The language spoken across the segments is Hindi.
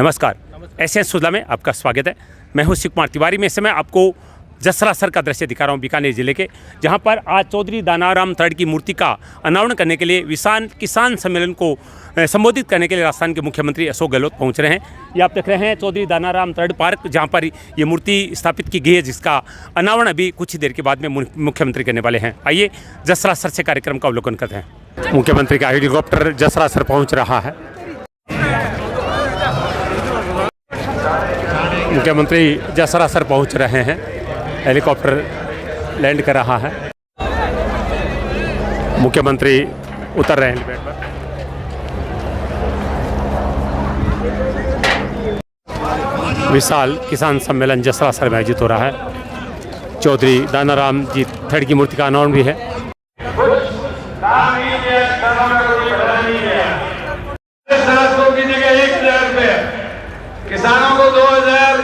नमस्कार, एसएन सुजला में आपका स्वागत है। मैं हूं शिव कुमार तिवारी। में इस समय आपको जसरासर का दृश्य दिखा रहा हूं, बीकानेर जिले के, जहां पर आज चौधरी दानाराम तड़ की मूर्ति का अनावरण करने के लिए विशाल किसान सम्मेलन को संबोधित करने के लिए राजस्थान के मुख्यमंत्री अशोक गहलोत पहुंच रहे हैं। ये आप देख रहे हैं चौधरी दानाराम तड़ पार्क, जहां पर ये मूर्ति स्थापित की गई है, जिसका अनावरण अभी कुछ ही देर के बाद में मुख्यमंत्री करने वाले हैं। आइए जसरासर से कार्यक्रम का अवलोकन करते हैं। मुख्यमंत्री का हेलीकॉप्टर जसरासर पहुँच रहा है। मुख्यमंत्री जसरासर पहुंच रहे हैं, हेलीकॉप्टर लैंड कर रहा है। मुख्यमंत्री उतर रहे हैं हेलीपैड पर। विशाल किसान सम्मेलन जसरासर में आयोजित हो रहा है। चौधरी दानाराम जी तड़ की मूर्ति का अनावरण भी है। किसानों को 2000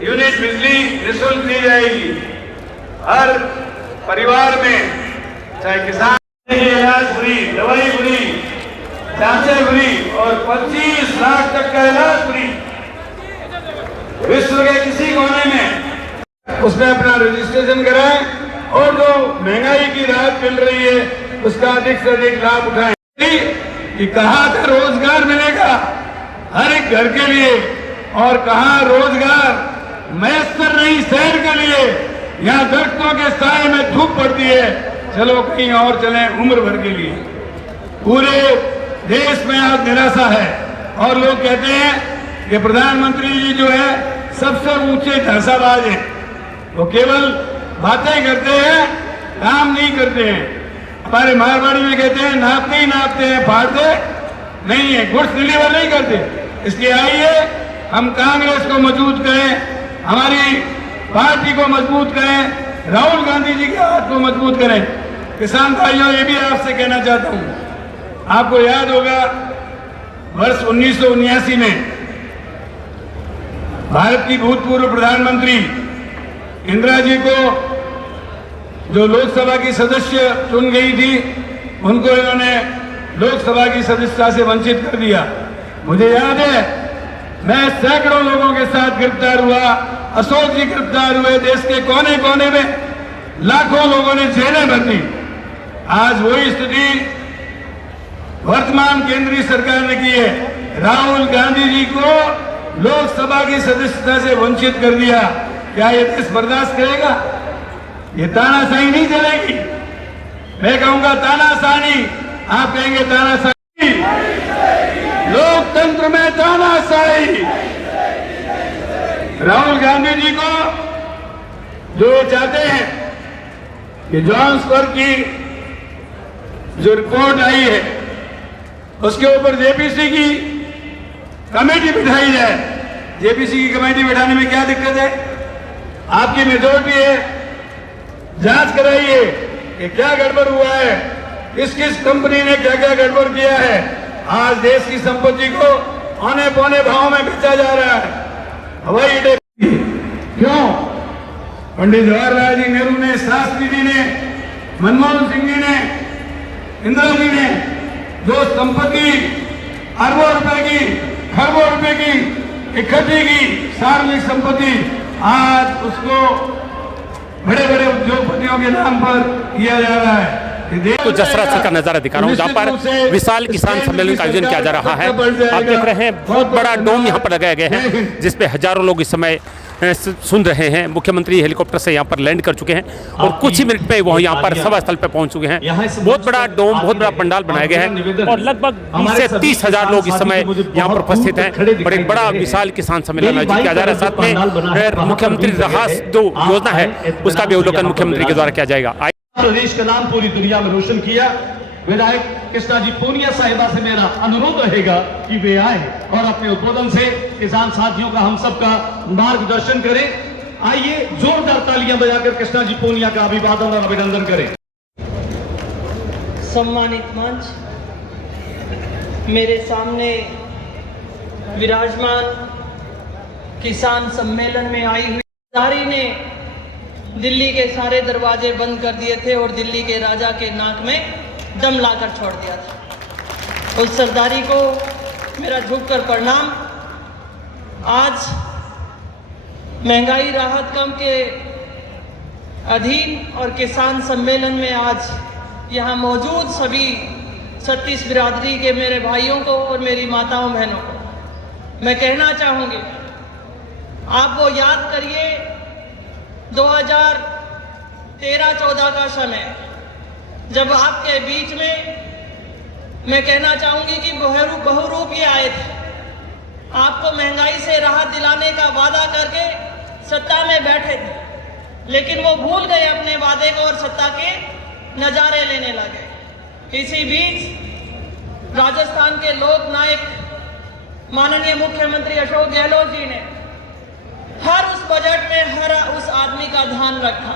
यूनिट बिजली निःशुल्क दी जाएगी। हर परिवार में, चाहे किसान इलाज फ्री, दवाई फ्री, जांचें फ्री और 25 लाख तक का इलाज फ्री। विश्व के किसी कोने में उसमें अपना रजिस्ट्रेशन कराएं और जो महंगाई की राहत मिल रही है उसका अधिक से अधिक लाभ उठाएं। कि कहाँ का रोजगार मिलेगा हर एक घर के लिए और कहाँ रोजगार मैसर नहीं शहर के लिए। यहाँ दरख्तों के साए में धूप पड़ती है, चलो कहीं और चलें उम्र भर के लिए। पूरे देश में आज निराशा है और लोग कहते हैं कि प्रधानमंत्री जी जो है सबसे ऊंचे ढांचाबाज है, वो केवल बातें करते हैं, काम नहीं करते हैं। हमारे मारवाड़ी में कहते हैं नापते ही नापते हैं, फाड़ते नहीं है, गुड्स डिलीवर नहीं करते। इसलिए आइए हम कांग्रेस को मजबूत करें, हमारी पार्टी को मजबूत करें, राहुल गांधी जी के हाथ को मजबूत करें। किसान भाइयों, ये भी आपसे कहना चाहता हूं, आपको याद होगा वर्ष 1979 में भारत की भूतपूर्व प्रधानमंत्री इंदिरा जी को जो लोकसभा की सदस्य चुन गई थी, उनको इन्होंने लोकसभा की सदस्यता से वंचित कर दिया। मुझे याद है मैं सैकड़ों लोगों के साथ गिरफ्तार हुआ, अशोक जी गिरफ्तार हुए, देश के कोने कोने में लाखों लोगों ने जेलें भर दी। आज वही स्थिति वर्तमान केंद्रीय सरकार ने की है। राहुल गांधी जी को लोकसभा की सदस्यता से वंचित कर दिया। क्या ये देश बर्दाश्त करेगा? ये तानाशाही नहीं चलेगी। मैं कहूंगा तानाशाही, आप कहेंगे तानाशाही। लोकतंत्र में तानाशाही। राहुल गांधी जी को जो चाहते हैं कि जॉन्सबर्ग की जो रिपोर्ट आई है उसके ऊपर जेपीसी की कमेटी बिठाई जाए। जेपीसी की कमेटी बिठाने में क्या दिक्कत है? आपकी मेजोरिटी है, जांच कराइए कि क्या गड़बड़ हुआ है, किस किस कंपनी ने क्या क्या गड़बड़ किया है। आज देश की संपत्ति को औने पौने भाव में बेचा जा रहा है। हवाई अड्डे क्यों? पंडित जवाहरलाल जी नेहरू ने, शास्त्री जी ने, मनमोहन सिंह जी ने, इंदिरा जी ने जो संपत्ति अरबों रुपए की, खरबों रुपए की इकट्ठी की सार्वजनिक संपत्ति, आज उसको बड़े बड़े उद्योगपतियों के नाम पर किया जा रहा है। तो जसरासर का नजारा दिखा रहा हूँ, जहाँ पर विशाल किसान सम्मेलन का आयोजन किया जा रहा है। आप देख रहे हैं बहुत बड़ा डोम यहाँ पर लगाया गया है, जिसपे हजारों लोग इस समय सुन रहे हैं। मुख्यमंत्री हेलीकॉप्टर से यहाँ पर लैंड कर चुके हैं और कुछ ही मिनट में वो यहाँ पर सभा स्थल पर पहुँच चुके हैं। बहुत बड़ा डोम, बहुत बड़ा पंडाल बनाया गया है और लगभग 20 से 30 हजार लोग इस समय यहाँ पर उपस्थित हैं। बड़े बड़ा विशाल किसान सम्मेलन आयोजित किया जा रहा है। साथ में मुख्यमंत्री राहत जो योजना है उसका भी अवलोकन मुख्यमंत्री के द्वारा किया जाएगा। प्रदेश का नाम पूरी दुनिया में रोशन किया। विधायक कृष्णा जी पूनिया साहिबा से मेरा अनुरोध रहेगा कि वे आए और अपने उद्बोधन से किसान साथियों का, हम सब का मार्गदर्शन करें। आइए जोरदार तालियां बजाकर कृष्णा जी पूनिया का अभिवादन और अभिनंदन करें। सम्मानित मंच, मेरे सामने विराजमान किसान सम्मेलन में आई हुई सरदारी ने दिल्ली के सारे दरवाजे बंद कर दिए थे और दिल्ली के राजा के नाक में दम लाकर छोड़ दिया था। उस सरदारी को मेरा झुककर प्रणाम। आज महंगाई राहत कम के अधीन और किसान सम्मेलन में आज यहाँ मौजूद सभी 36 बिरादरी के मेरे भाइयों को और मेरी माताओं बहनों को मैं कहना चाहूँगी, आप वो याद करिए 2013-14 का समय, जब आपके बीच में मैं कहना चाहूँगी कि बहुरूप ये आए थे, आपको महंगाई से राहत दिलाने का वादा करके सत्ता में बैठे थे, लेकिन वो भूल गए अपने वादे को और सत्ता के नज़ारे लेने लगे। इसी बीच राजस्थान के लोक नायक माननीय मुख्यमंत्री अशोक गहलोत जी ने हर उस बजट में हर उस आदमी का ध्यान रखा।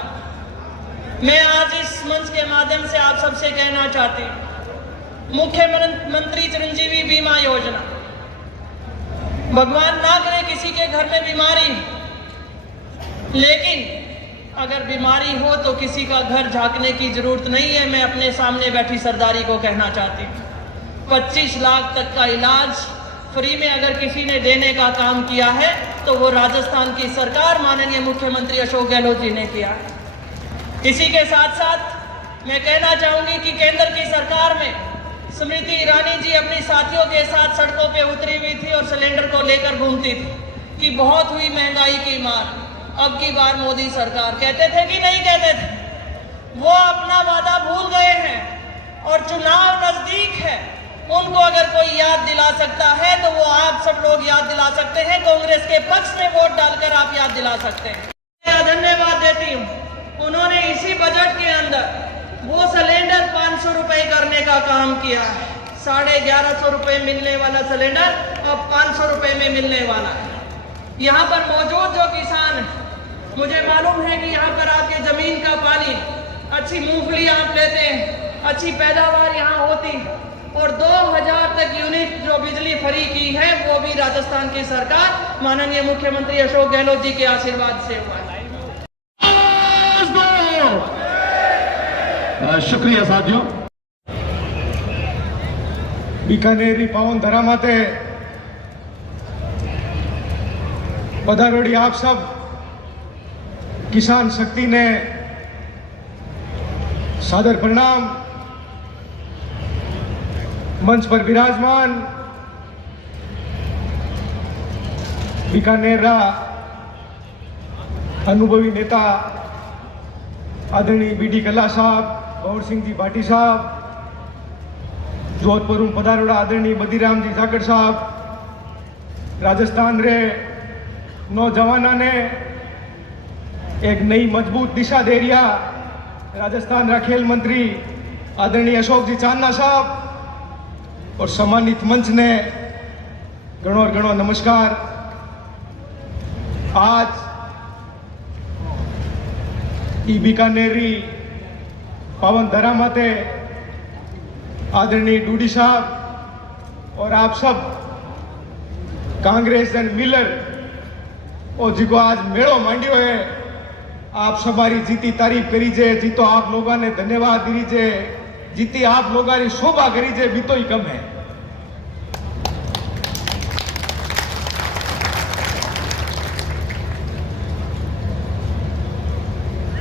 मैं आज इस मंच के माध्यम से आप सबसे कहना चाहती हूँ, मुख्यमंत्री चिरंजीवी बीमा योजना, भगवान ना करे किसी के घर में बीमारी, लेकिन अगर बीमारी हो तो किसी का घर झांकने की जरूरत नहीं है। मैं अपने सामने बैठी सरदारी को कहना चाहती हूँ, 25 लाख तक का इलाज फ्री में अगर किसी ने देने का काम किया है तो वो राजस्थान की सरकार माननीय मुख्यमंत्री अशोक गहलोत जी ने किया है। इसी के साथ साथ मैं कहना चाहूंगी कि केंद्र की सरकार में स्मृति ईरानी जी अपनी साथियों के साथ सड़कों पे उतरी हुई थी और सिलेंडर को लेकर घूमती थी कि बहुत हुई महंगाई की मार, अब की बार मोदी सरकार। कहते थे कि नहीं कहते थे? वो अपना वादा भूल गए हैं और चुनाव नजदीक है। उनको अगर कोई याद दिला सकता है तो वो आप सब लोग याद दिला सकते हैं, कांग्रेस के पक्ष में वोट डालकर आप याद दिला सकते हैं। मैं धन्यवाद देती हूँ, उन्होंने इसी बजट के अंदर वो सिलेंडर 500 रुपए करने का काम किया है। 1150 रुपए मिलने वाला सिलेंडर अब 500 रुपए में मिलने वाला है। यहाँ पर मौजूद जो किसान है, मुझे मालूम है कि यहाँ पर आपके जमीन का पानी, अच्छी मूंगफली आप लेते हैं, अच्छी पैदावार यहाँ होती, और 2000 तक यूनिट जो बिजली फ्री की है वो भी राजस्थान की सरकार माननीय मुख्यमंत्री अशोक गहलोत जी के आशीर्वाद से हुआ है। शुक्रिया साथियों। बीकानेरी पावन धरा माते पधारोड़ी आप सब किसान शक्ति ने सादर प्रणाम। मंच पर विराजमान बीकानेर अनुभवी नेता आदरणीय बीडी कल्ला साहब, गौर सिंह जी भाटी साहब, जोधपुर पधारोड़ा आदरणीय बदीराम जी जाखड़ साहब, राजस्थान रे नौजवाना ने एक नई मजबूत दिशा दे रिया राजस्थान रा खेल मंत्री आदरणीय अशोक जी चांदना साहब, और सम्मानित मंच ने घणो नमस्कार। आज ई बीकानेरी पावन धरा माते आदरणीय डूडी साहब और आप सब कांग्रेस एंड मिलर और जिको आज मेड़ो मांडियो है, आप सबारी जीती तारीफ करी जे, जीतो आप लोगों ने धन्यवाद दी जे, जीती आप लोगों ने शोभा करी जे, भी तो ही कम है।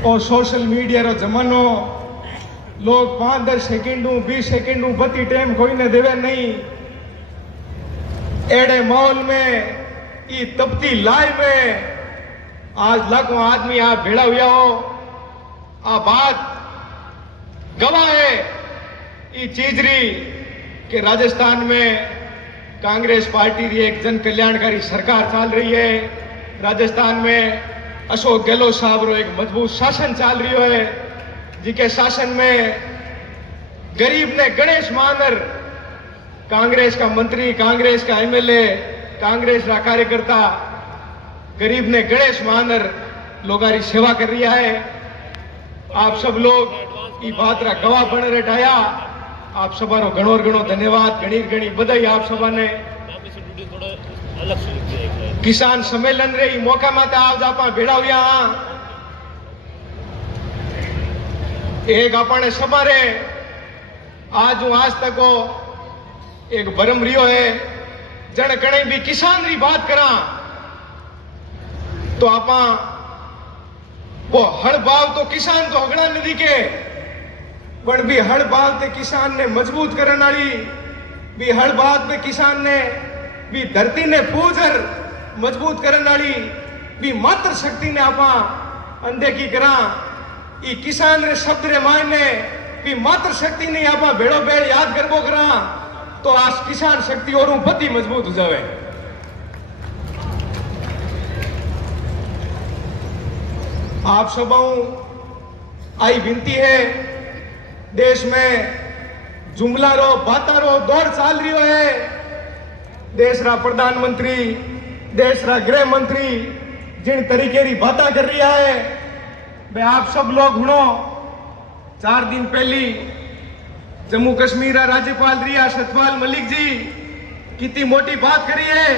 और सोशल मीडिया रो जमानो, लोग 5-10 सेकंडू 20 सेकंडू बती टाइम कोई ने देवे नहीं। एड़े माहौल में ई तपती लाइव में आज लाखों आदमी आप भेड़ा हुआ हो, आ बात गवाह है ई चीजरी कि राजस्थान में कांग्रेस पार्टी की एक जन कल्याणकारी सरकार चल रही है। राजस्थान में अशोक गहलोत साहब रो एक मजबूत शासन चल रही है, जिके शासन में गरीब ने गणेश मानर, कांग्रेस का मंत्री, कांग्रेस का एमएलए, कांग्रेस का कार्यकर्ता गरीब ने गणेश मानर लोगारी सेवा कर रही है। आप सब लोग ये बात रा गवाह बन रहा। आप सबारो घणो धन्यवाद, घणी बधाई आप सबा ने। किसान सम्मेलन रे मौका माते आज आप भेड़ा हुआ। एक अपने समारे आज तक एक भरम रियो है, जन कणे भी किसान री बात करा तो आपा वो हड़ भाव तो किसान तो हगड़ा नहीं के पण भी हड़ भाव ते किसान ने मजबूत करने वाली भी हड़ भाव पे किसान ने भी धरती ने पूजर मजबूत करने वाली भी मात्र शक्ति ने आपा अनदेखी करा ई किसान रे शब्द रे मायने भी मात्र शक्ति ने आपा भेड़ो भेड़ याद करबो करा तो आज किसान शक्ति और बड़ी मजबूत हो जावे। आप सबों आई विनती है, देश में जुमला रो बाता रो दौर चाल रही है। देश रा प्रधानमंत्री देश रा गृह मंत्री जिन तरीके री बाता कर रही है वे आप सब लोग हुनो 4 दिन पहली जम्मू कश्मीर रा राज्यपाल रिया सतपाल मलिक जी कितनी मोटी बात करी है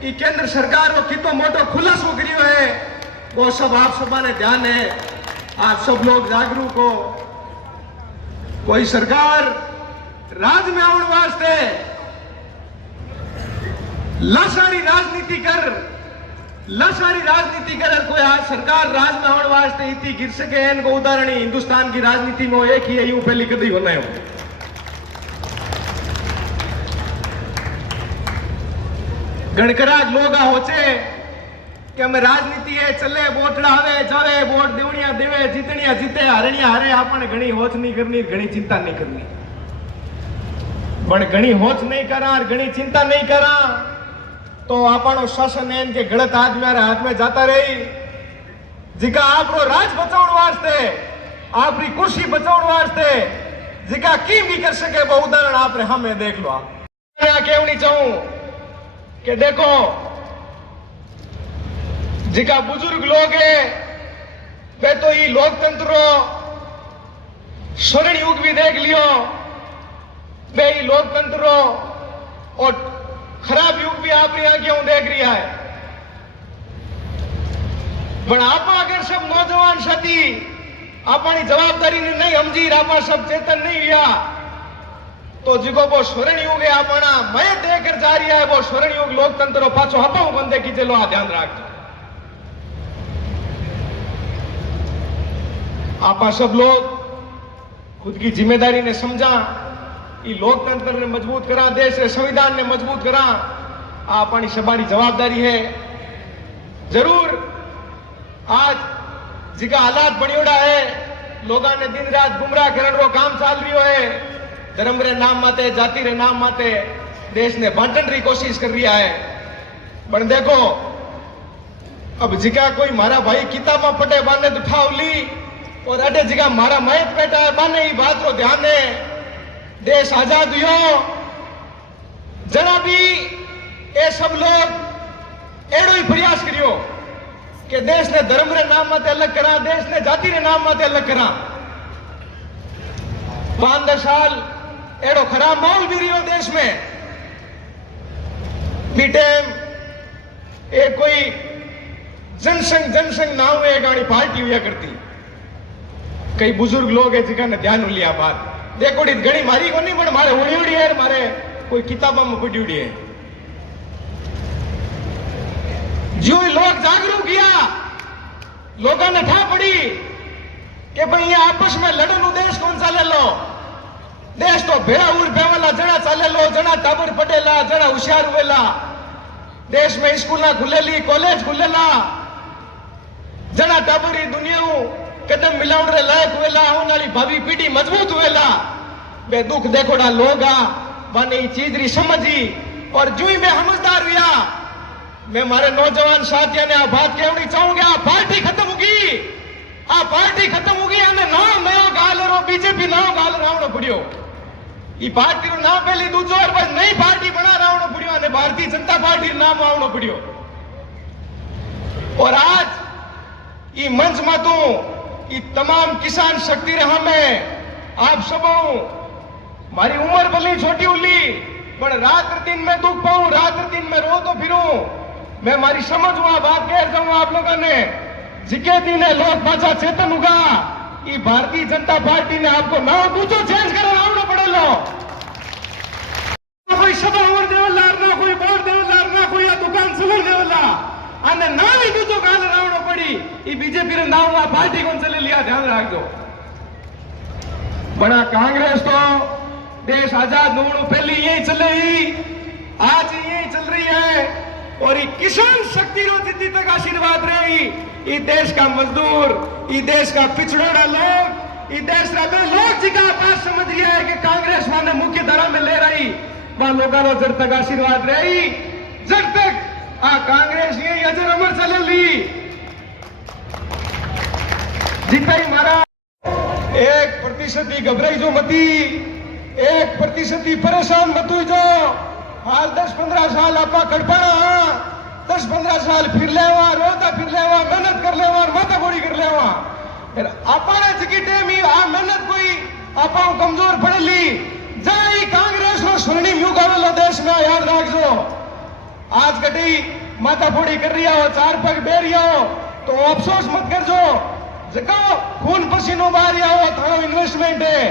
कि केंद्र सरकार को कितो मोटो खुलासो करियो है वो सब आप सबा ने ध्यान है। आप सब लोग जागरूक हो। कोई सरकार राज में आने वास्ते लासारी राजनीति कर कोई आज सरकार राज में आने वास्ते इतनी गिर सके इनको उदाहरण ही हिंदुस्तान की राजनीति में एक ही है, यूं पहले कभी होना है। गणकरा लोग होचे कि हमें राजनीति है चले वोटड़ा आवे जावे वोट देवनिया देवे जीतनिया जीते हारनिया हारे आपने घणी होच नहीं करनी घणी चिंता नहीं करनी पण घणी होच नहीं करा और घणी चिंता नहीं करा तो आपनो शासन है के गलत आदमी हाथ में जाता रही जिका आपरो राज बचाउण वास्ते आपरी कुर्सी बचाउण वास्ते जिका की भी कर सके वो उदाहरण आपने हमें देख लो। मैं कहनी चाहूं कि देखो जिका बुजुर्ग लोग है वे तो ये लोकतंत्र स्वर्ण युग भी देख लियो वे ये लोकतंत्र और खराब युग भी आप आंखें देख रही है। पर आप अगर सब नौजवान साथी अपनी जवाबदारी ने नहीं समझी आप सब चेतन नहीं लिया तो जिको वो स्वर्ण युग है अपना मैं देकर जा रही है वो स्वर्ण युग लोकतंत्र पाछो हपाऊ बंदे की चलो ध्यान रखो। आप सब लोग खुद की जिम्मेदारी ने समझा ये लोकतंत्र ने मजबूत करा देश रे संविधान ने मजबूत करा अपनी सबारी जवाबदारी है। जरूर आज जिका हालात बनियोड़ा है लोगों ने दिन रात गुमराह करने रो काम चाल रही है धर्म रे नाम माते जाति रे नाम माते देश ने बांटन री कोशिश कर रहा है। पर देखो अब जिका कोई मारा भाई किताब में पटे बाने तो ठाव ली और अटे जिका मारा मयत बेटा है बाने ही बात रो ध्यान है। देश आजाद हुयो जरा भी ये सब लोग एड़ो ही प्रयास करियो कि देश ने धर्म रे नाम माते अलग करा देश ने जाति रे नाम माते अलग करा। 5-10 साल एड़ो खराब माहौल भी रही देश में बीटेम एक कोई जनसंघ नाम है गाड़ी पार्टी हुआ करती कई बुजुर्ग लोग है जिका ने ध्यान लिया बात देखो घड़ी मारी को नहीं पण मारे होड़ी होड़ी है मारे कोई किताबा में पड़ी हुई है। जो लोग जागरूक किया लोगों ने ठा पड़ी कि भाई ये आपस में लड़न देश कौन सा ले लो देश तो भेड़ा उड़ बेवाला जना चाले लो जना टाबर पटेला जना होशियार हुएला देश में स्कूल खुलेली कॉलेज खुलेला जना टाबरी दुनिया कदम मिलावण रे लायक हुएला आने वाली भावी पीढ़ी मजबूत हुएला बे दुख देखोड़ा लोग माने चीज री समझी और जुई में समझदार हुआ। मैं मारे नौजवान साथियों ने बात कहनी चाहूंगा पार्टी खत्म होगी नाम नयो गाल रो बीजेपी नयो गाल रावणो पड़ियो ई पार्टी रो नाम पहली दूजो और बस नई पार्टी बना रावणो पड़ियो अने भारतीय जनता पार्टी नाम आवणो पड़ियो। और आज ई मंच में तो ई तमाम किसान शक्ति रहा में आप सब मारी उम्र भले छोटी उली पर रात दिन में दुख पाऊं रात दिन में रो तो फिरूं मैं मारी समझ हुआ बात कह जाऊं आप लोगों ने जिके दिन है लोग पाचा चेतन होगा ये भारतीय जनता पार्टी ने आपको नाम दूसरो चेंज कर आवना पड़ेलो कोई सभा और देवला ना कोई बोर्ड देवला ना कोई दुकान चलो देवला અને ના લીધું તો કાલ રાવણો પડી એ બીજેપી રે નામ આ પાર્ટી કોણ ચલે लिया ध्यान રાખજો। बड़ा कांग्रेस तो देश आजाद होने पहले यही चल रही, आज यही चल रही है। और ये किसान शक्ति रो जितनी तक आशीर्वाद रही, ये देश का मजदूर, ये देश का पिछड़ोड़ा लोग, ये देश का लोग जी का बात समझ रही है कि कांग्रेस वाले मुख्य धारा में ले रही, वह लोगों को जब तक आशीर्वाद रही, जब तक कांग्रेस यही अजर अमर चल रही जितना ही मारा 1% ही घबराई जो मती, 1% ही परेशान मत हुई जो। हाल 10-15 साल आपा कड़पड़ा, 10-15 साल फिर लेवा, रोता फिर लेवा, मेहनत कर लेवा, माथा गोड़ी कर लेवा। फिर आपा ने जिकी टाइम ही आ मेहनत कोई आपा कमजोर पड़ ली, जाई कांग्रेस नो स्वर्णिम युग आवेलो देश में याद रखजो। आज कटी माथा फोड़ी कर रही हो, 4 पग बेर रही हो, तो अफसोस मत करजो। जको खून पसीनो बाहर आओ थानो इन्वेस्टमेंट है,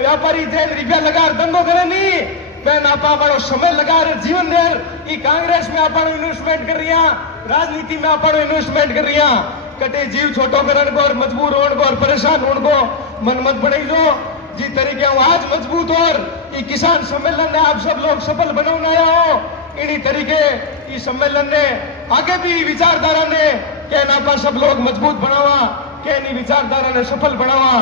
व्यापारी जैन रुपया लगा धंधो करे नहीं, बेन आपा बड़ो समय लगा रहे जीवन दे, ई कांग्रेस में आपा इन्वेस्टमेंट कर रही, राजनीति में आपा इन्वेस्टमेंट कर रही। कटे जीव छोटो करन को और मजबूर होने को और परेशान होने को मन मत बढ़ाई जो। जी तरीके आज मजबूत और ई किसान सम्मेलन ने आप सब लोग सफल बनाने आया हो, इन्हीं तरीके ई सम्मेलन ने आगे भी विचारधारा ने के नापा सब लोग मजबूत बनावा, के नी विचारधारा ने सफल बनावा,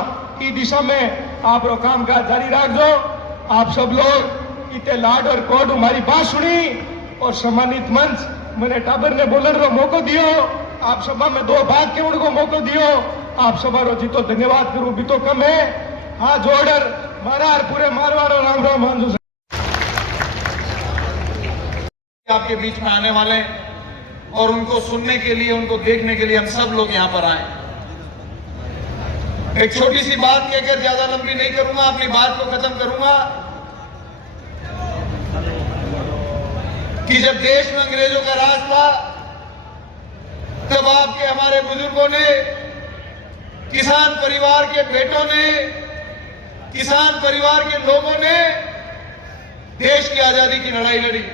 ई दिशा में आप रो काम काज जारी रखजो। आप सब लोग इते लाड और कोड हमारी बात सुनी और सम्मानित मंच मैंने टाबर ने बोलने रो मौको दियो, आप सभा में 2 भाग के उनको मौको दियो, आप सभा रो जी तो धन्यवाद करूं भी तो कम है। हाँ जोड़र मारार पूरे मारवाड़ और राम राम मानजो आपके बीच में आने वाले और उनको सुनने के लिए, उनको देखने के लिए हम सब लोग यहाँ पर आए। एक छोटी सी बात कहकर ज्यादा लंबी नहीं करूंगा, अपनी बात को खत्म करूंगा कि जब देश में अंग्रेजों का राज था, तब आपके हमारे बुजुर्गों ने, किसान परिवार के बेटों ने, किसान परिवार के लोगों ने देश की आजादी की लड़ाई लड़ी।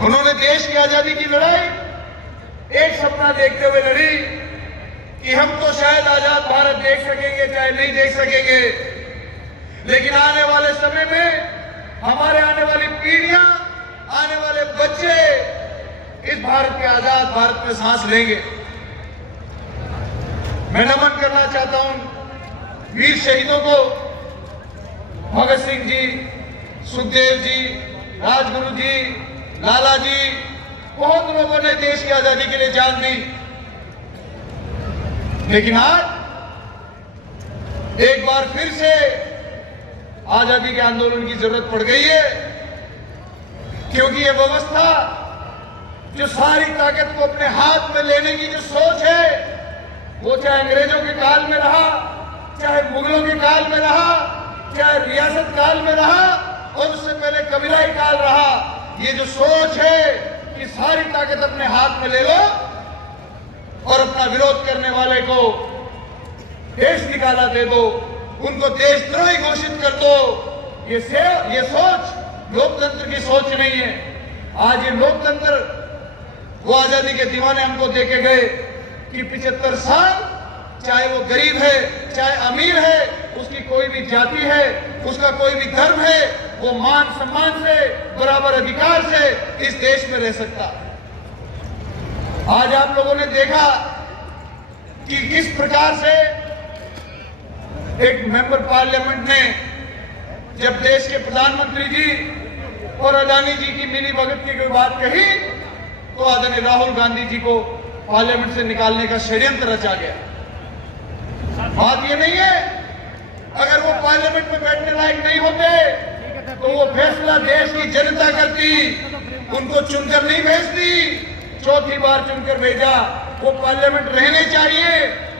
उन्होंने देश की आजादी की लड़ाई एक सपना देखते हुए लड़ी कि हम तो शायद आजाद भारत देख सकेंगे, चाहे नहीं देख सकेंगे, लेकिन आने वाले समय में हमारे आने वाली पीढ़ियां, आने वाले बच्चे इस भारत के आजाद भारत में सांस लेंगे। मैं नमन करना चाहता हूं वीर शहीदों को, भगत सिंह जी, सुखदेव जी, राजगुरु जी, लाला जी, बहुत लोगों ने देश की आजादी के लिए जान दी। लेकिन आज एक बार फिर से आजादी के आंदोलन की जरूरत पड़ गई है, क्योंकि ये व्यवस्था जो सारी ताकत को अपने हाथ में लेने की जो सोच है, वो चाहे अंग्रेजों के काल में रहा, चाहे मुगलों के काल में रहा, चाहे रियासत काल में रहा और उससे पहले कबीलाई काल रहा, ये जो सोच है कि सारी ताकत अपने हाथ में ले लो और अपना विरोध करने वाले को देश निकाला दे दो, उनको देशद्रोही घोषित कर दो, ये सोच लोकतंत्र की सोच नहीं है। आज ये लोकतंत्र वो आजादी के दीवाने हमको देके गए कि 75 साल, चाहे वो गरीब है, चाहे अमीर है, उसकी कोई भी जाति है, उसका कोई भी धर्म है, वो मान सम्मान से, बराबर अधिकार से इस देश में रह सकता। आज आप लोगों ने देखा कि किस प्रकार से एक मेंबर पार्लियामेंट ने जब देश के प्रधानमंत्री जी और अडानी जी की मिली भगत की कोई बात कही, तो आदरणीय राहुल गांधी जी को पार्लियामेंट से निकालने का षड्यंत्र रचा गया। बात ये नहीं है, अगर वो पार्लियामेंट में बैठने लायक नहीं होते तो वो फैसला देश की जनता करती, उनको चुनकर नहीं भेजती, चौथी बार चुनकर भेजा। वो पार्लियामेंट रहने चाहिए,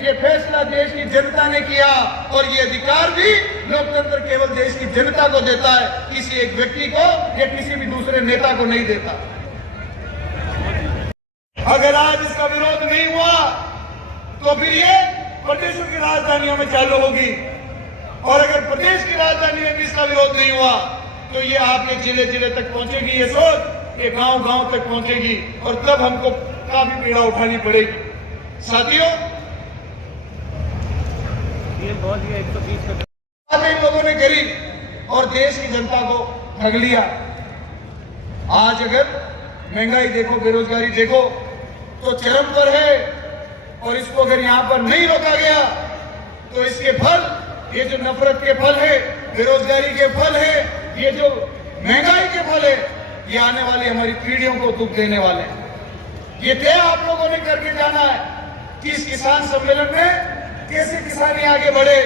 ये फैसला देश की जनता ने किया और ये अधिकार भी लोकतंत्र केवल देश की जनता को देता है, किसी एक व्यक्ति को या किसी भी दूसरे नेता को नहीं देता। अगर आज इसका विरोध नहीं हुआ तो फिर ये प्रदेशों की राजधानियों में चालू होगी, और अगर प्रदेश की राजधानी में भी इसका विरोध नहीं हुआ तो ये आपके जिले जिले तक पहुंचेगी ये सोच। ये गांव-गांव तक पहुंचेगी और तब हमको काफी पीड़ा उठानी पड़ेगी। साथियों, इन लोगों ने गरीब और देश की जनता को ठग लिया। आज अगर महंगाई देखो, बेरोजगारी देखो तो चरम पर है, और इसको अगर यहां पर नहीं रोका गया तो इसके फल, ये जो नफरत के फल है, बेरोजगारी के फल है, ये जो महंगाई के फल है, ये आने वाली हमारी पीढ़ियों को दुख देने वाले हैं। ये तय आप लोगों ने करके जाना है कि इस किसान सम्मेलन में कैसे किसानी आगे बढ़े,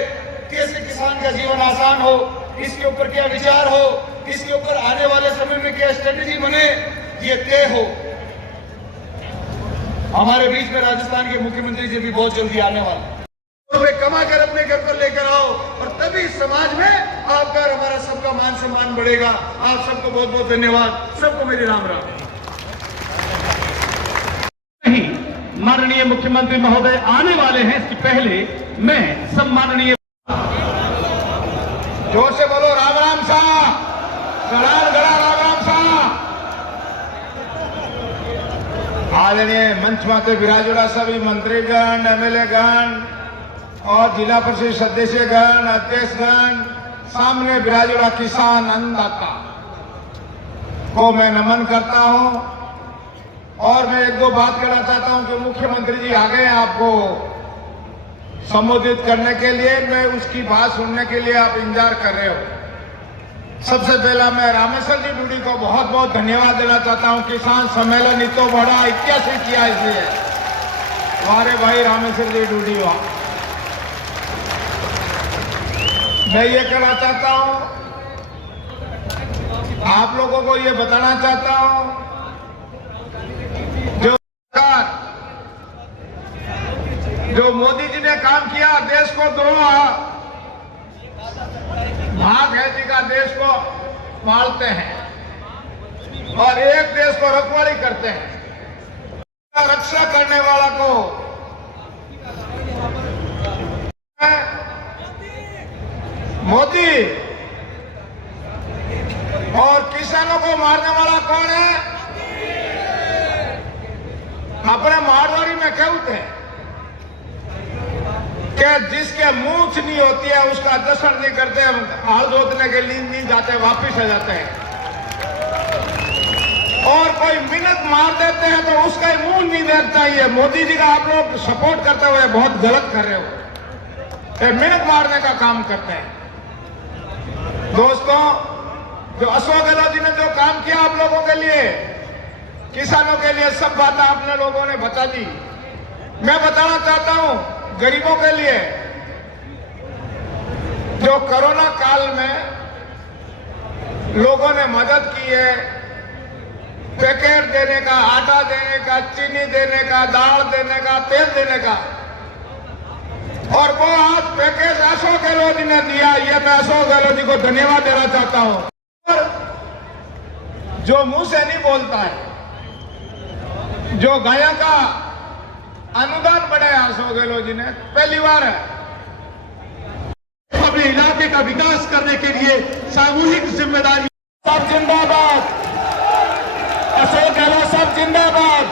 कैसे किसान का जीवन आसान हो, इसके ऊपर क्या विचार हो, इसके ऊपर आने वाले समय में क्या स्ट्रेटेजी बने, ये तय हो। हमारे बीच में राजस्थान के मुख्यमंत्री जी भी बहुत जल्दी आने वाले, रुपए कमा कर अपने घर पर लेकर आओ, और तभी समाज में आपका और हमारा सबका मान सम्मान बढ़ेगा। आप सबको बहुत बहुत धन्यवाद, सबको मेरी राम राम। नहीं, माननीय मुख्यमंत्री महोदय आने वाले हैं, इसके पहले मैं सम्माननीय जोर से बोलो राम राम शाह, गड़ा गड़ा राम राम शाह। आदरणीय मंच माते विराजोड़ा सभी मंत्रीगण, एमएलए गण और जिला परिषद सदस्यगण, अध्यक्षगण, सामने विराजोड़ा किसान अन्नदाता को मैं नमन करता हूं। और मैं एक दो बात कहना चाहता हूं कि मुख्यमंत्री जी आ गए आपको संबोधित करने के लिए, मैं उसकी बात सुनने के लिए आप इंतजार कर रहे हो। सबसे पहला मैं रामेश्वर जी डूडी को बहुत बहुत धन्यवाद देना चाहता हूं। किसान सम्मेलन इतो बड़ा 81 किया, इसलिए हमारे भाई रामेश्वर जी डूडी वहां। मैं ये कहना चाहता हूं, आप लोगों को ये बताना चाहता हूं, जो मोदी जी ने काम किया, देश को दो भाग है जी का, देश को पालते हैं और एक देश को रखवाली करते हैं। रक्षा करने वाला को मोदी और किसानों को मारने वाला कौन है? अपने मारवाड़ी में कहते हैं कि जिसके मूंछ नहीं होती है उसका दर्शन नहीं करते, हम हाल जोतने के लिए नहीं जाते, वापिस आ जाते हैं। और कोई मिनट मार देते हैं तो उसका मुंह नहीं देखता। ये मोदी जी का आप लोग सपोर्ट करते हुए बहुत गलत कर रहे हो, मिनट मारने का काम करते हैं। दोस्तों, जो अशोक गहलोत जी ने जो काम किया आप लोगों के लिए, किसानों के लिए, सब बातें आपने लोगों ने बता दी। मैं बताना चाहता हूं गरीबों के लिए, जो कोरोना काल में लोगों ने मदद की है, पैकेट देने का, आटा देने का, चीनी देने का, दाल देने का, तेल देने का, और वो आज पैकेज अशोक गहलोत जी ने दिया। ये मैं अशोक गहलोत जी को धन्यवाद देना चाहता हूं। और जो मुंह से नहीं बोलता है, जो गाया का अनुदान बढ़ाया अशोक गहलोत जी ने, पहली बार है। अपने इलाके का विकास करने के लिए सामूहिक जिम्मेदारी। सब जिंदाबाद, अशोक गहलोत साहब जिंदाबाद,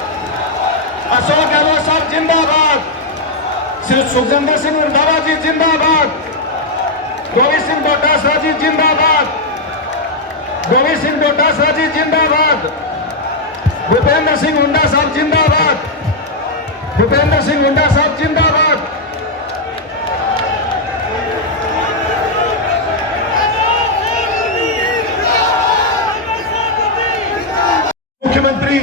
अशोक गहलोत साहब जिंदाबाद, श्री सुखजिंदर सिंह रंधावा जी जिंदाबाद, गोविंद सिंह डोटासरा जी जिंदाबाद, गोविंद सिंह डोटासरा जी जिंदाबाद, भूपेंद्र सिंह हुड्डा साहब जिंदाबाद, भूपेंद्र सिंह हुड्डा साहब जिंदाबाद। मुख्यमंत्री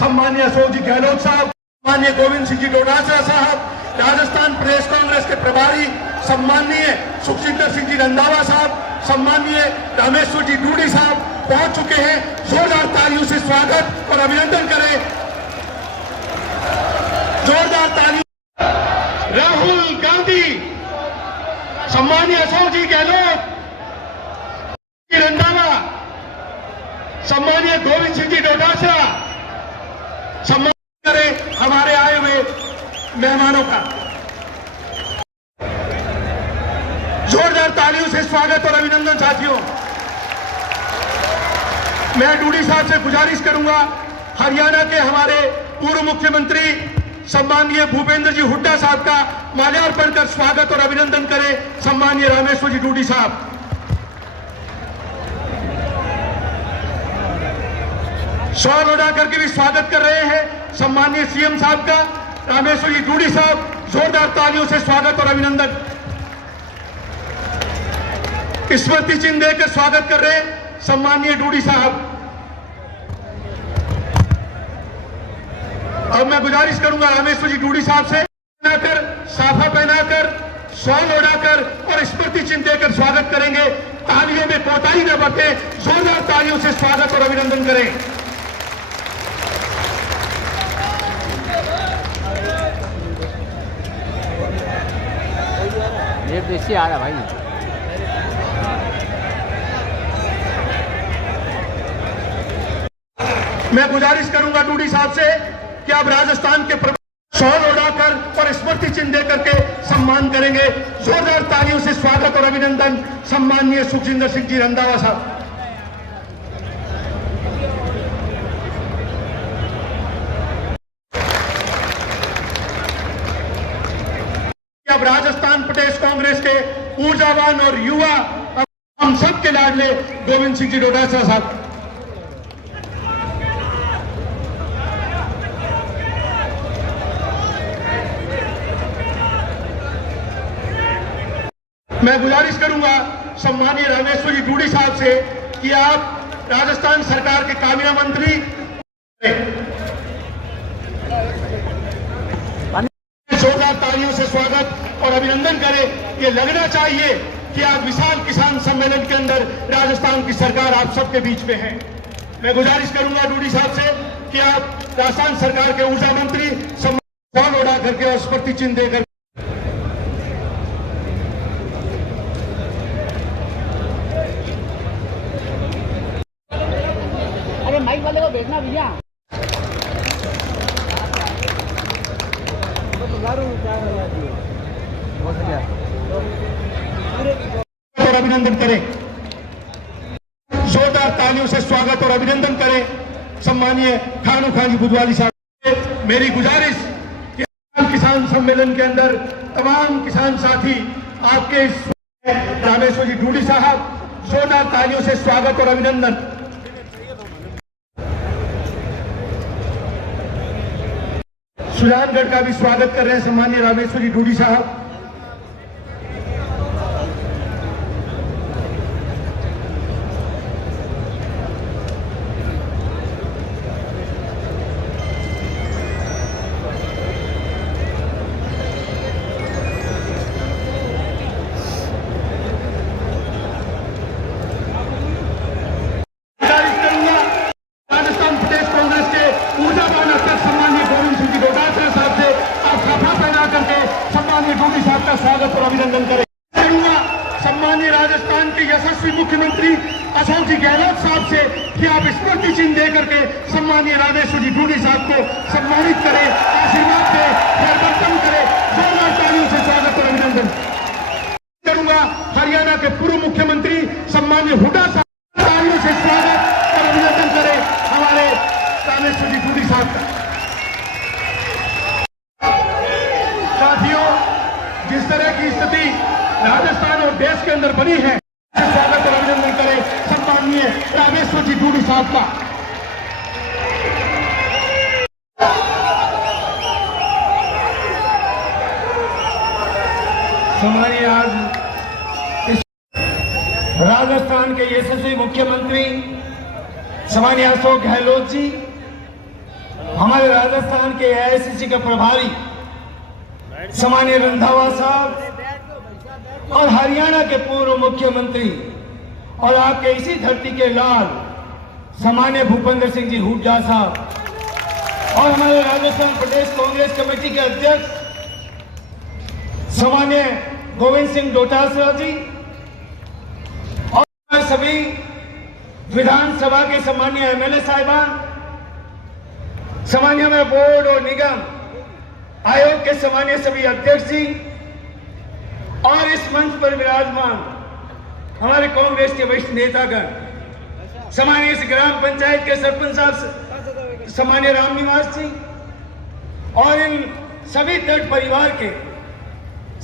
सम्माननीय अशोक जी गहलोत साहब, माननीय गोविंद सिंह जी डोटासरा साहब, राजस्थान प्रदेश कांग्रेस के प्रभारी सम्माननीय सुखजिंदर सिंह जी रंधावा साहब, सम्माननीय रामेश्वर जी डूडी साहब पहुंच चुके हैं। जोरदार तालियों से स्वागत और अभिनंदन करें। जोरदार ताली। राहुल गांधी, सम्माननीय अशोक जी गहलोत जी रंधावा, सम्माननीय गोविंद सिंह जी डोटासरा, सम्मान करें हमारे आए हुए मेहमानों का। जोरदार तालियों से स्वागत और अभिनंदन साथियों। मैं डूडी साहब से गुजारिश करूंगा, हरियाणा के हमारे पूर्व मुख्यमंत्री सम्माननीय भूपेंद्र जी हुड्डा साहब का माल्यार्पण कर स्वागत और अभिनंदन करें। सम्माननीय रामेश्वर जी डूडी साहब, शॉल उड़ा करके भी स्वागत कर रहे हैं सम्माननीय सीएम साहब का। रामेश्वर जी डूडी साहब, जोरदार तालियों से स्वागत और अभिनंदन। स्मृति चिन्ह देकर स्वागत कर रहे हैं सम्माननीय डूडी साहब। अब मैं गुजारिश करूंगा रामेश्वर जी डूडी साहब से पहनाकर, साफा पहनाकर, शॉल ओढ़ाकर और स्मृति चिन्ह देकर स्वागत करेंगे। तालियों में कोताही न बरतें, जोरदार तालियों से स्वागत और अभिनंदन करें। ये देसी आ रहा भाई। मैं गुजारिश करूंगा डूडी साहब से कि आप राजस्थान के शॉल उड़ाकर और स्मृति चिन्ह देकर के सम्मान करेंगे। जोरदार तालियों से स्वागत और अभिनंदन सम्माननीय सुखजिंदर सिंह जी रंधावा साहब। अब राजस्थान प्रदेश कांग्रेस के ऊर्जावान और युवा, हम सबके लाडले गोविंद सिंह जी डोटासरा साहब। मैं गुजारिश करूंगा सम्माननीय रामेश्वर जी डूडी साहब से कि आप राजस्थान सरकार के काबीना मंत्री, जोरदार तालियों से स्वागत और अभिनंदन करें। ये लगना चाहिए कि आप विशाल किसान सम्मेलन के अंदर राजस्थान की सरकार आप सबके बीच में है। मैं गुजारिश करूंगा डूडी साहब से कि आप राजस्थान सरकार के ऊर्जा मंत्री सम्मान उड़ा करके और स्मृति चिन्ह देकर माइक वाले को भेजना भैया। और अभिनंदन करें, जोरदार तालियों से स्वागत और अभिनंदन करें सम्माननीय खानू खाजी बुधवाली साहब। मेरी गुजारिश कि किसान सम्मेलन के अंदर तमाम किसान साथी आपके रामेश्वर जी डूडी साहब, जोरदार तालियों से स्वागत और अभिनंदन। सुजानगढ़ का भी स्वागत कर रहे हैं सम्माननीय रामेश्वर जी डूडी साहब। राजस्थान प्रदेश कांग्रेस के ऊर्जावान अध्यक्ष सम्माननीय गोविंद सिंह जी डोटासरा साहब से आप सभा पैदा करके सम्माननीय डूडी साहब का स्वागत और अभिनंदन करें। सम्माननीय राजस्थान के यशस्वी मुख्यमंत्री अशोक जी गहलोत साहब से कि आप स्मृति चिन्ह दे करके सम्माननीय रामेश्वर जी डूडी साहब को सम्मानित करें, आशीर्वाद दें, परिवर्तन करें। जोरदार तालियों से स्वागत और अभिनंदन करूंगा हरियाणा के पूर्व मुख्यमंत्री सम्माननीय हुड्डा साहब, तालियों से स्वागत और अभिनंदन करें हमारे रामेश्वर जी डूडी साहब का। साथियों, जिस तरह की स्थिति राजस्थान और देश के अंदर बनी है, स्वागत और अभिनंदन करें सम्माननीय रामेश्वर जी डूडी साहब का। सम्मानीय आज राजस्थान के यशस्वी मुख्यमंत्री सम्मानीय अशोक गहलोत जी, हमारे राजस्थान के एआईसीसी का प्रभारी सम्मानीय रंधावा साहब और हरियाणा के पूर्व मुख्यमंत्री और आपके इसी धरती के लाल सम्मानीय भूपेंद्र सिंह जी हुड्डा साहब और हमारे राजस्थान प्रदेश कांग्रेस कमेटी के अध्यक्ष सम्मानीय गोविंद सिंह डोटासरा जी और सभी विधानसभा के सम्मानीय एमएलए साहिबान, सम्मानीय में बोर्ड और निगम आयोग के सम्मानीय सभी अध्यक्ष जी और इस मंच पर विराजमान हमारे कांग्रेस के वरिष्ठ नेतागण, सम्मानिय इस ग्राम पंचायत के सरपंच साहब सम्मानिय राम निवास जी और इन सभी तट परिवार के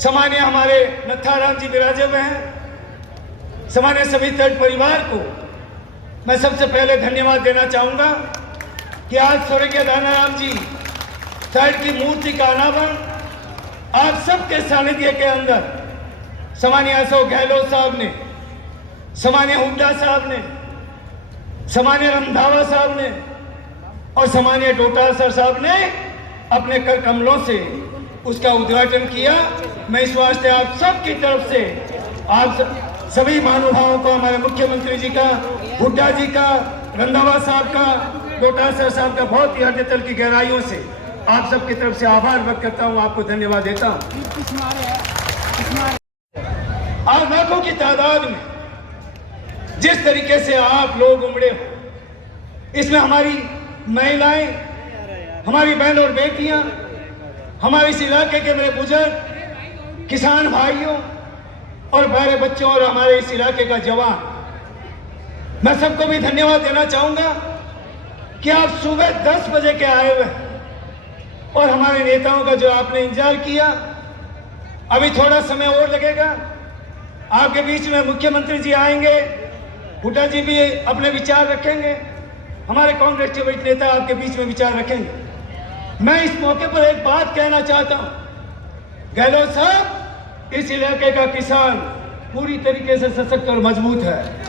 सम्मानिय हमारे नथाराम जी विराजे में हैं, सम्मानिय सभी तट परिवार को मैं सबसे पहले धन्यवाद देना चाहूँगा कि आज स्वर्गीय दानाराम जी तट की मूर्ति का अनावरण आप सबके सानिध्य के अंदर सम्मानिय अशोक गहलोत साहब ने, सम्मानिय हुड्डा साहब ने, सम्मानिय रंधावा साहब ने और सम्मानिय डोटासर साहब ने अपने कर कमलों से उसका उद्घाटन किया। मैं इस वास्ते आप सबकी तरफ से आप सभी महानुभावों को, हमारे मुख्यमंत्री जी का, हुड्डा जी का, रंधावा साहब का, डोटासर साहब का बहुत ही हृदय तल की गहराइयों से आप सबकी तरफ से आभार व्यक्त करता हूँ, आपको धन्यवाद देता हूँ। आज लाखों की तादाद में जिस तरीके से आप लोग उमड़े हो, इसमें हमारी महिलाएं, हमारी बहन और बेटियां, हमारे इस इलाके के मेरे बुजुर्ग, किसान भाइयों और बड़े बच्चों और हमारे इस इलाके का जवान, मैं सबको भी धन्यवाद देना चाहूंगा कि आप सुबह 10 बजे के आए हुए और हमारे नेताओं का जो आपने इंतजार किया। अभी थोड़ा समय और लगेगा, आपके बीच में मुख्यमंत्री जी आएंगे, हुड्डा जी भी अपने विचार रखेंगे, हमारे कांग्रेस के वरिष्ठ नेता आपके बीच में विचार रखेंगे। मैं इस मौके पर एक बात कहना चाहता हूं, गहलोत साहब, इस इलाके का किसान पूरी तरीके से सशक्त और मजबूत है।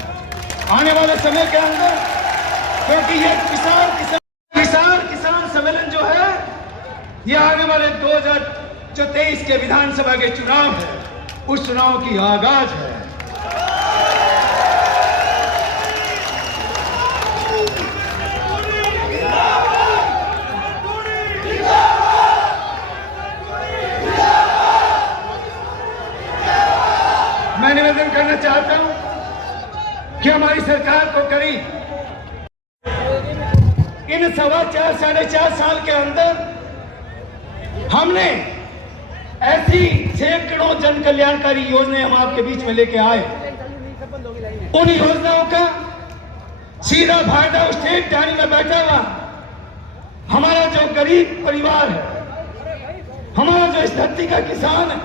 आने वाले समय के अंदर, क्योंकि ये किसान सम्मेलन जो है, ये आने वाले 2023 के विधानसभा के चुनाव है, उस चुनाव की आगाज है। मैं निवेदन करना चाहता हूं कि हमारी सरकार को करीब इन 4.5 साल के अंदर हमने ऐसी सैकड़ों जन कल्याणकारी योजनाएं हम आपके बीच में लेके आए। उन योजनाओं का सीधा फायदा उस स्टेट टानी में बैठा हुआ हमारा जो गरीब परिवार है, हमारा जो इस धरती का किसान है,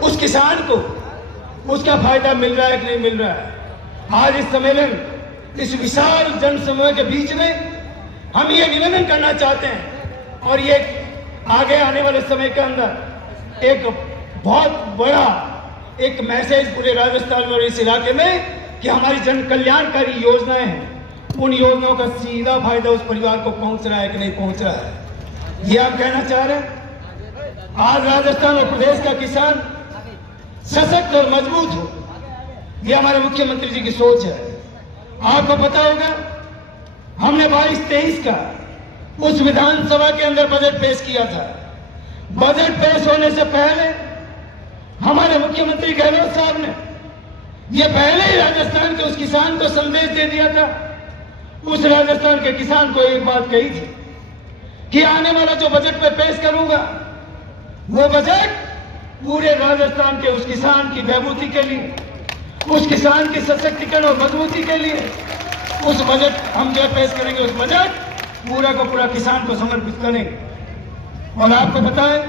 उस किसान को उसका फायदा मिल रहा है कि नहीं मिल रहा है। आज इस सम्मेलन, इस विशाल जन समूह के बीच में हम ये निवेदन करना चाहते हैं और ये आगे आने वाले समय के अंदर एक बहुत बड़ा एक मैसेज पूरे राजस्थान में और इस इलाके में कि हमारी जन कल्याणकारी योजनाएं हैं, उन योजनाओं का सीधा फायदा उस परिवार को पहुंच रहा है कि नहीं पहुंच रहा है, ये आप कहना चाह रहे हैं। आज राजस्थान और प्रदेश का किसान सशक्त और मजबूत हो, ये हमारे मुख्यमंत्री जी की सोच है। आपको पता होगा, हमने 22-23 का उस विधानसभा के अंदर बजट पेश किया था। बजट पेश होने से पहले हमारे मुख्यमंत्री गहलोत साहब ने ये पहले ही राजस्थान के उस किसान को संदेश दे दिया था। उस राजस्थान के किसान को एक बात कही थी कि आने वाला जो बजट में पेश करूंगा, वो बजट पूरे राजस्थान के उस किसान की बहबूदी के लिए, उस किसान के सशक्तिकरण और मजबूती के लिए, उस बजट हम जो पेश करेंगे, उस बजट पूरा का पूरा किसान को समर्पित करेंगे। और आपको पता है,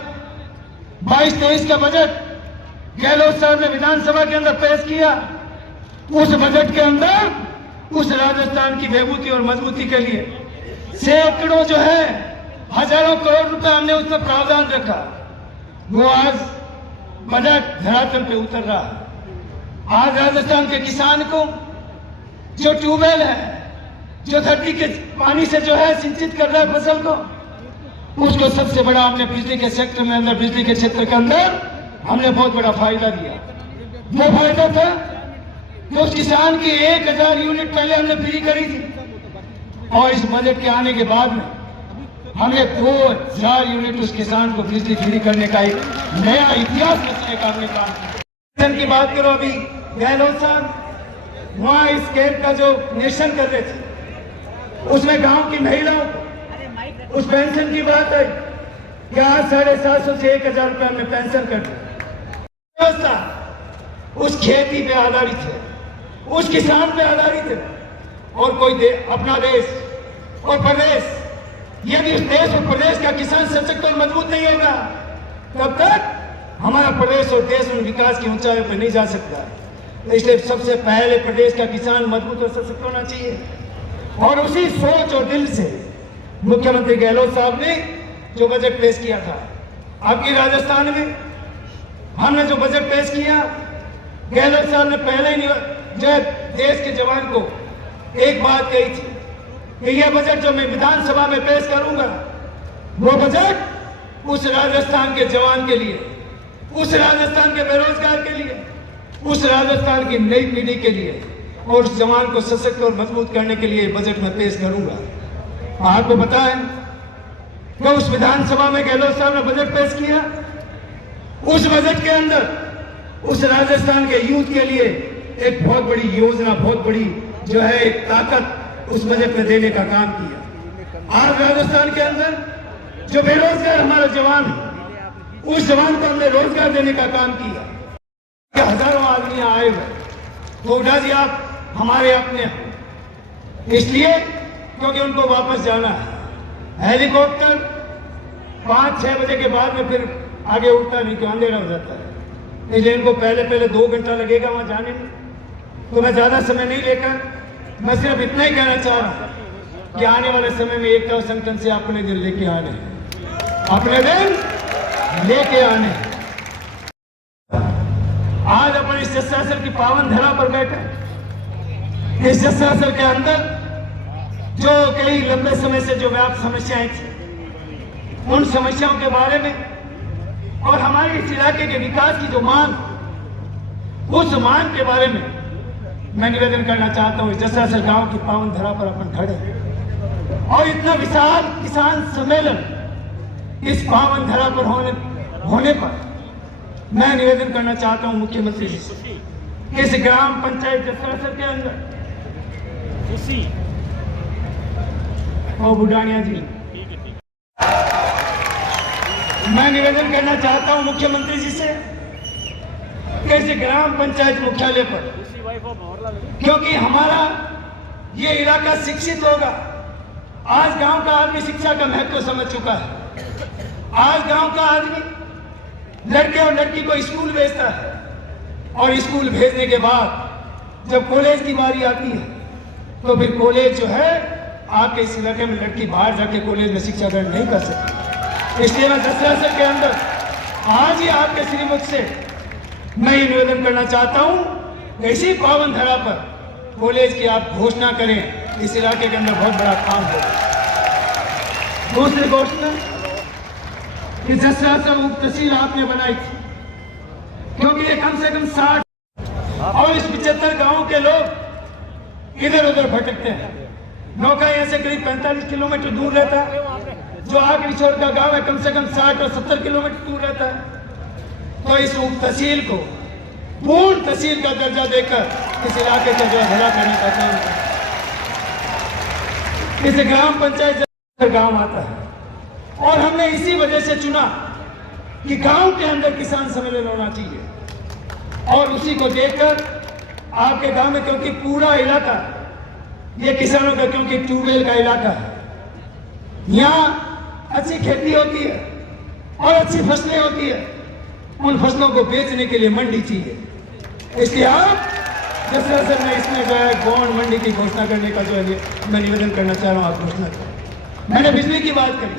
22-23 का बजट गहलोत साहब ने विधानसभा के अंदर पेश किया। उस बजट के अंदर उस राजस्थान की बहबूदी और मजबूती के लिए सैकड़ों जो है, हजारों करोड़ रुपए हमने उसमें प्रावधान रखा। वो आज बजट धरातल पे उतर रहा है। आज राजस्थान के किसान को जो ट्यूबवेल है, जो धरती के पानी से जो है सिंचित कर रहा है फसल को, उसको सबसे बड़ा हमने बिजली के सेक्टर में अंदर, बिजली के क्षेत्र के अंदर हमने बहुत बड़ा फायदा दिया। वो फायदा था तो उस किसान की 1000 यूनिट पहले हमने फ्री करी थी और इस बजट के आने के बाद में हमने 2000 यूनिट उस किसान को बिजली फ्री करने का एक नया इतिहास रचने का हमने काम किया। की बात करो, अभी गहलोत साहब वहाँ इस कैंप का जो निरीक्षण कर रहे थे, उसमें गांव की महिलाओं को उस पेंशन की बात है कि आज 750 से 1000 रुपये हमने पेंशन कर दी। उस खेती पे आधारित है, उस किसान पे आधारित है। और कोई अपना देश और प्रदेश, यदि उस देश और प्रदेश का किसान सशक्त और मजबूत नहीं होगा तब तक हमारा प्रदेश और देश उन विकास की ऊंचाई पर नहीं जा सकता। इसलिए सबसे पहले प्रदेश का किसान मजबूत और सशक्त होना चाहिए। और उसी सोच और दिल से मुख्यमंत्री गहलोत साहब ने जो बजट पेश किया था, आपकी राजस्थान में हमने जो बजट पेश किया, गहलोत साहब ने पहले ही जो देश के जवान को एक बात कही थी कि यह बजट जो मैं विधानसभा में पेश करूंगा, वो बजट उस राजस्थान के जवान के लिए, उस राजस्थान के बेरोजगार के लिए, उस राजस्थान की नई पीढ़ी के लिए और उस जवान को सशक्त और मजबूत करने के लिए बजट में पेश करूंगा। आपको पता है कि उस विधानसभा में गहलोत साहब ने बजट पेश किया, उस बजट के अंदर उस राजस्थान के यूथ के लिए एक बहुत बड़ी योजना, बहुत बड़ी जो है एक ताकत उस बजट में देने का काम किया। आज राजस्थान के अंदर जो बेरोजगार हमारा जवान है, उस जवान को हमने रोजगार देने का काम किया। हजारों आदमी आए हुए, तो उड़ा जी आप हमारे अपने हैं, इसलिए क्योंकि उनको वापस जाना है। हेलीकॉप्टर 5-6 बजे के बाद में फिर आगे उड़ता नहीं, क्यों अंधेरा हो जाता है। इसलिए इनको पहले 2 घंटा लगेगा वहां जाने में। तो मैं ज्यादा समय नहीं लेकर मैं सिर्फ इतना ही कहना चाह रहा हूं कि आने वाले समय में एकता और संगठन से अपने दिन लेके आने, अपने दिन लेके आने। आज अपन इस जस्रासल की पावन धरा पर बैठे। इस जस्रासल के अंदर जो कई लंबे समय से जो व्याप्त समस्याएं थी, उन समस्याओं के बारे में और हमारे इस इलाके के विकास की जो मांग, उस मांग के बारे में मैं निवेदन करना चाहता हूं। जस्रासल गांव की पावन धरा पर अपन खड़े और इतना विशाल किसान सम्मेलन इस पावन धरा पर होने पर मैं निवेदन करना चाहता हूं मुख्यमंत्री जी से, इस ग्राम पंचायत जस्रासल के अंदर और बुढ़ानिया जी, मैं निवेदन करना चाहता हूं मुख्यमंत्री जी से कि इस ग्राम पंचायत मुख्यालय पर, क्योंकि हमारा ये इलाका शिक्षित होगा। आज गांव का आदमी शिक्षा का महत्व समझ चुका है। आज गांव का आदमी लड़के और लड़की को स्कूल भेजता है और स्कूल भेजने के बाद जब कॉलेज की बारी आती है तो फिर कॉलेज जो है आपके इस इलाके में लड़की बाहर जाके कॉलेज में शिक्षा ग्रहण नहीं कर सकती। इसलिए मैं जस्रासल के अंदर आज ही आपके श्रीमुख से मैं ये निवेदन करना चाहता हूं, ऐसी पावन धरा पर कॉलेज की आप घोषणा करें। इस इलाके के अंदर बहुत बड़ा काम होगा। दूसरी घोषणा कि जस्रासल उप तहसील आपने बनाई थी, क्योंकि ये कम से कम 60 और इस 75 गांवों के लोग इधर उधर भटकते हैं। नौका यहाँ से करीब 45 किलोमीटर दूर रहता है, जो आखिरी छोर का गांव है कम से कम 60 और 70 किलोमीटर दूर रहता है। तो इस उप तहसील को पूर्ण तहसील का दर्जा देकर इस इलाके का जो भला करने का काम है। इस ग्राम पंचायत गांव आता है और हमने इसी वजह से चुना कि गांव के अंदर किसान सम्मेलन होना चाहिए और उसी को देखकर आपके गांव में, क्योंकि पूरा इलाका ये किसानों का, क्योंकि ट्यूबवेल का इलाका है, यहाँ अच्छी खेती होती है और अच्छी फसलें होती है। उन फसलों को बेचने के लिए मंडी चाहिए। इसलिए आप जस्रासल में इसमें जो है गौण मंडी की घोषणा करने का जो है मैं निवेदन करना चाह रहा हूँ, आप घोषणा करें। मैंने बिजली की बात करी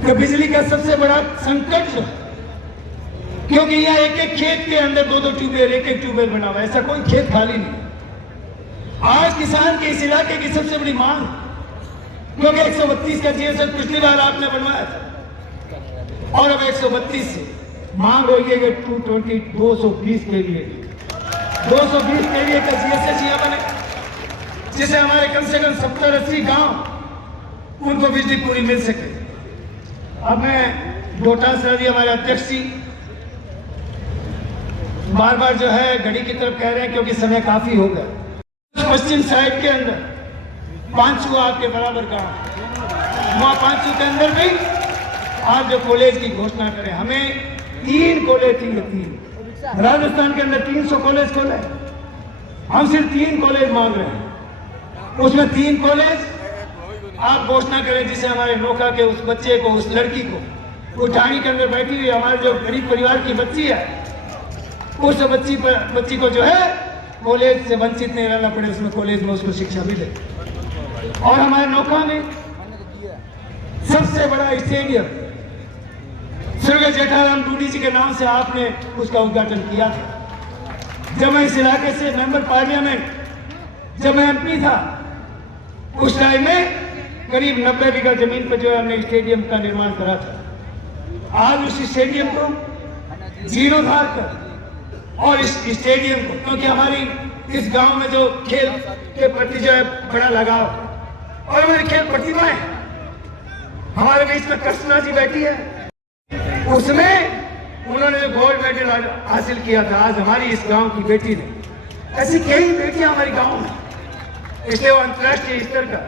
कि बिजली का सबसे बड़ा संकट जो है, क्योंकि यहाँ एक एक खेत के अंदर 2-2 ट्यूबवेल, एक एक ट्यूबवेल बना हुआ है, ऐसा कोई खेत खाली नहीं। आज किसान के इस इलाके की सबसे बड़ी मांग, क्योंकि 132 का जीएसएल पिछली बार आपने बनवाया था और अब 132 से मांग हो गई है 220 के लिए 220 के लिए का जीएसएस यहाँ बने, जिसे हमारे कम से कम 70-80 गांव उनको बिजली पूरी मिल सके। अब मैं गोटा सर जी हमारे अध्यक्ष जी बार बार जो है घड़ी की तरफ कह रहे हैं, क्योंकि समय काफी हो गया। पश्चिम साइड के अंदर पांचू आपके बराबर गांव, वहां पांचू के अंदर भी आप जो कॉलेज की घोषणा करें। हमें 3 कॉलेज चाहिए, 3। राजस्थान के अंदर 300 कॉलेज खोले, हम सिर्फ 3 कॉलेज मांग रहे हैं, उसमें 3 कॉलेज आप घोषणा करें, जिसे हमारे नोखा के उस बच्चे को, उस लड़की को, वो ठाणी के अंदर बैठी हुई हमारे जो गरीब परिवार की बच्ची है, उस बच्ची को जो है कॉलेज से वंचित नहीं रहना पड़े, उसमें कॉलेज में उसको शिक्षा मिले। और हमारे नोखा में सबसे बड़ा स्टेडियम स्वर्गीय जेठाराम टूडी जी के नाम से आपने उसका उद्घाटन किया था। जब मैं इस इलाके से मेंबर पार्लियामेंट, जब मैं MP था, उस टाइम में करीब 90 बीघा जमीन पर जो है हमने स्टेडियम का निर्माण करा था। आज उस स्टेडियम को जीर्णोद्धार कर और इस स्टेडियम को, क्योंकि हमारी इस गांव में जो खेल के प्रति जो है बड़ा लगाव और हमारी खेल प्रतिभाएं, हमारे बीच में कृष्णा जी बैठी है, उसमें उन्होंने जो गोल्ड मेडल हासिल किया था। आज हमारी इस गांव की बेटी ने, ऐसी कई बेटियां हमारे गांव में, इसलिए वो अंतर्राष्ट्रीय स्तर का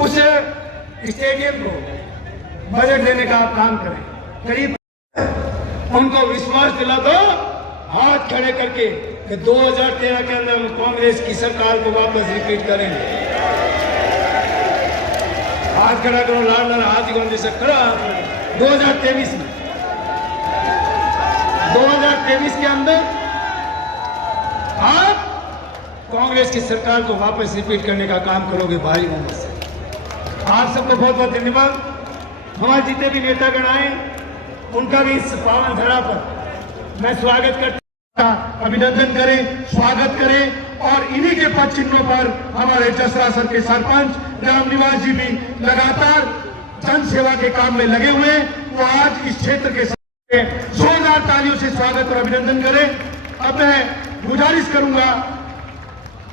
उस स्टेडियम को बजट देने का आप काम करें। करीब उनको विश्वास दिला दो हाथ खड़े करके कि 2013 के अंदर हम कांग्रेस की सरकार को वापस रिपीट करेंगे। हाथ खड़ा करो, लाल लाल हाथ ही जैसे खड़ा। 2023 में 2023 के अंदर आप कांग्रेस की सरकार को वापस रिपीट करने का काम करोगे भारी बहुमत से। आप सबको बहुत बहुत धन्यवाद। हमारे जितने भी नेतागण आए, उनका भी इस पावन धरा पर मैं स्वागत करता, अभिनंदन करें, स्वागत करें। और इन्हीं के पद चिन्हों पर हमारे जसरासर के सरपंच रामनिवास जी भी लगातार जन सेवा के काम में लगे हुए। वो आज इस क्षेत्र के जोरदार तालियों से स्वागत और अभिनंदन करें। अब मैं गुजारिश करूंगा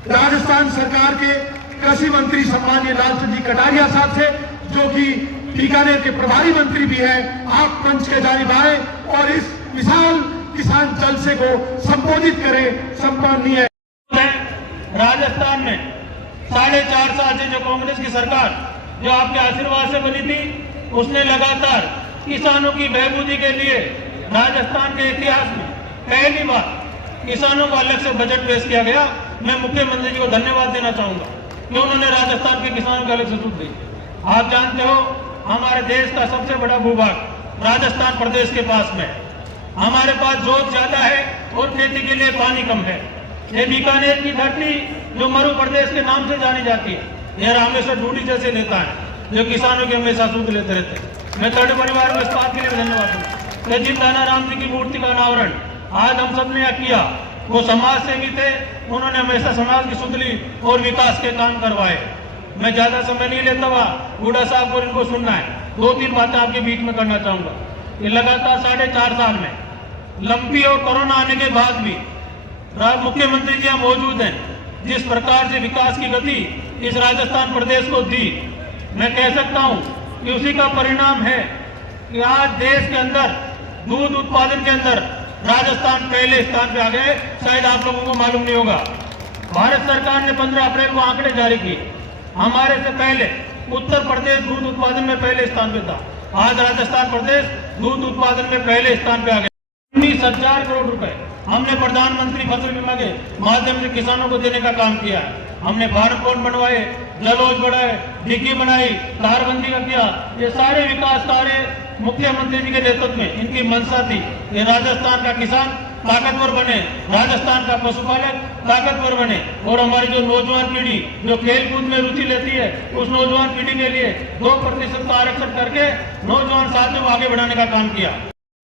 राजस्थान सरकार के कृषि मंत्री सम्माननीय लालचंद जी कटारिया साहब से, जो कि बीकानेर के प्रभारी मंत्री भी हैं, आप मंच के जानिब आए और इस विशाल किसान जलसे को संबोधित करें। सम्माननीय राजस्थान में 4.5 साल से जो कांग्रेस की सरकार जो आपके आशीर्वाद से बनी थी, उसने लगातार किसानों की बहबूदी के लिए राजस्थान के इतिहास में पहली बार किसानों को अलग से बजट पेश किया गया। मैं मुख्यमंत्री जी को धन्यवाद देना चाहूंगा कि उन्होंने राजस्थान के किसानों को अलग से छूट दी। आप जानते हो हमारे देश का सबसे बड़ा भूभाग राजस्थान प्रदेश के पास में, हमारे पास जोत ज्यादा है और खेती के लिए पानी कम है। ये बीकानेर की धरती जो मरु प्रदेश के नाम से जानी जाती है, यह रामेश्वर ढूंढी जैसे नेता है जो किसानों के हमेशा सूद लेते रहते हैं। मैं तट परिवार में इस बात के लिए धन्यवाद दूंगा। जिन दाना राम जी की मूर्ति का अनावरण आज हम सब ने किया, वो समाज सेवी थे, उन्होंने हमेशा समाज की सुधली और विकास के काम करवाए। मैं ज्यादा समय नहीं लेता हुआ बूढ़ा साहब को इनको सुनना है, 2-3 बातें आपके बीच में करना चाहूंगा। ये लगातार 4.5 साल में लंबी और कोरोना आने के बाद भी मुख्यमंत्री जी यहाँ मौजूद हैं, जिस प्रकार से विकास की गति इस राजस्थान प्रदेश को दी, मैं कह सकता हूं कि उसी का परिणाम है कि आज देश के अंदर दूध उत्पादन के अंदर राजस्थान पहले स्थान पे आ गए। शायद आप लोगों को मालूम नहीं होगा, भारत सरकार ने 15 अप्रैल को आंकड़े जारी किए, हमारे से पहले उत्तर प्रदेश दूध उत्पादन में पहले स्थान पे था। आज राजस्थान प्रदेश दूध उत्पादन में पहले स्थान पे आ गया। 19,000 करोड़ रुपए हमने प्रधानमंत्री फसल बीमा के माध्यम से किसानों को देने का काम किया है। हमने भारत पोर्ट बनवाए, जलौज बढ़ाए, डिग्गी बनाई, तारबंदी का किया। ये सारे विकास कार्य मुख्यमंत्री जी के नेतृत्व में, इनकी मंशा थी कि राजस्थान का किसान ताकतवर बने, राजस्थान का पशुपालक ताकतवर बने और हमारी जो नौजवान पीढ़ी जो खेलकूद में रुचि लेती है, उस नौजवान पीढ़ी के लिए 2% का आरक्षण करके नौजवान साथियों को आगे बढ़ाने का काम किया।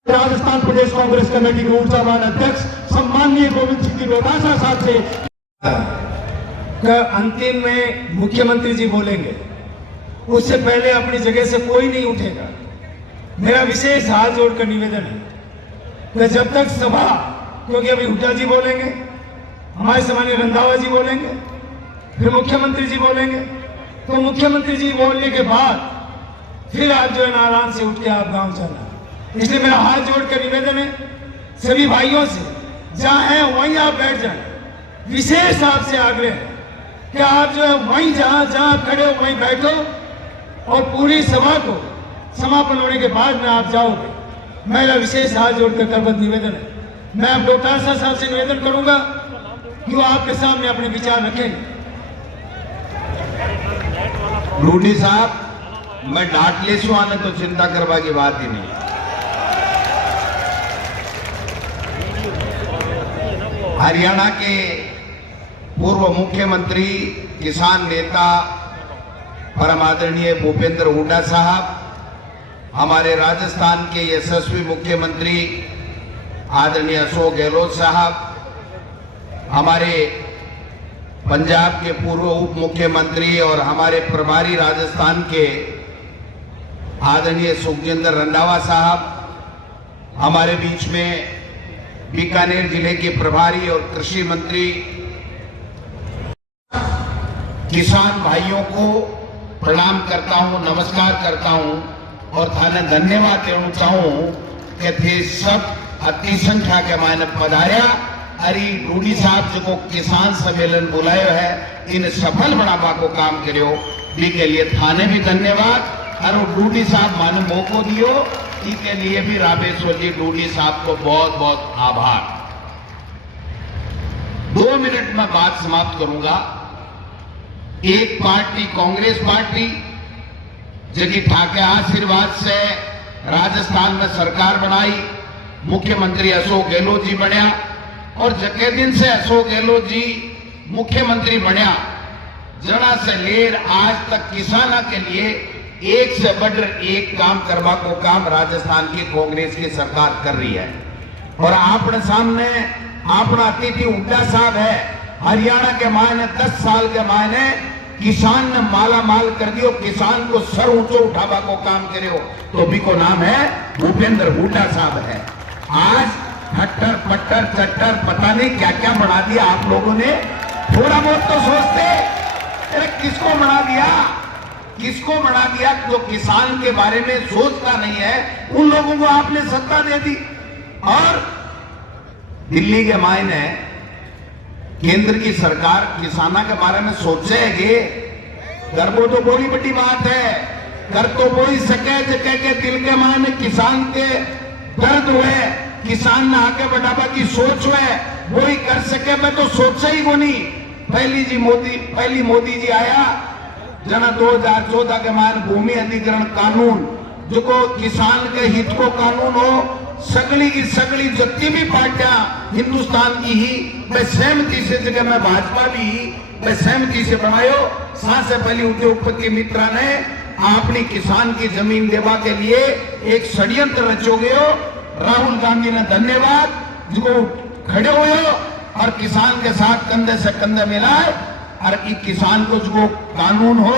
राजस्थान प्रदेश कांग्रेस कमेटी के ऊर्जावान अध्यक्ष सम्माननीय गोविंद सिंह डोटासरा साहब से अंतिम में मुख्यमंत्री जी बोलेंगे, उससे पहले अपनी जगह से कोई नहीं उठेगा। मेरा विशेष हाथ जोड़कर निवेदन है कि जब तक सभा, क्योंकि अभी हुड्डा जी बोलेंगे, हमारे सम्मानीय रंधावा जी बोलेंगे, फिर मुख्यमंत्री जी बोलेंगे, तो मुख्यमंत्री जी बोलने के बाद फिर आप जो है ना आराम से उठ के आप गाँव जाना। इसलिए मेरा हाथ जोड़कर निवेदन है सभी भाइयों से, जहां हैं वहीं आप बैठ जाएं। विशेष आपसे आग्रह है कि आप जो है वहीं जहां खड़े हो वहीं बैठो और पूरी सभा को समापन होने के बाद में आप जाओगे। मेरा विशेष हाथ जोड़कर करबद्ध निवेदन है। मैं अब डोटासरा साहब से निवेदन करूंगा क्यों आपके सामने अपने विचार रखें। रूडी साहब, मैं डांट ले सु आने तो चिंता करवा की बात ही नहीं। हरियाणा के पूर्व मुख्यमंत्री, किसान नेता परम आदरणीय भूपेंद्र हुड्डा साहब, हमारे राजस्थान के यशस्वी मुख्यमंत्री आदरणीय अशोक गहलोत साहब, हमारे पंजाब के पूर्व उप मुख्यमंत्री और हमारे प्रभारी राजस्थान के आदरणीय सुखजिंदर रंधावा साहब, हमारे बीच में बीकानेर जिले के प्रभारी और कृषि मंत्री, किसान भाइयों को प्रणाम करता हूं, नमस्कार करता हूं और थाने धन्यवाद देना चाहूं कि थे सब अति संख्या के मायने पधार्या। अरे रूडी साहब जो को किसान सम्मेलन बुलायो है, इन सफल बनावा को काम करियो, बी के लिए थाने भी धन्यवाद। और रूडी साहब माने मौको दियो, इसके लिए भी रामेश्वर जी रूडी साहब को बहुत बहुत आभार। 2 मिनट में बात समाप्त करूंगा। एक पार्टी कांग्रेस पार्टी जगी ठाके आशीर्वाद से राजस्थान में सरकार बनाई, मुख्यमंत्री अशोक गहलोत जी बनया और जके दिन से अशोक गहलोत जी मुख्यमंत्री बनया, जना से लेर आज तक किसाना के लिए एक से बढ़कर एक काम करवा को काम राजस्थान की कांग्रेस की सरकार कर रही है। और आपने सामने अपना अतिथि हुड्डा साहब है, हरियाणा के मायने 10 साल के मायने किसान ने माला माल कर दियो, किसान को सर ऊंचो उठावा को काम करियो, तो भी को नाम है भूपेंद्र हुड्डा साहब है। आज खट्टर पट्टर चट्टर पता नहीं क्या क्या बना दिया आप लोगों ने। थोड़ा बहुत तो सोचते, अरे किसको बना दिया, किसको बना दिया? जो किसान के बारे में सोचता नहीं है उन लोगों को आपने सत्ता दे दी। और दिल्ली के मायने केंद्र की सरकार किसाना के बारे में सोचेगी, कर वो तो बड़ी बड़ी बात है, कर तो वही सके जगह के दिल के मायने किसान के दर्द हुए, किसान ने आगे बढ़ावा की सोच हुए, वही कर सके। मैं तो सोचा ही को नहीं। पहली मोदी जी आया जना 2014 के मान भूमि अधिग्रहण कानून, जो को किसान के हित को कानून हो, सगली की सगली जितनी भी पार्टियां हिंदुस्तान की ही मैं सहमति से, जगह में भाजपा भी मैं सहमति से बनायो। साथ से पहले उद्योगपति मित्रा ने अपनी किसान की जमीन देवा के लिए एक षड्यंत्र रचो गयो। राहुल गांधी ने धन्यवाद जो खड़े हुए और किसान के साथ कंधे से कंधे मिलाए और किसान को जो कानून हो,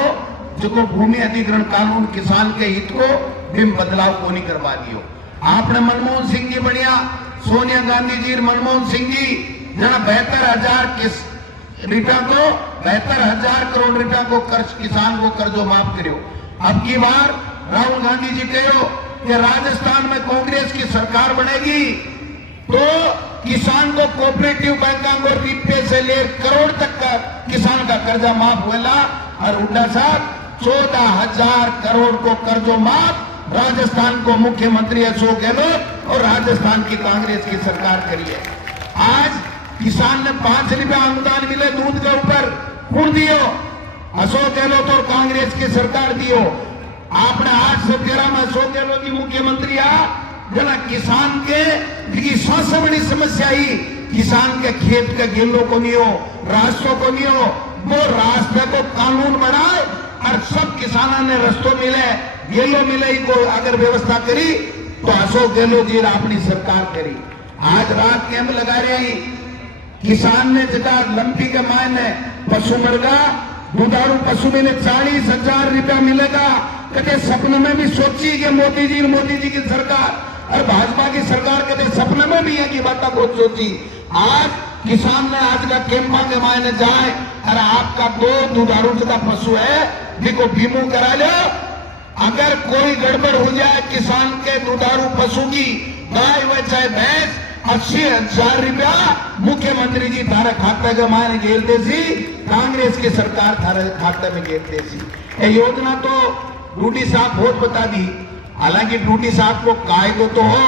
जो भूमि अधिग्रहण कानून किसान के हित को बिम बदलाव को नहीं करवा दियो। आपने मनमोहन सिंह जी बढ़िया, सोनिया गांधी जी, मनमोहन सिंह जी जहां 72,000 रुपया को 72,000 करोड़ रुपया को कर्ज किसान को कर्जो माफ करियो। अब की बार राहुल गांधी जी कहो कि राजस्थान में कांग्रेस की सरकार बनेगी तो किसान को कोऑपरेटिव बैंकों को रुपये से ले करोड़ तक का किसान का कर्जा माफ हुआ। और हुड्डा साहब 14,000 करोड़ को कर्जो माफ राजस्थान को मुख्यमंत्री अशोक गहलोत और राजस्थान की कांग्रेस की सरकार करी है। आज किसान ने 5 रुपया अनुदान मिले दूध के ऊपर कौन दियो? अशोक गहलोत और कांग्रेस की सरकार दियो। आपने 813 में अशोक गहलोत की मुख्यमंत्री आ जना किसान के सबसे बड़ी समस्या ही किसान के खेत के गिल्लो को नहीं हो, रास्तों को नहीं हो, वो रास्ते को कानून बनाए और सब किसानों ने रस्तों मिले गेलो मिले को अगर व्यवस्था करी तो अशोक गहलोत जी ने अपनी सरकार करी। आज रात कैंप लगा रहे किसान ने जगह लंबी के मायने पशु मरगा दुधारू पशु मिले 40,000 रुपया मिलेगा। कदे सपने में भी सोची कि मोदी जी की सरकार और भाजपा की सरकार कदे सपने में भी है कि बात बहुत सोची। आज किसान ने आज का कैंपा के मायने जाए और आपका 2 दुधारू जगह पशु है जिनको बीमो करा लो। अगर कोई गड़बड़ हो जाए किसान के दुधारू पशु की, गाय व चाहे भैंस, 80,000 रुपया मुख्यमंत्री जी थारे खाते के मायने घेरते सी, कांग्रेस की सरकार थारे खाते में घेरते सी। ये योजना तो डूडी साहब बहुत बता दी। हालांकि डूडी साहब को कायदो तो हो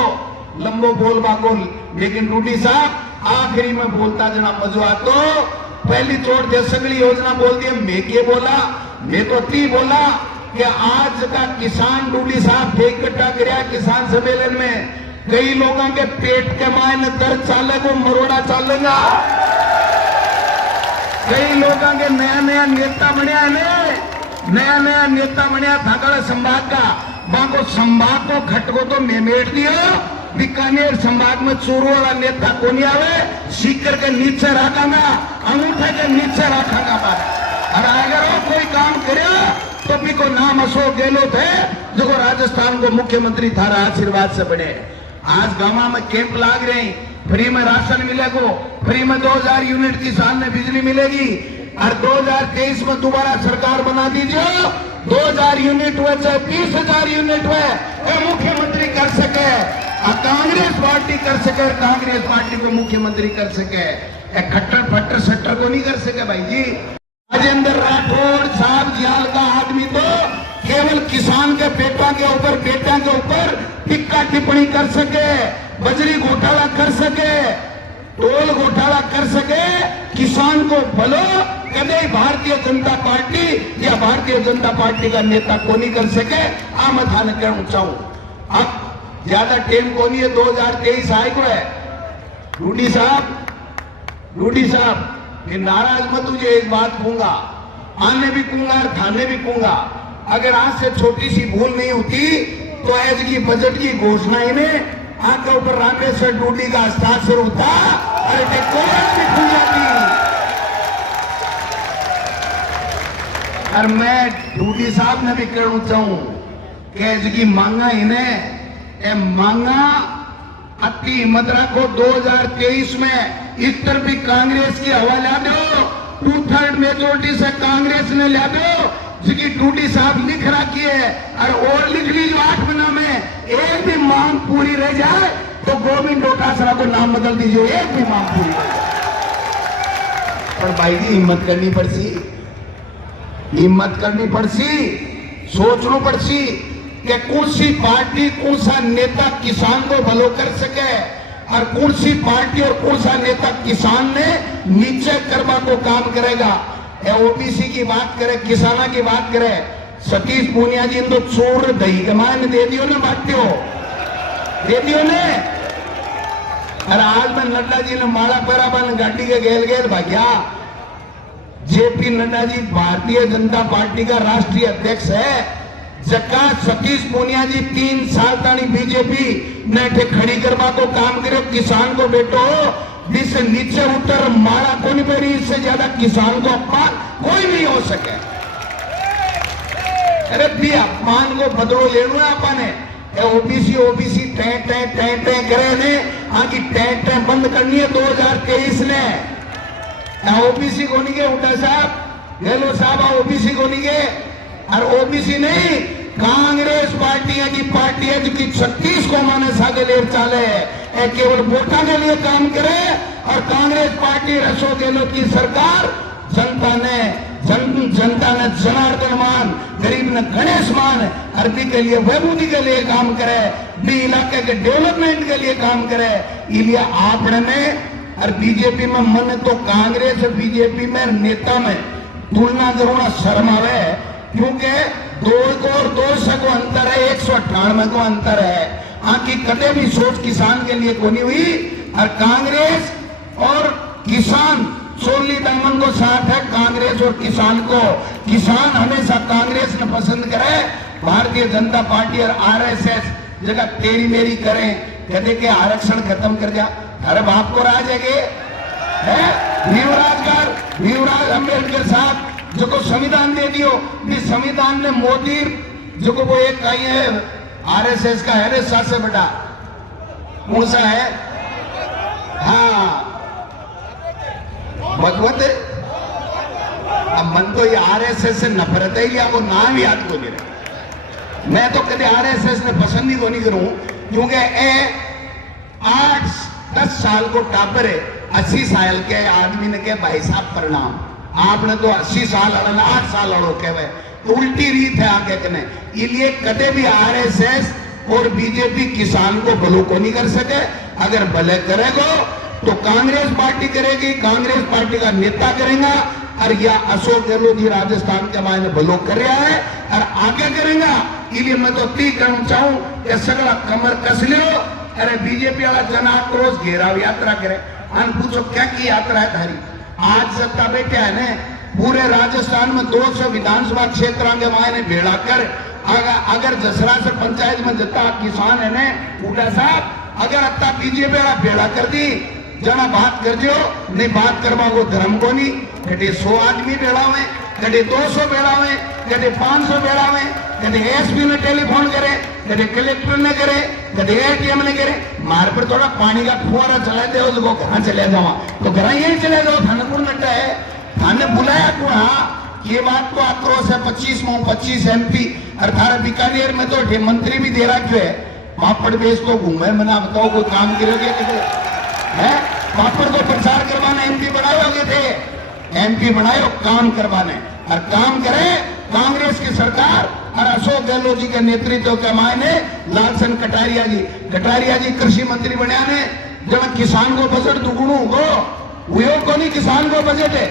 लंबो बोल बागोल, लेकिन डूडी साहब आखिरी में बोलता जना मजो आतो। पहली चोट दे सगली योजना बोल दी, मैं के बोला, मैं तो ती बोला कि आज का किसान डूडी साहब फेंक कट्टा गिरा किसान सम्मेलन में। कई लोगों के पेट के मायने दर्द चाले को मरोड़ा चालेगा। कई लोगों के नया नया नेता बनया है, नया नया नेता बनया थाकड़ा संभाग का, बाको संभाग को खटको तो मेमेट दियो। बीकानेर संभाग में चोरू वाला नेता कोनी आवे, सीकर के नीचे रखांगा, अंगूठे के नीचे रखांगा। और अगर वो कोई काम करे तो भी को नाम अशोक गहलोत है, जो राजस्थान को मुख्यमंत्री थारा आशीर्वाद से बने। आज गांव में कैंप लाग रहे, फ्री में राशन मिलेगा, फ्री में 2000 यूनिट किसान ने बिजली मिलेगी। और 2023 में दोबारा सरकार बना दीजिए, 2000 यूनिट हुए चाहे 20,000 यूनिट हुए, मुख्यमंत्री कर सके, कांग्रेस पार्टी कर सके, कांग्रेस पार्टी को मुख्यमंत्री कर सके। खट्टर फट्टर सट्टर को नहीं कर सके भाई जी। राजेंद्र राठौड़ साहब जियाल का आदमी तो केवल किसान के बेटा के ऊपर टिक्का टिप्पणी कर सके, बजरी घोटाला कर सके, टोल घोटाला कर सके, किसान को भलो कदे भारतीय जनता पार्टी या भारतीय जनता पार्टी का नेता को नहीं कर सके। आ मैं थाने कहना चाहूं, अब ज्यादा टेम को नहीं है, 2023 आए को है। रूडी साहब ये नाराज मत, तुझे एक बात कहूंगा, आने भी कहूंगा और थाने भी कहूंगा, अगर आज से छोटी सी भूल नहीं होती तो आज की बजट की घोषणा इन्हें आंख के ऊपर रामेश्वर डूडी का हस्ताक्षर होता, अरे टेकोरस भी खुल जाती। और मैं डूडी साहब ने भी कहना चाहूं कि आज की मांगा इन्हें मांगा अति हिम्मत रखो, 2023 में इस तरफ भी कांग्रेस की हवा ला दो, 2/3 मेजोरिटी से कांग्रेस ने ला दो, जिसकी डूडी साहब लिख रखी है। और लिख लीजिए 8 महीना में एक भी मांग पूरी रह जाए तो गोविंद डोटासरा को नाम बदल दीजिए, एक भी मांग पूरी रह जाए। पर भाई जी हिम्मत करनी पड़सी, सोचना पड़सी कि कौन सी पार्टी कौन सा नेता किसान को भलो कर सके, और कौन सी पार्टी और कौन सा नेता किसान ने नीचे करवा को काम करेगा। ओबीसी की बात करे, किसाना की बात करे, सतीश पूनिया जी तो चोर दही कमान दे दियो ना, बांटियो दे दियो ने। और आज में नड्डा जी ने माला पराबन गाड़ी के गेल भाग्या। जेपी नड्डा जी भारतीय जनता पार्टी का राष्ट्रीय अध्यक्ष है, जका सतीश पूनिया जी 3 साल तानी बीजेपी ने खड़ी करवा को काम करे। किसान को बेटो जिस नीचे उतर मारा को नहीं पेरी, इससे ज्यादा किसान को अपमान कोई नहीं हो सके। अरे भी अपमान को बदलो लेना है अपने। ओबीसी टे करे ने, आगे टे बंद करनी है 2023 ने। ओबीसी को नहीं गए उठा साहब, गहलोत साहब ओबीसी को नहीं गए, और ओबीसी नहीं कांग्रेस पार्टी है जो कि 36 को माने सागे लेर चाले, केवल वोटा के लिए काम करे। और कांग्रेस पार्टी अशोक गहलोत की सरकार जनता ने जनार्दन मान, गरीब ने गणेश मान, अरबी के लिए विभूति के लिए काम करे, भी इलाके के डेवलपमेंट के लिए काम करे। इसलिए आपने और बीजेपी में मन तो कांग्रेस और बीजेपी में नेता में तुलना करो शर्म आवे, क्योंकि 2 और 200 को अंतर है, 198 को अंतर है। आखिर कदे भी सोच किसान के लिए कोनी हुई। और कांग्रेस और किसान सोली दामन को साथ है, कांग्रेस और किसान को। किसान हमेशा कांग्रेस ने पसंद करे, भारतीय जनता पार्टी और आरएसएस जगह तेरी मेरी करें, कहते कि आरक्षण खत्म कर जा। अरे बाप को राज है भीमराज अम्बेडकर साहब जो को संविधान दे दियो, संविधान ने मोदी जो को वो एक कहीं है आरएसएस का है, 7 से बड़ा कौन सा है, हाँ भगवत। अब मन तो ये आरएसएस से नफरत है, या वो नाम याद को नहीं रहा। मैं तो कभी आरएसएस ने पसंद ही को नहीं करूं, क्योंकि 8-10 साल को टापर है, 80 साल के आदमी ने कहे भाई साहब प्रणाम, आपने तो 80 साल 8 साल अड़ो कहे, तो उल्टी रीत है आगे कने। इसलिए कदे भी आरएसएस और बीजेपी किसान को भलो को नहीं कर सके। अगर भले करेगो तो कांग्रेस पार्टी करेगी, कांग्रेस पार्टी का नेता करेगा, और या अशोक गहलोत जी राजस्थान के मायने भलो कर रहा है और आगे करेगा। इसलिए मैं तो ती कहना चाहूं कि सगड़ा कमर कस लियो। अरे बीजेपी वाला जन आक्रोश घेराव यात्रा करे, अन पूछो क्या की यात्रा है थारी। आज सत्ता बैठे है ने पूरे राजस्थान में 200 विधानसभा क्षेत्र के मायने भेड़ा कर, अगर जसरासर पंचायत में जता किसान है ने उठा साहब, अगर अत्ता बीजेपी वाला भेड़ा कर दी जना बात कर जो नहीं बात करवा को धर्म को नहीं। कटे 100 आदमी भेड़ा हुए, कटे 200 भेड़ा हुए, कटे 500 भेड़ा हुए, कटे एसपी ने टेलीफोन करे, कटे कलेक्टर ने करे, कटे एटीएम ने करे। मार पर थोड़ा पानी का फुहारा चला दे उसको कहाँ चले जाओ, तो घर यही चले जाओ। थाने कौन नड्डा है, थाने बुलाया को। हाँ ये बात को आक्रोश है 25 MP और थारा बीकानेर में तो मंत्री भी दे रखे है। पापड़ बेच को घूमे मना बताओ कोई काम करोगे है? पापड़ को प्रचार करवाने MP बनाओगे थे, MP बनाओ काम करवाने और काम करे कांग्रेस की सरकार और अशोक गहलोत जी के नेतृत्व के मायने लालचंद कटारिया जी कृषि मंत्री बने ने। जब किसान को बजट दुगुणू हो को नहीं किसान को बजट है।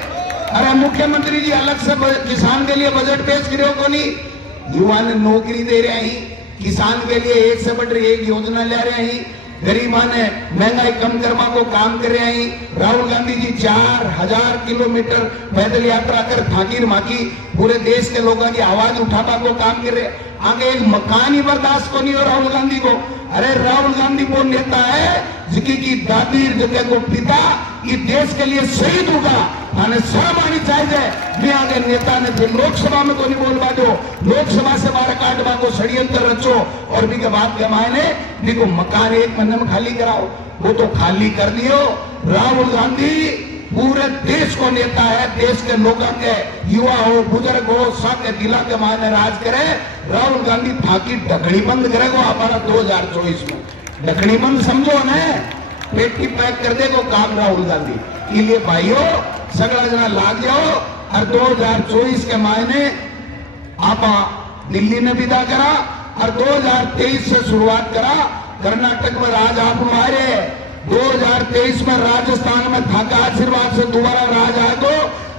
अरे मुख्यमंत्री जी अलग से किसान के लिए बजट पेश करो को नहीं। युवा ने नौकरी दे रहे हैं, किसान के लिए एक से बढ़कर एक योजना ले रहे हैं, गरीबा ने महंगाई कम करवा को काम कर रहे हैं। राहुल गांधी जी 4000 किलोमीटर पैदल यात्रा कर थाकीर माकी पूरे देश के लोगों की आवाज उठावा को काम कर रहे। आगे एक मकान ही बर्दाश्त को नहीं हो राहुल गांधी को। अरे राहुल गांधी वो नेता है जिसकी दादी जगह को पिता ये देश के लिए शहीद होगा, माने शर्म आनी चाहिए। मैं आगे नेता ने थे लोकसभा में को नहीं बोलवा दो, लोकसभा से बाहर काटवा को षड्यंत्र रचो और भी के बाद के मायने भी को मकान 1 महीने में खाली कराओ, वो तो खाली कर दियो। राहुल गांधी पूरे देश को नेता है, देश के लोगों के युवा हो बुजुर्ग हो सबके दिला के मायने राज करे। राहुल गांधी थाकी ढकनी बंद करेगा हमारा 2024 में। ढकनी बंद समझो न, पेटी पैक कर देगा काम राहुल गांधी। इसलिए भाइयों सगड़ा जना लाग जाओ और 2024 के मायने आप दिल्ली ने विदा करा और 2023 से शुरुआत करा। कर्नाटक में राज आप मारे, 2023 में राजस्थान में थाका आशीर्वाद से दोबारा राज आएगो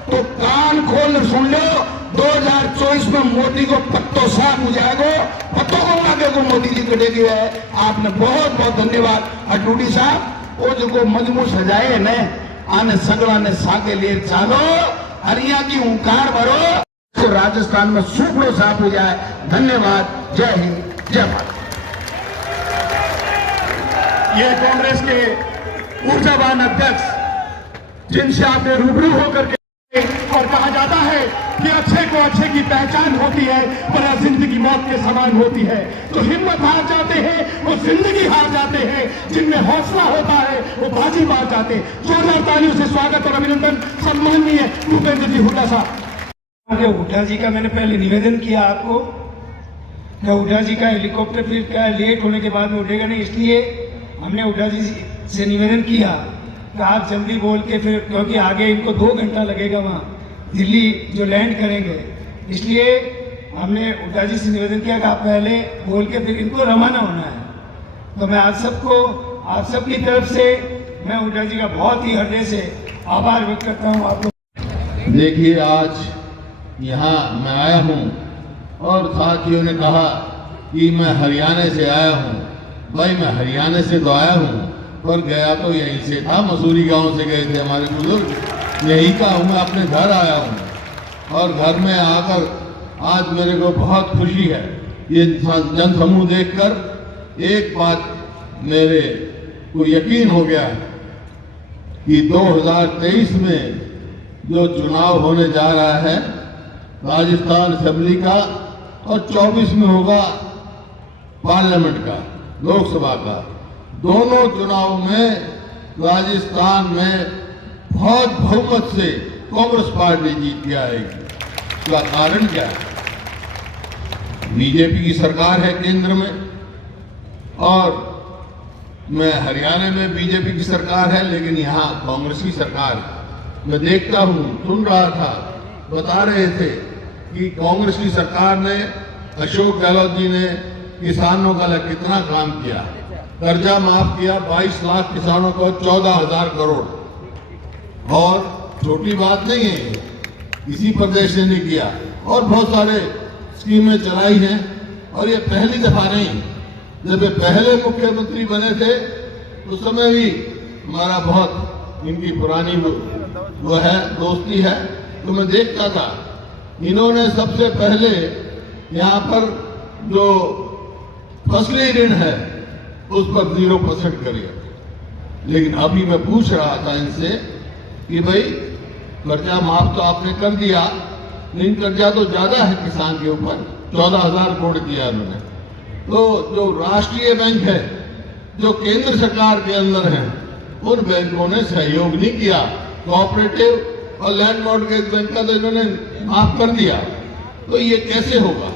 तो कान खोल सुन लो। 2024 में मोदी को पत्तों साफ हो जाएगा, पत्तों को आगे को मोदी जी कटेगी है। आपने बहुत बहुत धन्यवाद। और डूडी साहब वो जो मजमू सजाए ने आने सगड़ा ने सागे लिए चालो हरिया की हुंकार भरो तो राजस्थान में सूखड़ो साफ हो जाए। धन्यवाद। जय हिंद, जय भारत। ये कांग्रेस के ऊर्जावान अध्यक्ष जिनसे आपने रूबरू होकर के और कहा जाता है कि अच्छे को अच्छे की पहचान होती है पर जिंदगी मौत के समान होती है। जो हिम्मत हार जाते हैं वो जिंदगी हार जाते हैं, जिनमें हौसला होता है वो बाजी मार जाते हैं। जोरदार तालियों से स्वागत और अभिनंदन सम्माननीय भूपेंद्र जी हुड्डा साहब। हुड्डा जी का मैंने पहले निवेदन किया आपको, हुड्डा जी का हेलीकॉप्टर फिर क्या लेट होने के बाद में उठेगा नहीं, इसलिए हमने हुड्डा जी से निवेदन किया कि आप जल्दी बोल के फिर, क्योंकि आगे इनको 2 घंटा लगेगा वहाँ दिल्ली जो लैंड करेंगे, इसलिए हमने हुड्डा जी से निवेदन किया कि आप पहले बोल के फिर इनको रवाना होना है। तो मैं आप सबकी तरफ से मैं हुड्डा जी का बहुत ही हृदय से आभार व्यक्त करता हूँ। आप लोग देखिए आज यहाँ मैं आया हूँ और साथियों ने कहा कि मैं हरियाणा से आया हूँ। भाई मैं हरियाणा से तो आया हूँ पर गया तो यहीं से था, मसूरी गांव से गए थे हमारे बुजुर्ग, यहीं का हूँ। मैं अपने घर आया हूँ और घर में आकर आज मेरे को बहुत खुशी है। ये जनसमूह देखकर एक बात मेरे को यकीन हो गया है कि 2023 में जो चुनाव होने जा रहा है राजस्थान असेंबली का और 24 में होगा पार्लियामेंट का, लोकसभा का, दोनों चुनाव में राजस्थान में बहुत बहुमत से कांग्रेस पार्टी जीत के आएगी। इसका कारण क्या है? बीजेपी की सरकार है केंद्र में और मैं हरियाणा में बीजेपी की सरकार है, लेकिन यहाँ कांग्रेस की सरकार है। मैं देखता हूँ, सुन रहा था, बता रहे थे कि कांग्रेस की सरकार ने, अशोक गहलोत जी ने किसानों का कितना काम किया। कर्जा माफ किया 22 लाख किसानों को 14,000 करोड़। और छोटी बात नहीं है, किसी प्रदेश ने नहीं किया, और बहुत सारे स्कीमें चलाई हैं। और ये पहली दफा नहीं, जब ये पहले मुख्यमंत्री बने थे उस समय भी हमारा बहुत इनकी पुरानी वो है दोस्ती है, तो मैं देखता था इन्होंने सबसे पहले यहाँ पर जो फसली ऋण है उस पर 0% करिए। लेकिन अभी मैं पूछ रहा था इनसे कि भाई कर्जा माफ तो आपने कर दिया, लेकिन कर्जा तो ज्यादा है किसान के ऊपर, 14,000 करोड़ किया उन्होंने। तो जो राष्ट्रीय बैंक है, जो केंद्र सरकार के अंदर है, उन बैंकों ने सहयोग नहीं किया। कोऑपरेटिव और लैंड मॉर्गेज बैंक का तो इन्होंने माफ कर दिया। तो ये कैसे होगा?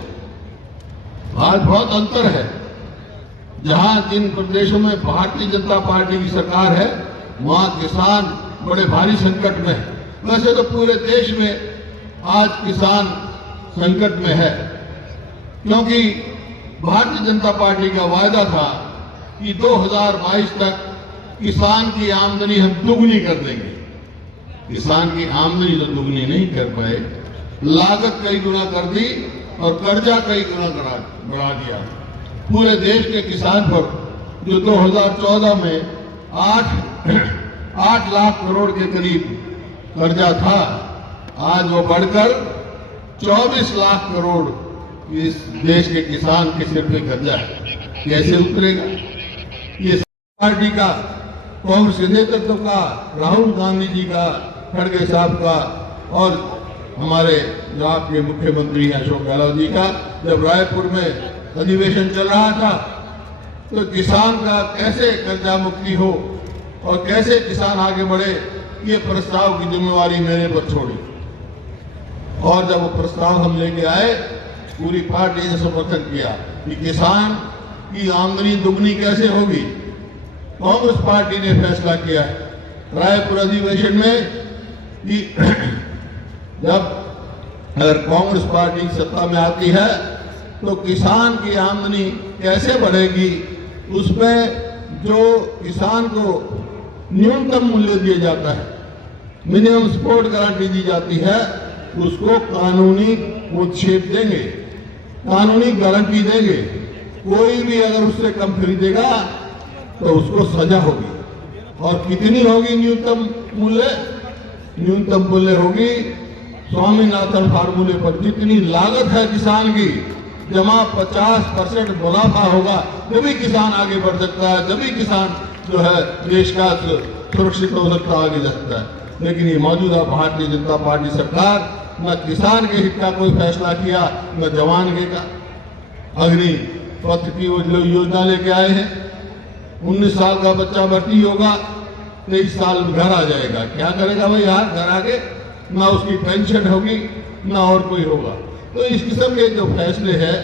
आज बहुत अंतर है। जहां जिन प्रदेशों में भारतीय जनता पार्टी की सरकार है वहां किसान बड़े भारी संकट में है। वैसे तो पूरे देश में आज किसान संकट में है, क्योंकि भारतीय जनता पार्टी का वायदा था कि 2022 तक किसान की आमदनी हम दुगनी कर देंगे। किसान की आमदनी तो दुगनी नहीं कर पाए, लागत कई गुना कर दी और कर्जा कई गुना बढ़ा दिया। पूरे देश के किसान पर जो 2014 में 8 लाख करोड़ के करीब कर्जा था, आज वो बढ़कर 24 लाख करोड़ इस देश के किसान के सिर पे कर्जा है। कैसे उतरेगा? ये पार्टी का, कांग्रेस के नेतृत्व का, राहुल गांधी जी का, खड़गे साहब का और हमारे जो आपके मुख्यमंत्री अशोक गहलोत जी का, जब रायपुर में अधिवेशन चल रहा था तो किसान का कैसे कर्जा मुक्ति हो और कैसे किसान आगे बढ़े, ये प्रस्ताव की जिम्मेवारी मेरे पर छोड़ी। और जब वो प्रस्ताव हम लेके आए, पूरी पार्टी ने समर्थन किया कि किसान की आमदनी दुगनी कैसे होगी। कांग्रेस पार्टी ने फैसला किया रायपुर अधिवेशन में कि जब अगर कांग्रेस पार्टी सत्ता में आती है तो किसान की आमदनी कैसे बढ़ेगी, उसमें जो किसान को न्यूनतम मूल्य दिया जाता है, मिनिमम सपोर्ट गारंटी दी जाती है, उसको कानूनी उच्छेद देंगे, कानूनी गारंटी देंगे। कोई भी अगर उससे कम खरीदेगा तो उसको सजा होगी। और कितनी होगी न्यूनतम मूल्य? न्यूनतम मूल्य होगी स्वामीनाथन फार्मूले पर जितनी लागत है किसान की जमा 50% मुनाफा होगा, तभी किसान आगे बढ़ सकता है, तभी किसान जो है देश का सुरक्षित हो सकता, आगे सकता है। लेकिन ये मौजूदा भारतीय जनता पार्टी सरकार न किसान के हित का कोई फैसला किया, न जवान के का। अग्नि पथ की योजना लेके आए हैं, 19 साल का बच्चा भर्ती होगा, 23 साल में घर आ जाएगा। क्या करेगा भाई यार घर आके? ना उसकी पेंशन होगी, ना और कोई होगा। तो इस किस्म के जो फैसले हैं,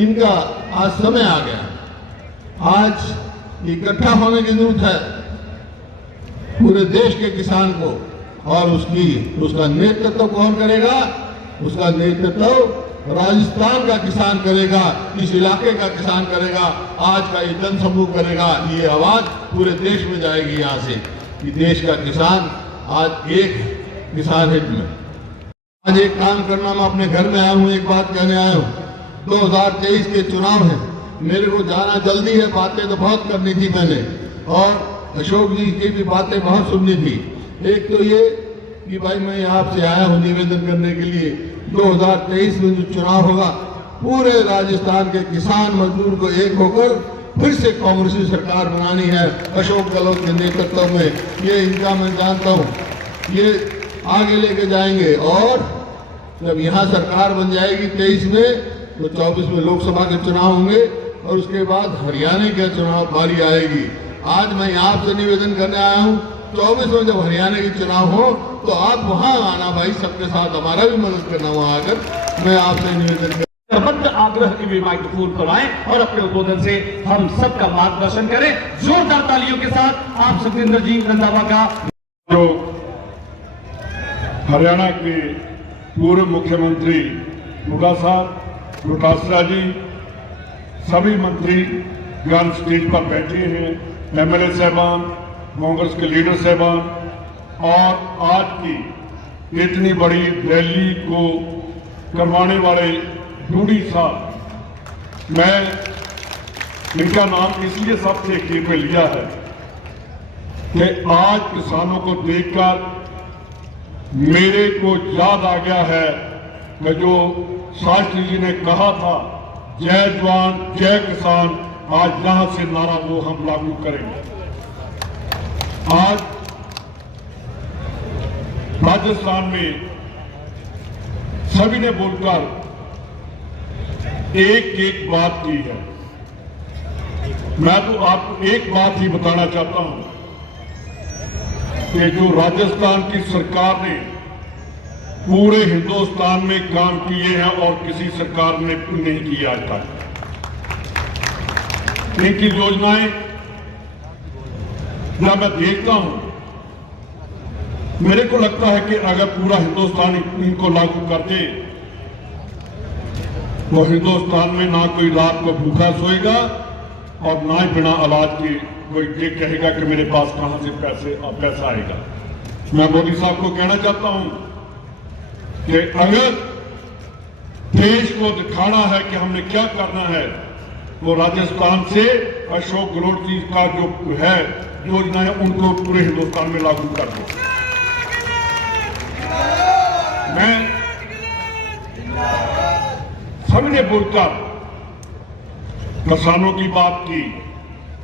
इनका आज समय आ गया। आज इकट्ठा होने की जरूरत है पूरे देश के किसान को, और उसका नेतृत्व कौन करेगा? उसका नेतृत्व राजस्थान का किसान करेगा, इस इलाके का किसान करेगा, आज का ये जन समूह करेगा। ये आवाज पूरे देश में जाएगी यहाँ से कि देश का किसान आज एक किसान हित में। आज एक काम करना, मैं अपने घर में आया हूँ, एक बात कहने आया हूँ। 2023 के चुनाव है, मेरे को जाना जल्दी है, बातें तो बहुत करनी थी मैंने, और अशोक जी की भी बातें बहुत सुननी थी। एक तो ये कि भाई मैं आपसे आया हूँ निवेदन करने के लिए, 2023 में जो चुनाव होगा, पूरे राजस्थान के किसान मजदूर को एक होकर फिर से कांग्रेस की सरकार बनानी है अशोक गहलोत के नेतृत्व में। ये इनका मैं जानता हूँ, ये आगे लेके जाएंगे। और जब यहाँ सरकार बन जाएगी 23 में, तो 24 में लोकसभा के चुनाव होंगे और उसके बाद हरियाणा के चुनाव बारी आएगी। आज मैं आपसे निवेदन करने आया हूँ, 24 में जब हरियाणा के चुनाव हो तो आप वहाँ आना भाई, सबके साथ हमारा भी मदद करना वहाँ आकर। मैं आपसे निवेदन सर्वत्र आग्रह की भी माइक्रोफोन पर आए और अपने उद्बोधन से हम सबका मार्गदर्शन करें। जोरदार तालियों के साथ आप सत्येंद्र जी रंधावा का। जो हरियाणा के पूर्व मुख्यमंत्री डोटासरा जी, सभी मंत्री ज्ञान स्टेज पर बैठे हैं, एमएलए साहबान, कांग्रेस के लीडर साहबान, और आज की इतनी बड़ी रैली को करवाने वाले डूडी साहब, मैं इनका नाम इसलिए सबसे अखीर में लिया है कि आज किसानों को देखकर मेरे को याद आ गया है कि जो शास्त्री जी ने कहा था, जय जवान जय किसान, आज यहां से नारा वो हम लागू करेंगे। आज राजस्थान में सभी ने बोलकर एक एक बात की है। मैं तो आपको एक बात ही बताना चाहता हूं कि जो राजस्थान की सरकार ने पूरे हिंदुस्तान में काम किए हैं और किसी सरकार ने नहीं किया आज तक। इनकी योजनाएं जब मैं देखता हूं, मेरे को लगता है कि अगर पूरा हिंदुस्तान इनको लागू कर दे तो हिंदुस्तान में ना कोई रात को भूखा सोएगा और ना ही बिना औलाद के कोई ये कहेगा कि मेरे पास कहां से पैसा आएगा। मैं मोदी साहब को कहना चाहता हूं कि अगर देश को दिखाना है कि हमने क्या करना है, तो राजस्थान से अशोक गहलोत जी का जो है योजना है उनको पूरे हिंदुस्तान में लागू कर दो। मैं सभी ने बोलकर किसानों की बात की।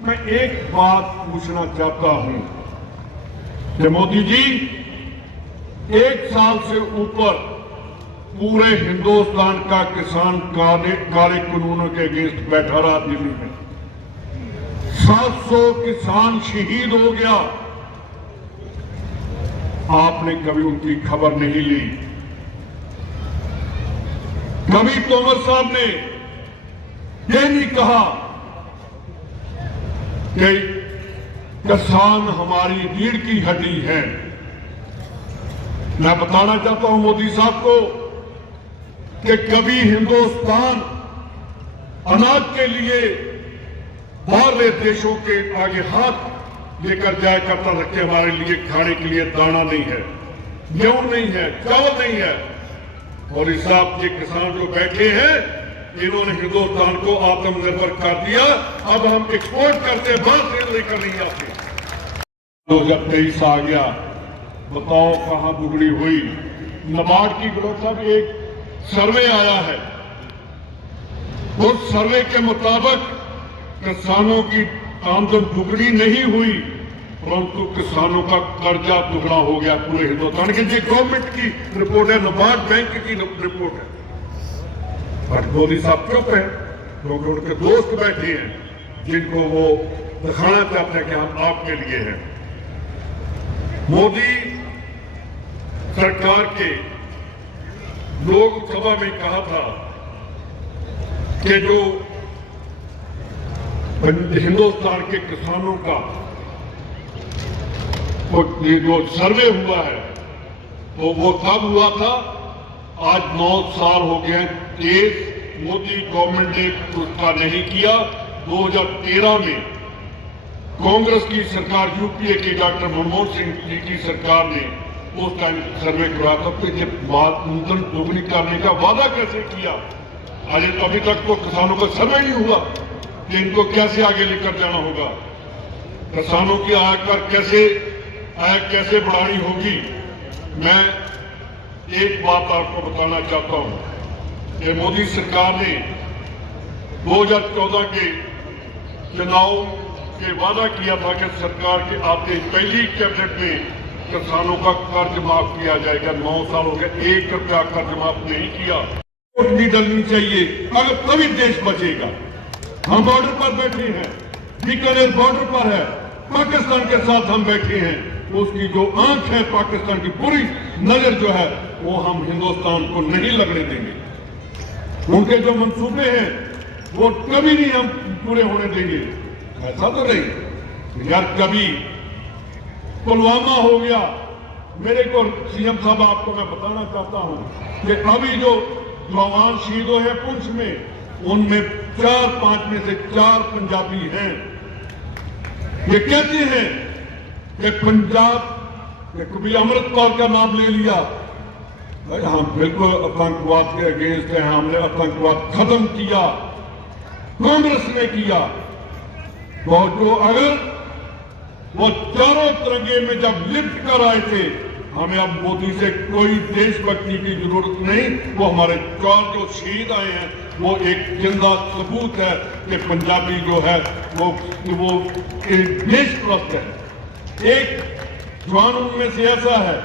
मैं एक बात पूछना चाहता हूं कि मोदी जी, एक साल से ऊपर पूरे हिंदुस्तान का किसान काले कानूनों के अगेंस्ट बैठा रहा दिल्ली में। 700 किसान शहीद हो गया, आपने कभी उनकी खबर नहीं ली। कभी तोमर साहब ने यह नहीं कहा कि किसान हमारी रीढ़ की हड्डी है। मैं बताना चाहता हूं मोदी साहब को कि कभी हिंदुस्तान अनाज के लिए बाहरले देशों के आगे हाथ लेकर जाया करता था कि हमारे लिए खाने के लिए दाना नहीं है, गेहूं नहीं है, चावल नहीं है। और इस साहब के किसान जो बैठे हैं, इन्होंने हिंदुस्तान को आत्मनिर्भर कर दिया। अब हम एक्सपोर्ट करते हैं, बाहर से लेकर नहीं आते। 2023 आ गया, बताओ कहां दुगड़ी हुई। नाबार्ड की ग्रोथ का भी एक सर्वे आया है, उस सर्वे के मुताबिक किसानों की आमदन दुगनी नहीं हुई, परंतु किसानों का कर्जा दुगना हो गया पूरे हिंदुस्तान की। ये गवर्नमेंट की रिपोर्ट है, नाबार्ड बैंक की रिपोर्ट है। बट मोदी साहब चुप है क्योंकि उनके दोस्त बैठे हैं जिनको वो दिखाना चाहते हैं कि हम आपके लिए हैं। मोदी सरकार के लोकसभा में कहा था कि जो हिंदुस्तान के किसानों का जो सर्वे हुआ है तो वो तब हुआ था, आज 9 साल हो गए। केस मोदी गवर्नमेंट ने उसका नहीं किया। 2013 में कांग्रेस की सरकार, यूपीए की डॉक्टर मनमोहन सिंह जी की सरकार ने उस टाइम सर्वे करवाया था। तो आमदन दोगुनी करने का वादा कैसे किया? अभी तक तो किसानों का सर्वे नहीं हुआ कि इनको कैसे आगे लेकर जाना होगा, किसानों की आय कैसे बढ़ानी होगी। मैं एक बात आपको बताना चाहता हूं कि मोदी सरकार ने 2014 के चुनाव के वादा किया था कि सरकार के आते पहली कैबिनेट में किसानों का कर्ज माफ किया जाएगा। 9 साल हो गए, 1 रुपया कर्ज माफ नहीं किया। वोट नहीं डलनी चाहिए, अगर तभी देश बचेगा। हम बॉर्डर पर बैठे हैं, बीकानेर बॉर्डर पर है, पाकिस्तान के साथ हम बैठे हैं। उसकी जो आंख है पाकिस्तान की, पूरी नजर जो है वो हम हिंदुस्तान को नहीं लगने देंगे। उनके जो मंसूबे हैं वो कभी नहीं हम पूरे होने देंगे। ऐसा तो नहीं यार। कभी पुलवामा हो गया, मेरे को सीएम साहब आपको मैं बताना चाहता हूं कि अभी जो जवान शहीद हुए हैं पुंछ में, उनमें 4-5 में से 4 पंजाबी हैं। ये कहते हैं कि पंजाब ने कभी अमृत कौर का नाम ले लिया। भाई हम बिल्कुल आतंकवाद के अगेंस्ट हैं, हमने आतंकवाद खत्म किया, कांग्रेस ने किया। तो जो अगर वो चारों तिरंगे में जब लिप्ट कर आए थे, हमें अब मोदी से कोई देशभक्ति की जरूरत नहीं। वो हमारे 4 जो शहीद आए हैं वो एक जिंदा सबूत है कि पंजाबी जो है वो एक देशभक्त है। एक जवान उनमें से ऐसा है,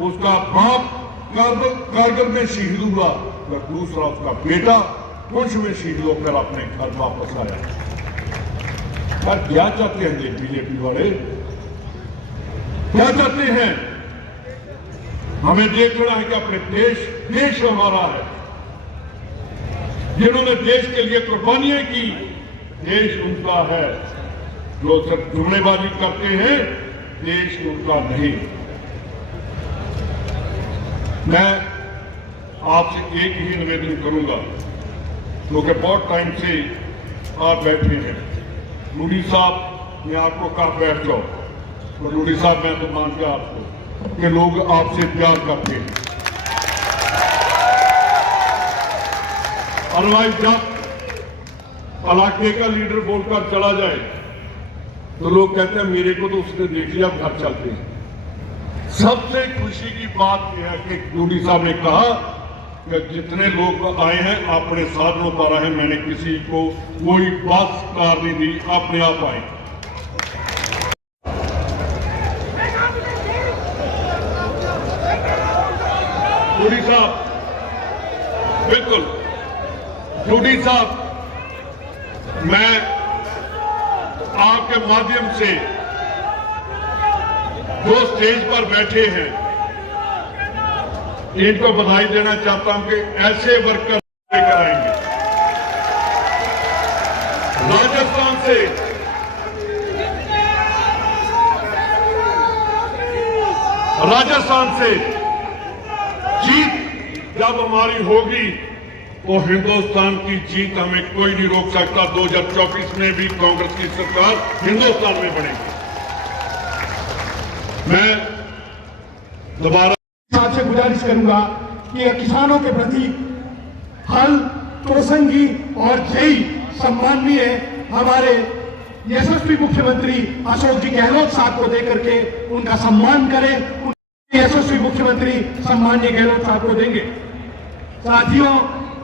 उसका बाप कारगिल में शहीद हुआ, और दूसरा उसका बेटा पुंछ में शहीद होकर अपने घर वापस आया। यार क्या चाहते हैं ये बीजेपी वाले, क्या चाहते हैं? हमें देखना है कि अपने देश हमारा है। जिन्होंने देश के लिए कुर्बानियां की, देश उनका है। जो सिर्फ जुमलेबाजी करते हैं, देश उनका नहीं। मैं आपसे एक ही निवेदन करूंगा, क्योंकि बहुत टाइम से आप बैठे हैं। लूडी साहब मैं आपको कहा बैठ जाओ, तो लूडी साहब मैं तो मानता आपको कि लोग आपसे प्यार करते हैं। अदरवाइज जब इलाके का लीडर बोलकर चला जाए तो लोग कहते हैं मेरे को तो उसने देख लिया, घर चलते हैं। सबसे खुशी की बात यह है कि लूडी साहब ने कहा कि जितने लोग आए हैं अपने साधनों पर आए, मैंने किसी को कोई बस कार नहीं दी, अपने आप आए। लूडी साहब बिल्कुल, लूडी साहब मैं आपके माध्यम से जो स्टेज पर बैठे हैं इनको बधाई देना चाहता हूं कि ऐसे वर्कर लेकर आएंगे। राजस्थान से जीत जब हमारी होगी तो हिंदुस्तान की जीत हमें कोई नहीं रोक सकता। 2024 में भी कांग्रेस की सरकार हिंदुस्तान में बनेगी। मैं दोबारा आपसे गुजारिश करूंगा कि किसानों के प्रति हल तोरसंगी और जय सम्माननीय हमारे यशस्वी मुख्यमंत्री अशोक जी गहलोत साहब को देकर के उनका सम्मान करें। यशस्वी मुख्यमंत्री सम्माननीय गहलोत साहब को देंगे। साथियों,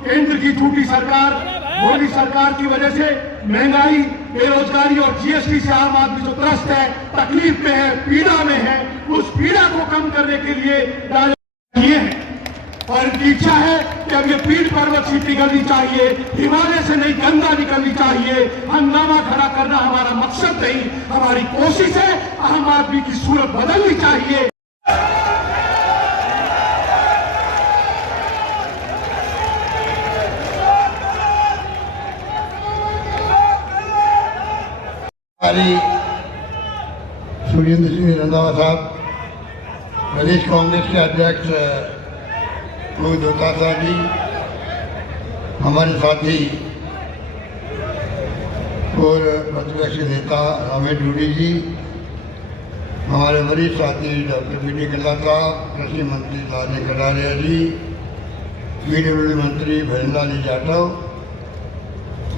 केंद्र की झूठी सरकार, मोदी सरकार की वजह से महंगाई, बेरोजगारी और जीएसटी से आम आदमी जो त्रस्त है, तकलीफ में है, पीड़ा में है, उस पीड़ा को कम करने के लिए किए हैं। और इनकी इच्छा है कि अब ये पीठ पर्वत से निकलनी चाहिए, हिमालय से नहीं, गंगा निकलनी चाहिए। हंगामा खड़ा करना हमारा मकसद नहीं, हमारी कोशिश है आम आदमी की सूरत बदलनी चाहिए। सुरेंद्र सिंह रंधावा साहब, प्रदेश कांग्रेस के अध्यक्ष रोहित दोतासा जी, हमारे साथी और प्रतिपक्ष नेता रमेश डूडी जी, हमारे वरिष्ठ साथी डॉक्टर बी डी कल्ला साहब, कृषि मंत्री लालजी कटारिया जी, पीडब्ल्यूडी मंत्री भजनलाल जाटव,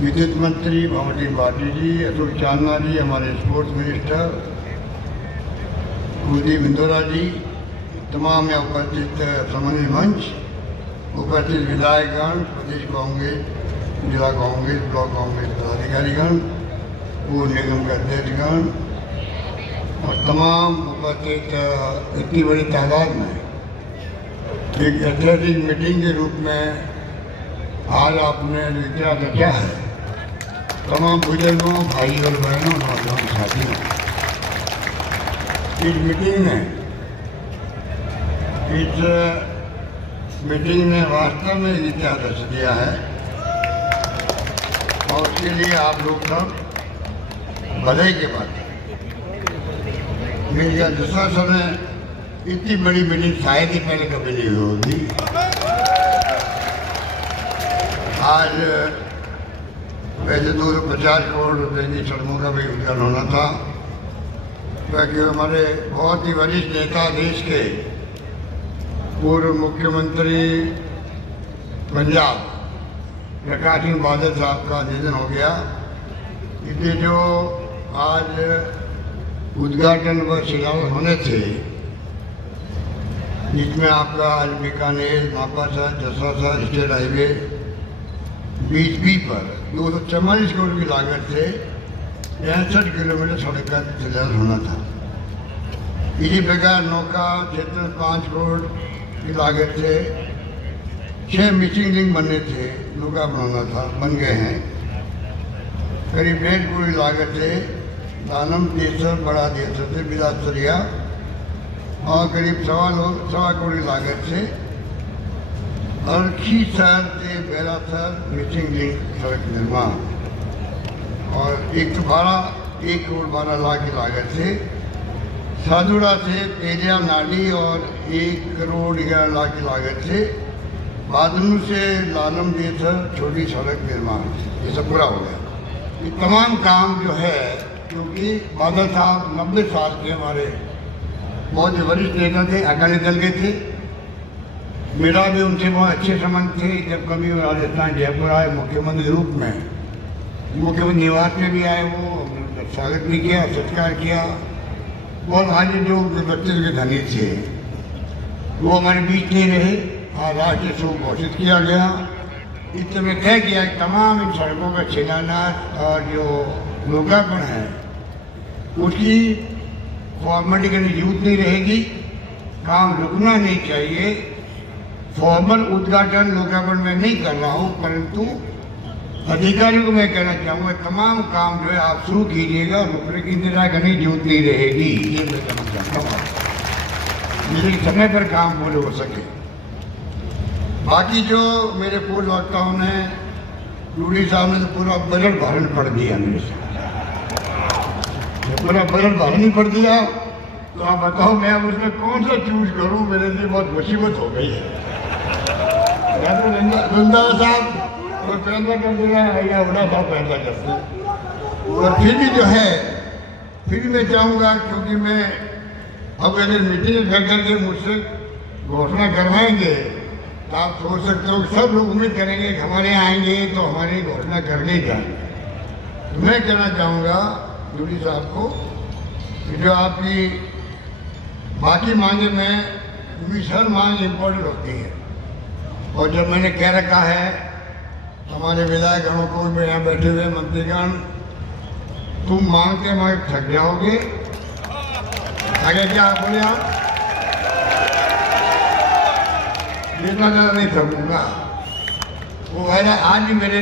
विद्युत मंत्री भंवरी भाटी जी, अशोक चांदना जी, हमारे स्पोर्ट्स मिनिस्टर कुलदीप इंदौरा जी, तमाम यहाँ उपस्थित समन्वय मंच, उपस्थित विधायकगण, प्रदेश कांग्रेस, जिला कांग्रेस, ब्लॉक कांग्रेस पदाधिकारीगण, पूर्व निगम के अध्यक्षगण और तमाम उपस्थित इतनी बड़ी तादाद में एक ऐतिहासिक मीटिंग के रूप में आज आपने विचार रखा है। तमाम बुजुर्गों, भाई और बहनों, नौजवान साथियों, इस मीटिंग ने वास्तव में इतिहास रच दिया है और उसके लिए आप लोग सब बधाई के बाद मेरा दूसरा समय इतनी बड़ी मीटिंग शायद ही पहले कभी नहीं होगी। आज वैसे 250 करोड़ रुपए की सड़कों का भी उद्घाटन होना था, क्योंकि हमारे बहुत ही वरिष्ठ नेता देश के पूर्व मुख्यमंत्री पंजाब प्रकाश सिंह बादल साहब का निधन हो गया। इसलिए जो आज उद्घाटन व शिलान्यास होने थे, जिसमें आपका आज बीकानेर, मापासा, जसरा स्टेट हाईवे 20B पर 244 करोड़ की लागत से 65 किलोमीटर सड़क का शिलान्यास होना था। इसी प्रकार नौका क्षेत्र 5 करोड़ की लागत से 6 मिसिंग लिंक बनने थे, नौका बनाना था, बन गए हैं। करीब 1.5 करोड़ की लागत से दानम देसर बड़ा देसर से बिलासरिया और करीब 1.25 करोड़ की लागत से अर्खी शहर से बेलासर मिसिंग लिंक सड़क निर्माण और 1 करोड़ 12 लाख की लागत से साधुड़ा से तेलिया नाली और 1 करोड़ 11 लाख की लागत से बादनू से लालम देसर छोटी सड़क निर्माण, ये सब पूरा हो गया। ये तमाम काम जो है, क्योंकि बादल साहब 90 साल के हमारे बहुत वरिष्ठ नेता थे, अकाली दल के थे। मेरा भी उनसे बहुत अच्छे संबंध थे। जब कभी वो राजस्थान जयपुर आए मुख्यमंत्री के रूप में, मुख्यमंत्री निवास में भी आए, वो स्वागत भी किया, सत्कार किया। और हमारे जो व्यक्तित्व के धनी थे वो हमारे बीच नहीं रहे। आज राष्ट्रीय शोक घोषित किया गया। इस समय तय किया कि तमाम इन सड़कों का शिलान्यास और जो लोकार्पण है उसकी फॉर्मेलिटी करने की जरूरत नहीं रहेगी, काम रुकना नहीं चाहिए। फॉर्मल उद्घाटन लोकार्पण में नहीं कर रहा हूँ, परंतु अधिकारियों को मैं कहना चाहूँगा तमाम काम जो है आप शुरू कीजिएगा, रुकने की इंतजार करने की जरूरत नहीं रहेगी। ये मैं कहना चाहता हूँ, जिससे समय पर काम पूरे हो सके। बाकी जो मेरे पूर्व वक्ताओं ने, रूडी साहब ने तो पूरा बजट भारण पढ़ दिया मेरे से, पूरा बजट भारण पढ़ दिया। तो आप बताओ मैं अब उसमें कौन सा चूज करूं, मेरे लिए बहुत मुसीबत हो गई है। वृंदावन साहब और फैसला कर देना या उड़ा साहब फैसला करते हैं। और फिर भी जो है, फिर भी मैं चाहूँगा, क्योंकि मैं अब अगर मीटिंग कर करके मुझसे घोषणा करवाएंगे तो आप सोच सकते हो सब लोग उम्मीद करेंगे कि हमारे यहाँ आएंगे तो हमारी घोषणा करके ही जाएंगे। तो मैं कहना चाहूँगा जूरी साहब को कि जो आपकी बाकी मांगे में हर मांग इम्पोर्टेंट होती है, और जब मैंने कह रखा है हमारे विधायकगणों को भी यहाँ बैठे हुए मंत्रीगण, तुम मांगते मांगते थक जाओगे। आगे क्या बोले आप? इतना ज़्यादा नहीं थकूंगा। वो वादा आज भी मेरे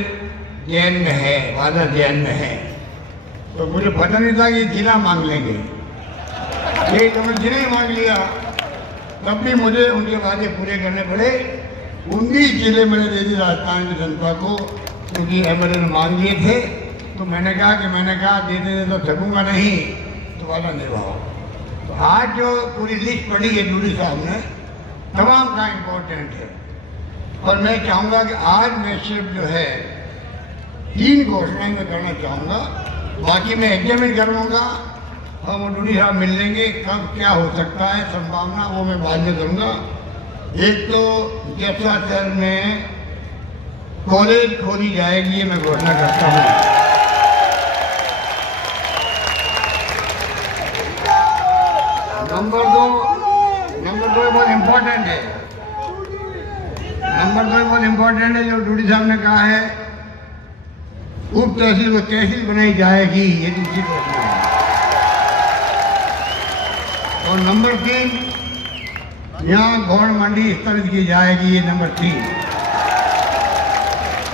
जहन में है, वादा जहन में है। तो मुझे पता नहीं था कि जिला मांग लेंगे, ये तो मैं जिला ही मांग लिया। तब भी मुझे उनके वादे पूरे करने पड़े। 19 जिले मैंने दे दी राजस्थान की जनता को, क्योंकि एमएलए ने मांग लिए थे। तो मैंने कहा देते दे तो थकूंगा नहीं, तो वादा निभाओ। तो आज जो पूरी लिस्ट पड़ी है जूरी साहब ने, तमाम का इम्पोर्टेंट है। और मैं चाहूँगा कि आज मैं सिर्फ जो है 3 घोषणाएं मैं करना चाहूँगा, बाकी मैं एग्जामिन करूँगा। हम डूडी साहब मिल लेंगे, कब क्या हो सकता है संभावना, वो मैं बाद में करूँगा। एक तो जसरा शहर में कॉलेज खोली जाएगी, ये मैं घोषणा करता हूँ। नंबर दो बहुत इम्पोर्टेंट है। बहुत इम्पोर्टेंट है, जो डूडी साहब ने कहा है उप तहसील व तहसील बनाई जाएगी, ये दूसरी घोषणा है। और नंबर 3, यहाँ गौड़ मंडी स्थापित की जाएगी, ये नंबर 3।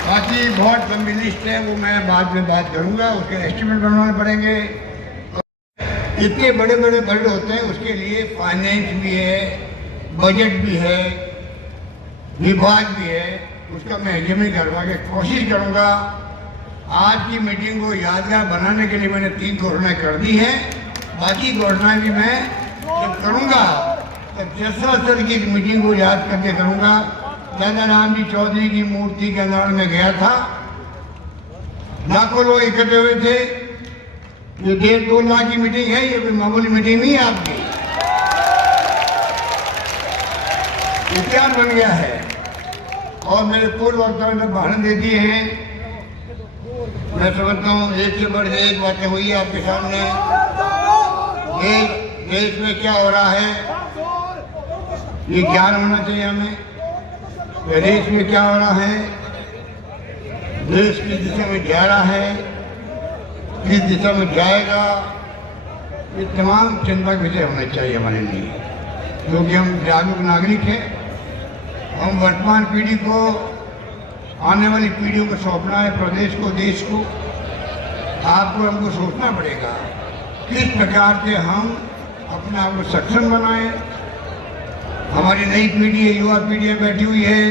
बाकी बहुत लंबी लिस्ट है, वो मैं बाद में बात करूँगा। उसके एस्टिमेट बनवाने पड़ेंगे। इतने बड़े बड़े बजट होते हैं, उसके लिए फाइनेंस भी है, बजट भी है, विभाग भी है, उसका मैं एग्जामिन करवा के कोशिश करूँगा। आज की मीटिंग को यादगार बनाने के लिए मैंने 3 घोषणाएं कर दी हैं। बाकी घोषणाएं भी मैं जब करूँगा तो जसरा सर की मीटिंग को याद करके करूँगा। दादा राम जी चौधरी की मूर्ति के निर्माण में गया था, लाखों लोग इकट्ठे हुए थे। ये 1.5-2 लाख की मीटिंग है, ये कोई मामूली मीटिंग नहीं है आपकी। इतिहास बन गया है और मेरे पूर्व वक्ताओं ने बहाने दे दिए हैं। मैं समझता हूँ एक से बढ़ एक बातें हुई है आपके सामने। देश में क्या हो रहा है ये ज्ञान होना चाहिए हमें। देश में क्या हो रहा है, देश किस दिशा में जा रहा है, किस दिशा में जाएगा, ये तमाम चिंता के विषय होने चाहिए हमारे लिए, क्योंकि हम जागरूक नागरिक हैं। हम वर्तमान पीढ़ी को, आने वाली पीढ़ियों को सौंपना है, प्रदेश को, देश को। आपको हमको सोचना पड़ेगा किस प्रकार से हम अपने आप को सक्षम बनाएं। हमारी नई पीढ़ी है, युवा पीढ़ी बैठी हुई है।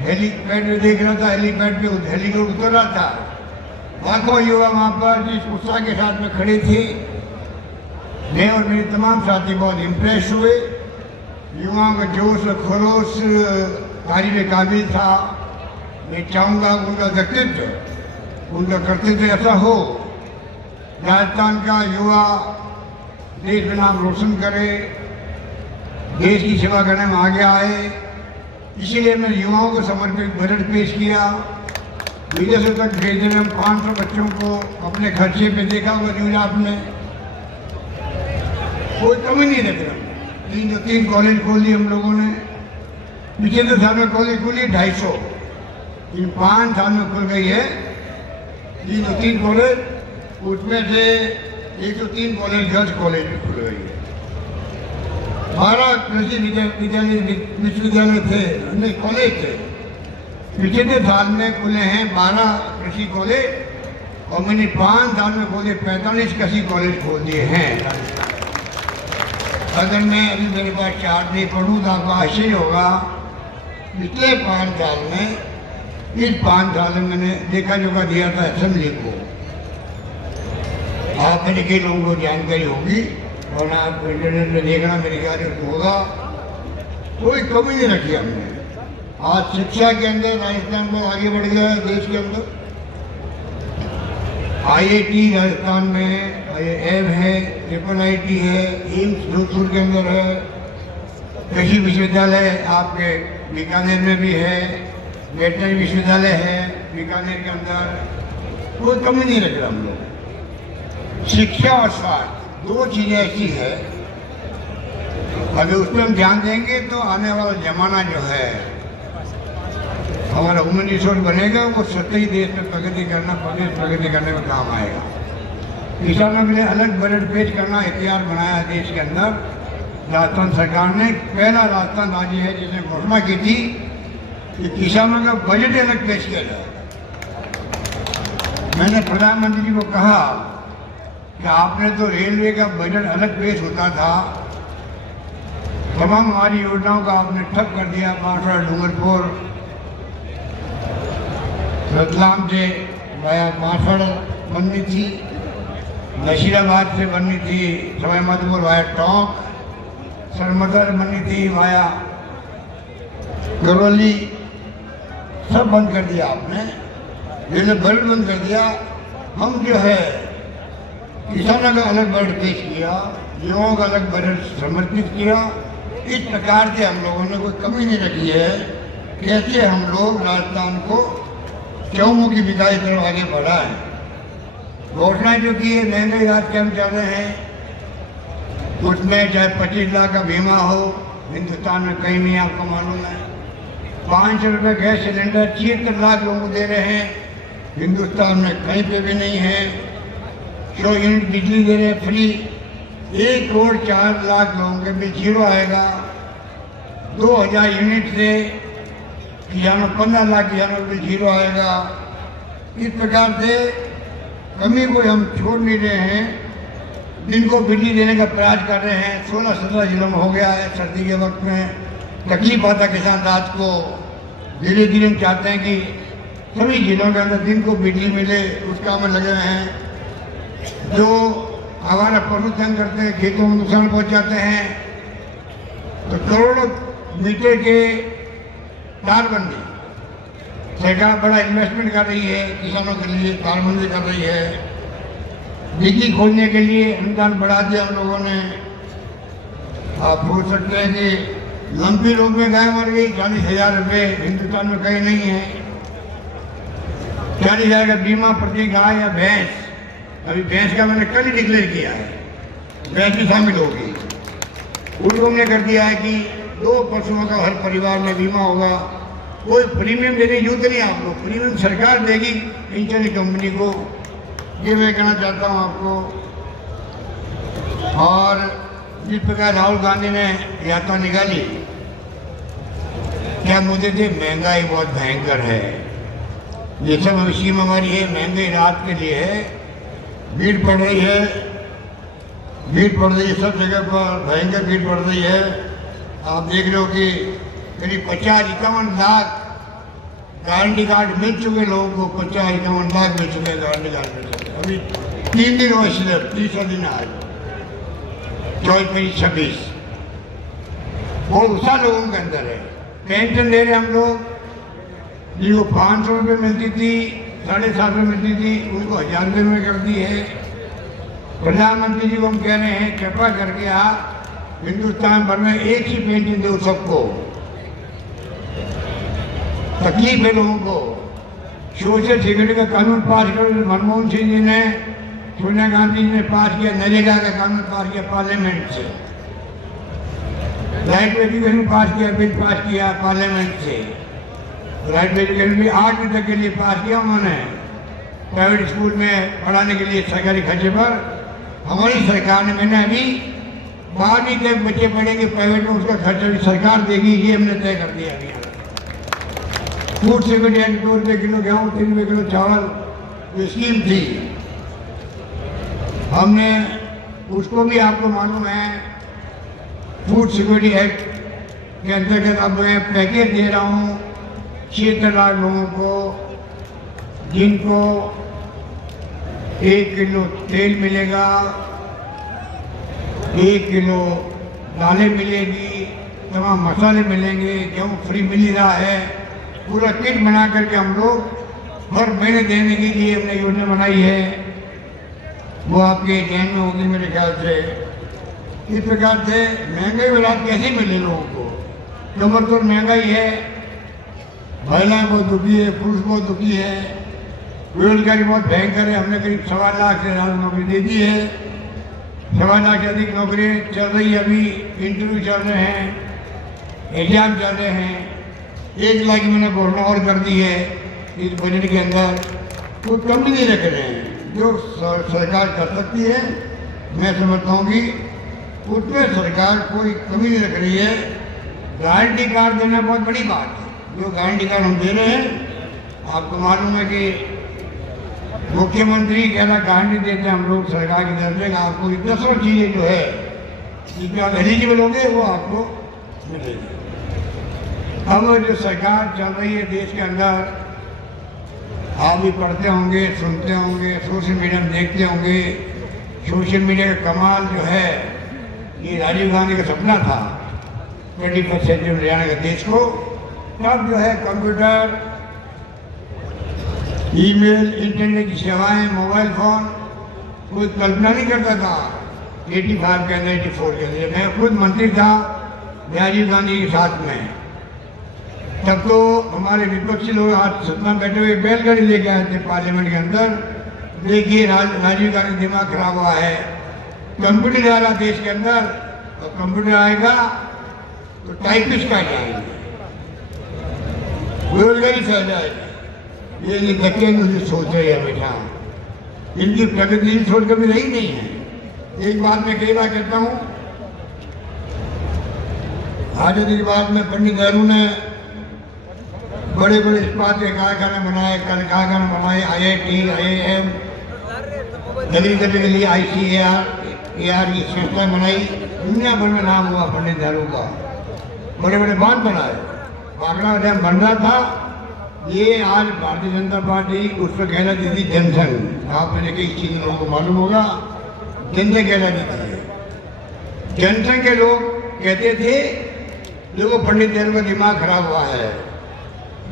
हेलीपैड में देख रहा था, हेलीपैड पे हेलीकॉप्टर उतर रहा था, लाखों युवा वहाँ पर जिस उत्साह के साथ में खड़े थे। मैं और मेरे तमाम साथी बहुत इम्प्रेस हुए। युवाओं का जोश और खरोश तारीफ काबिल था। मैं चाहूँगा उनका व्यक्तित्व, उनका कर्तव्य ऐसा हो, राजस्थान का युवा देश में नाम रोशन करे, देश की सेवा करने में आगे आए। इसीलिए मैंने युवाओं को समर्पित बजट पेश किया। विदेशों तक भेजने में 500 बच्चों को अपने खर्चे पे देखा हुआ न्यूज आपने, कोई कमी नहीं रख रहा। 3 कॉलेज खोल दिए हम लोगों ने। पिछले साल में कॉलेज खोली 250, इन 5 साल में खुल गई है 3 कॉलेज। उसमें से 103 कॉलेज गर्ल्स कॉलेज में खुल गई है। 12 कृषि विश्वविद्यालय थे, नहीं कॉलेज थे। पिछले साल में खुले हैं 12 कृषि कॉलेज और मैंने 5 साल में खोले 45 कृषि कॉलेज खोल दिए हैं। अगर मैं अभी मेरे पास चार्ट नहीं पढ़ूँ तो आपको आश्चर्य होगा। पिछले 5 साल में, इस 5 साल में मैंने देखा जोखा दिया था असेंबली को। आप मेरे कई लोगों को जानकारी होगी और आप इंटरनेट में देखना मेरे ख्याल से होगा। कोई कमी नहीं रखी हमने। आज शिक्षा के अंदर राजस्थान बहुत आगे बढ़ गया है। देश के अंदर IIT राजस्थान में एम है, IIIT है, एम्स जोधपुर के अंदर है, कृषि विश्वविद्यालय आपके बीकानेर में भी है, वेटनरी विश्वविद्यालय है बीकानेर के अंदर। कोई कमी नहीं रख रहा हम लोग। शिक्षा और स्वास्थ्य 2 चीज़ें ऐसी है, अगर उसमें हम ध्यान देंगे तो आने वाला जमाना जो है हमारा ह्यूमन रिसोर्स बनेगा, वो सतही देश में प्रगति करने में काम आएगा। किसानों के लिए अलग बजट पेश करना इख्तियार बनाया है देश के अंदर। राजस्थान सरकार ने पहला राजस्थान राज्य है जिसने घोषणा की थी कि किसानों का बजट अलग पेश किया जाएगा। मैंने प्रधानमंत्री जी को कहा कि आपने तो रेलवे का बजट अलग पेश होता था, तमाम हमारी योजनाओं का आपने ठप कर दिया। बांसवाड़ा डूंगरपुर रतलाम से वाया बांसवाड़ा बननी थी, नशीराबाद से बननी थी सवाई माधोपुर वाया टोंक, सरमदर बननी थी वाया करौली, सब बंद कर दिया आपने। रेलवे बजट बंद कर दिया। हम जो है किसानों का अलग बजट पेश किया, युवाओं का अलग बजट समर्पित किया। इस प्रकार से हम लोगों ने कोई कमी नहीं रखी है। कैसे हम लोग राजस्थान को चौमुखी विकास की तरफ आगे बढ़ा है। घोषणाएं जो की है, महंगाई राज के हम चल रहे हैं, उसमें चाहे 25 लाख का बीमा हो, हिंदुस्तान में कहीं नहीं, आपको मालूम है। 500 रुपये गैस सिलेंडर 76 लाख लोगों को दे रहे हैं, हिंदुस्तान में कहीं पे भी नहीं है। 100 यूनिट बिजली दे रहे हैं फ्री। 1 करोड़ 4 लाख लोगों के बिल जीरो आएगा। 2000 यूनिट से किसानों 15 लाख किसानों के बिल जीरो आएगा। इस प्रकार से कमी को हम छोड़ नहीं रहे हैं। दिन को बिजली देने का प्रयास कर रहे हैं। 16-17 जिलों में हो गया है। सर्दी के वक्त में तकलीफ आता किसान रात को, धीरे धीरे हम चाहते हैं कि सभी जिलों के अंदर दिन को बिजली मिले, उस काम में लगे हैं। जो हमारा पशु तंग करते हैं, खेतों में नुकसान पहुंचाते हैं, तो करोड़ों मीटर के तारबंदी सरकार बड़ा इन्वेस्टमेंट कर रही है किसानों के लिए, प्रधानमंत्री कर रही है। डिग्री खोलने के लिए अनुदान बढ़ा दिया हम लोगों ने। आप सोच सकते हैं कि लंबी रोग में गाय मर गई, 40,000 रुपये हिंदुस्तान में कहीं नहीं है। 40,000 का बीमा प्रति गाय या भैंस, अभी भैंस का मैंने कल ही डिक्लेयर किया है, भैंस भी शामिल होगी। उनको हमने कर दिया है कि 2 पशुओं का हर परिवार में बीमा होगा। कोई प्रीमियम देने की जरूरत नहीं, आप लोग प्रीमियम सरकार देगी इंश्योरेंस कंपनी को। ये मैं कहना चाहता हूँ आपको। और जिस प्रकार राहुल गांधी ने यात्रा निकाली, क्या मुद्दे थे? महंगाई बहुत भयंकर है, ये सब स्कीम हमारी है, महंगाई रात के लिए है। भीड़ पड़ रही है, भीड़ पड़ रही है, सब जगह पर भयंकर भीड़ पड़ रही है। आप देख रहे हो कि करीब 50-51 लाख गारंटी कार्ड मिल चुके लोगों को, 50-51 लाख मिल चुके गारंटी कार्ड मिल चुके। अभी 3 दिन हुआ, सिर्फ 30 दिन आज, 24-25-26 बहुत उत्साह लोगों के अंदर है। पेंशन दे रहे हम लोग, जिनको 500 रुपये मिलती थी, 750 मिलती थी, उनको 1000 रुपये में कर दी है। प्रधानमंत्री जी को हम कह रहे हैं कृपा करके आप हिंदुस्तान भर में एक ही पेंशन दो सबको। तकलीफ है लोगों को। सोशल सिक्योरिटी का कानून पास कर मनमोहन सिंह जी ने, सोनिया गांधी जी ने पास किया, नरेगा का कानून पास किया पार्लियामेंट से, राइट टू एजुकेशन पास किया, बिल पास किया पार्लियामेंट से। राइट टू एजुकेशन भी 8वीं तक के लिए पास किया उन्होंने, प्राइवेट स्कूल में पढ़ाने के लिए सरकारी खर्चे पर। हमारी सरकार ने, मैंने अभी 12वीं तक बच्चे पढ़ेंगे प्राइवेट में, उसका खर्चा भी सरकार देगी, ये हमने तय कर दिया अभी। फूड सिक्योरिटी एक्ट 2 रुपये किलो गेहूँ, 3 रुपये किलो चावल, ये स्कीम थी, हमने उसको भी, आपको मालूम है, फूड सिक्योरिटी एक्ट के अंतर्गत अब मैं पैकेज दे रहा हूँ 76 लाख लोगों को, जिनको 1 किलो तेल मिलेगा, 1 किलो दालें मिलेगी, तमाम मसाले मिलेंगे, गेहूँ फ्री मिल ही रहा है। पूरा किट बना करके हम लोग हर महीने देने के लिए हमने योजना बनाई है, वो आपके ध्यान में होगी मेरे ख्याल से। इस प्रकार से महंगाई में राहत कैसे मिले लोगों को? कमर तोड़ महंगाई है, महिलाएं बहुत दुखी है, पुरुष बहुत दुखी है, बेरोजगारी बहुत भयंकर है। हमने करीब 1.25 लाख से ज़्यादा नौकरी दे दी है, 1.25 लाख से अधिक नौकरी चल रही है, अभी इंटरव्यू चल रहे हैं, एग्जाम चल रहे हैं। 1 लाख की मैंने घोषणा और कर दी है इस बजट के अंदर, कोई कमी नहीं रख रहे हैं। जो सरकार कर सकती है, मैं समझता हूँ कि उसमें सरकार कोई कमी नहीं रख रही है। गारंटी कार्ड देना बहुत बड़ी बात है, जो गारंटी कार्ड हम दे रहे हैं। आपको मालूम है कि मुख्यमंत्री कह रहा गारंटी देते हैं हम लोग सरकार की तरफ से, आपको 10 चीज़ें जो है जिसमें आप एलिजिबल होंगे वो आपको मिलेगी। अब जो सरकार चल रही है देश के अंदर, आप भी पढ़ते होंगे, सुनते होंगे, सोशल मीडिया में देखते होंगे। सोशल मीडिया का कमाल जो है, ये राजीव गांधी का सपना था 21st सेंचुरी में ले जाने का देश को। तब जो है कंप्यूटर, ईमेल, इंटरनेट की सेवाएं, मोबाइल फोन, कोई कल्पना नहीं करता था 85 के अंदर, 84 के अंदर। मैं खुद मंत्री था राजीव गांधी के साथ में, तब तो हमारे विपक्षी लोग आज सतना बैठे हुए बैलगाड़ी लेके आए थे पार्लियामेंट के अंदर। देखिए राजीव गांधी दिमाग खराब हुआ है, कंप्यूटर आ रहा देश के अंदर, और कंप्यूटर आएगा तो टाइपिस्ट का जाएंगे, बेरोजगारी फैल जाएगी। ये धक्के मुझे सोच रही है हमेशा, इनकी प्रगति सोच कभी रही नहीं है। एक बात मैं कई बार कहता हूँ, आजादी के बाद में पंडित नेहरू ने बड़े बड़े इस्पात के कारखाने बनाए, कल कारखाने बनाए, IIT, IIM, एग्रीकल्चर के लिए ICAR की संस्था बनाई। दुनिया भर में नाम हुआ पंडित नेहरू का। बड़े बड़े बांध बनाए, भाखड़ा डैम बन रहा था। ये आज भारतीय जनता पार्टी उस पर कहलाती थी जनसंघ। आपने कई चीज़ लोगों को मालूम होगा, जनसंघ कहलाती थी। जनसंघ के लोग कहते थे देखो पंडित नेहरू का दिमाग खराब हुआ है,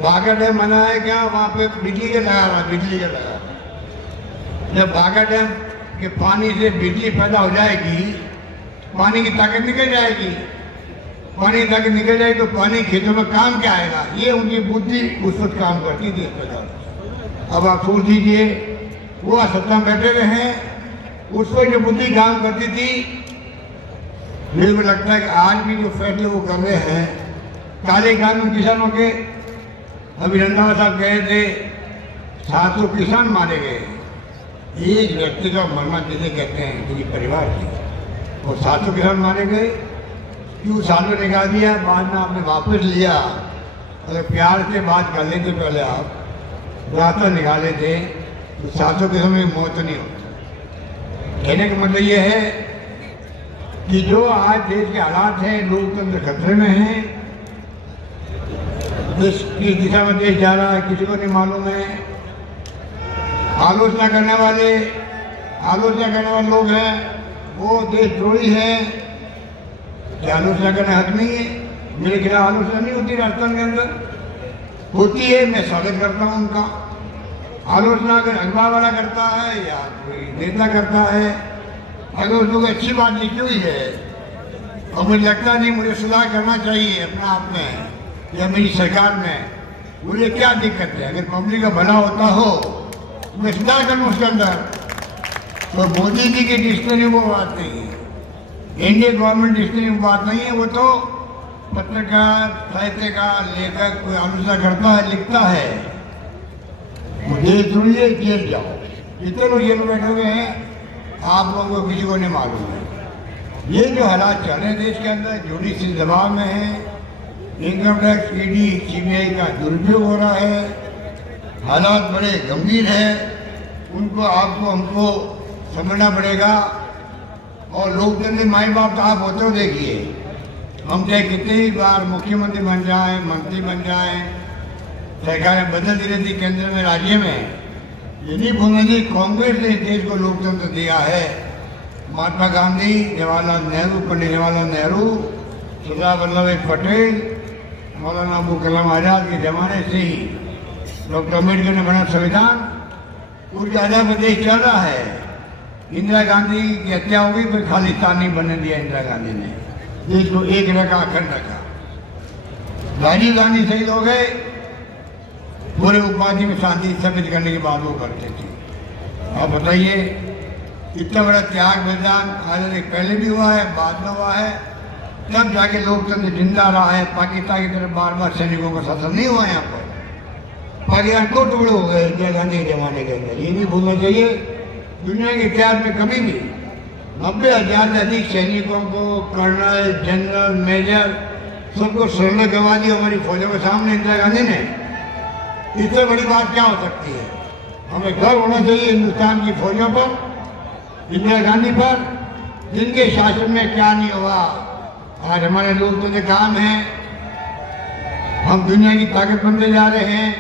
बाघा डैम बना है क्या, वहाँ पे बिजली का लगा हुआ, बिजली का लगा। जब बाघा डैम के पानी से बिजली पैदा हो जाएगी, पानी की ताकत निकल जाएगी, पानी की ताकत निकल जाएगी तो पानी खेतों में काम क्या आएगा, ये उनकी बुद्धि उस वक्त काम करती थी इस प्रकार। अब आप सोच लीजिए, वो सत्ता में बैठे हुए हैं, उस वक्त जो बुद्धि काम करती थी, मेरे को लगता है कि आज भी जो फैसले वो कर रहे हैं काले कानून किसानों के। अभी रंधावा साहब कहे थे 700 किसान मारे गए, एक व्यक्ति का मरना जिसे कहते हैं किसी परिवार की, और 700 किसान मारे गए, क्यों सालों निकाल दिया, बाद में आपने वापस लिया। अगर प्यार से बात कर लेते पहले, आप रास्ता निकाले थे तो 700 किसान की मौत नहीं होती। कहने का मतलब ये है कि जो आज देश के हालात हैं, लोकतंत्र खतरे में है, देश किस दिशा में देश जा रहा है किसी को नहीं मालूम है। आलोचना करने वाले लोग हैं, वो देशद्रोही हैं। क्या आलोचना करना हक नहीं है? मेरे खिलाफ आलोचना नहीं होती राजस्थान के अंदर, होती है, मैं स्वागत करता हूँ उनका। आलोचना अगर अखबार वाला करता है या कोई नेता करता है, अगर उस लोग अच्छी बात लिखी हुई है और मुझे लगता नहीं मुझे सुधार करना चाहिए अपने आप में या मेरी सरकार में, मुझे क्या दिक्कत है? अगर पब्लिक का भला होता हो तो मैं सुधार करूँ उसके अंदर। तो मोदी जी की डिक्शनरी वो बात नहीं है, इंडियन गवर्नमेंट डिक्शनरी वो बात नहीं है। वो तो पत्रकार, साहित्यकार, लेखक कोई आलोचना करता है, लिखता है, मुझे सुनिए जेल जाओ। जितने लोग जेल में बैठे हुए हैं आप लोगों को किसी को नहीं मालूम है। ये जो हालात चल रहे हैं देश के अंदर, जुडिशल दबाव में है, इनकम टैक्स, ईडी, सीबीआई का दुरुपयोग हो रहा है, हालात बड़े गंभीर हैं, उनको आपको हमको समझना पड़ेगा। और लोकतंत्र माई बाप तो आप होते हो, देखिए हम चाहे कितनी ही बार मुख्यमंत्री बन जाएं, मंत्री बन जाएं, सरकारें बदलती रहती केंद्र में, राज्य में, ये नहीं भूलना चाहिए कांग्रेस ने देश को लोकतंत्र दिया है। महात्मा गांधी, जवाहरलाल नेहरू, पंडित जवाहरलाल नेहरू, सरदार वल्लभ भाई पटेल, मौलाना अबुल कलाम आज़ाद के जमाने से ही डॉक्टर अम्बेडकर ने बना संविधान, पूरी आज़ाद में देश चल रहा है। इंदिरा गांधी की हत्या हो गई, फिर खालिस्तान नहीं बनने दिया इंदिरा गांधी ने, देश को एक रखा, अखंड रखा। राजीव गांधी शहीद हो गए, पूरे उपाधि में शांति स्थापित करने की बात वो करते थे। आप बताइए, इतना बड़ा त्याग बलिदान आज़ादी पहले भी हुआ है, बाद में हुआ है, तब जाके लोकतंत्र जिंदा रहा है। पाकिस्तान की तरफ बार बार सैनिकों का शासन नहीं हुआ यहाँ पर, पाकिस्तान 2 टुकड़े हो गए इंदिरा गांधी के जमाने के अंदर। ये नहीं भूलना चाहिए, दुनिया के इतिहास में कभी भी 90,000 से अधिक सैनिकों को, कर्नल, जनरल, मेजर, सबको शरण गंवा दी हमारी फौजों के सामने इंदिरा गांधी ने। इससे बड़ी बात क्या हो सकती है? हमें गर्व होना चाहिए हिंदुस्तान की फौजों पर, इंदिरा गांधी पर, जिनके शासन में क्या नहीं हुआ। आज हमारे लोकतंत्र काम है, हम दुनिया की ताकत बनते जा रहे हैं।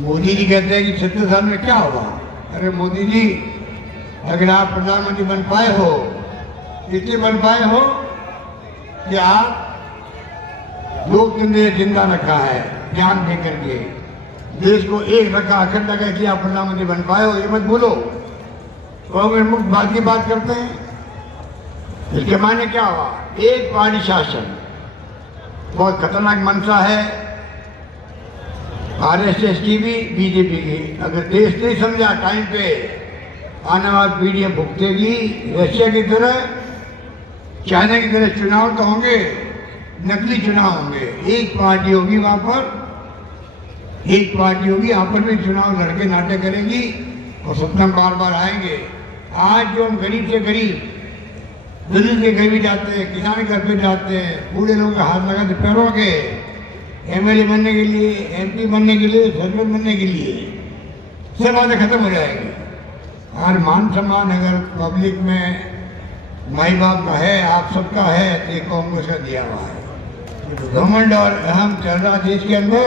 मोदी जी कहते हैं कि 70 साल में क्या हुआ? अरे मोदी जी, अगर आप प्रधानमंत्री बन पाए हो, इसलिए बन पाए हो कि आप लोकतंत्र जिंदा रखा है, ज्ञान दे करके देश को एक रखा, अखंड रखा कि आप प्रधानमंत्री बन पाए हो। ये मत बोलो, कांग्रेस मुक्त बात की बात करते हैं। इसके मायने क्या हुआ? एक पार्टी शासन, बहुत खतरनाक मंशा है आरएसएस की भी, बीजेपी की। अगर देश नहीं समझा टाइम पे, आने वाली पीढ़ियां भुगतेगी। रशिया की तरह, चाइना की तरह चुनाव तो होंगे, नकली चुनाव होंगे। एक पार्टी होगी वहां पर, एक पार्टी होगी, आपस में चुनाव लड़के नाटक करेगी और सत्ता में बार बार आएंगे। आज जो हम गरीब से गरीब, दिल्ली के गरीबी जाते हैं, किसान घर पे जाते हैं, बूढ़े लोगों का हाथ लगाते पैरों के, एमएलए बनने के लिए, एमपी बनने के लिए, सरपंच बनने के लिए, सब बातें खत्म हो जाएंगी। और मान सम्मान अगर पब्लिक में माई बाप का है, आप सबका है, तो कांग्रेस का दिया हुआ है। घमंड और अहम चल रहा देश के अंदर,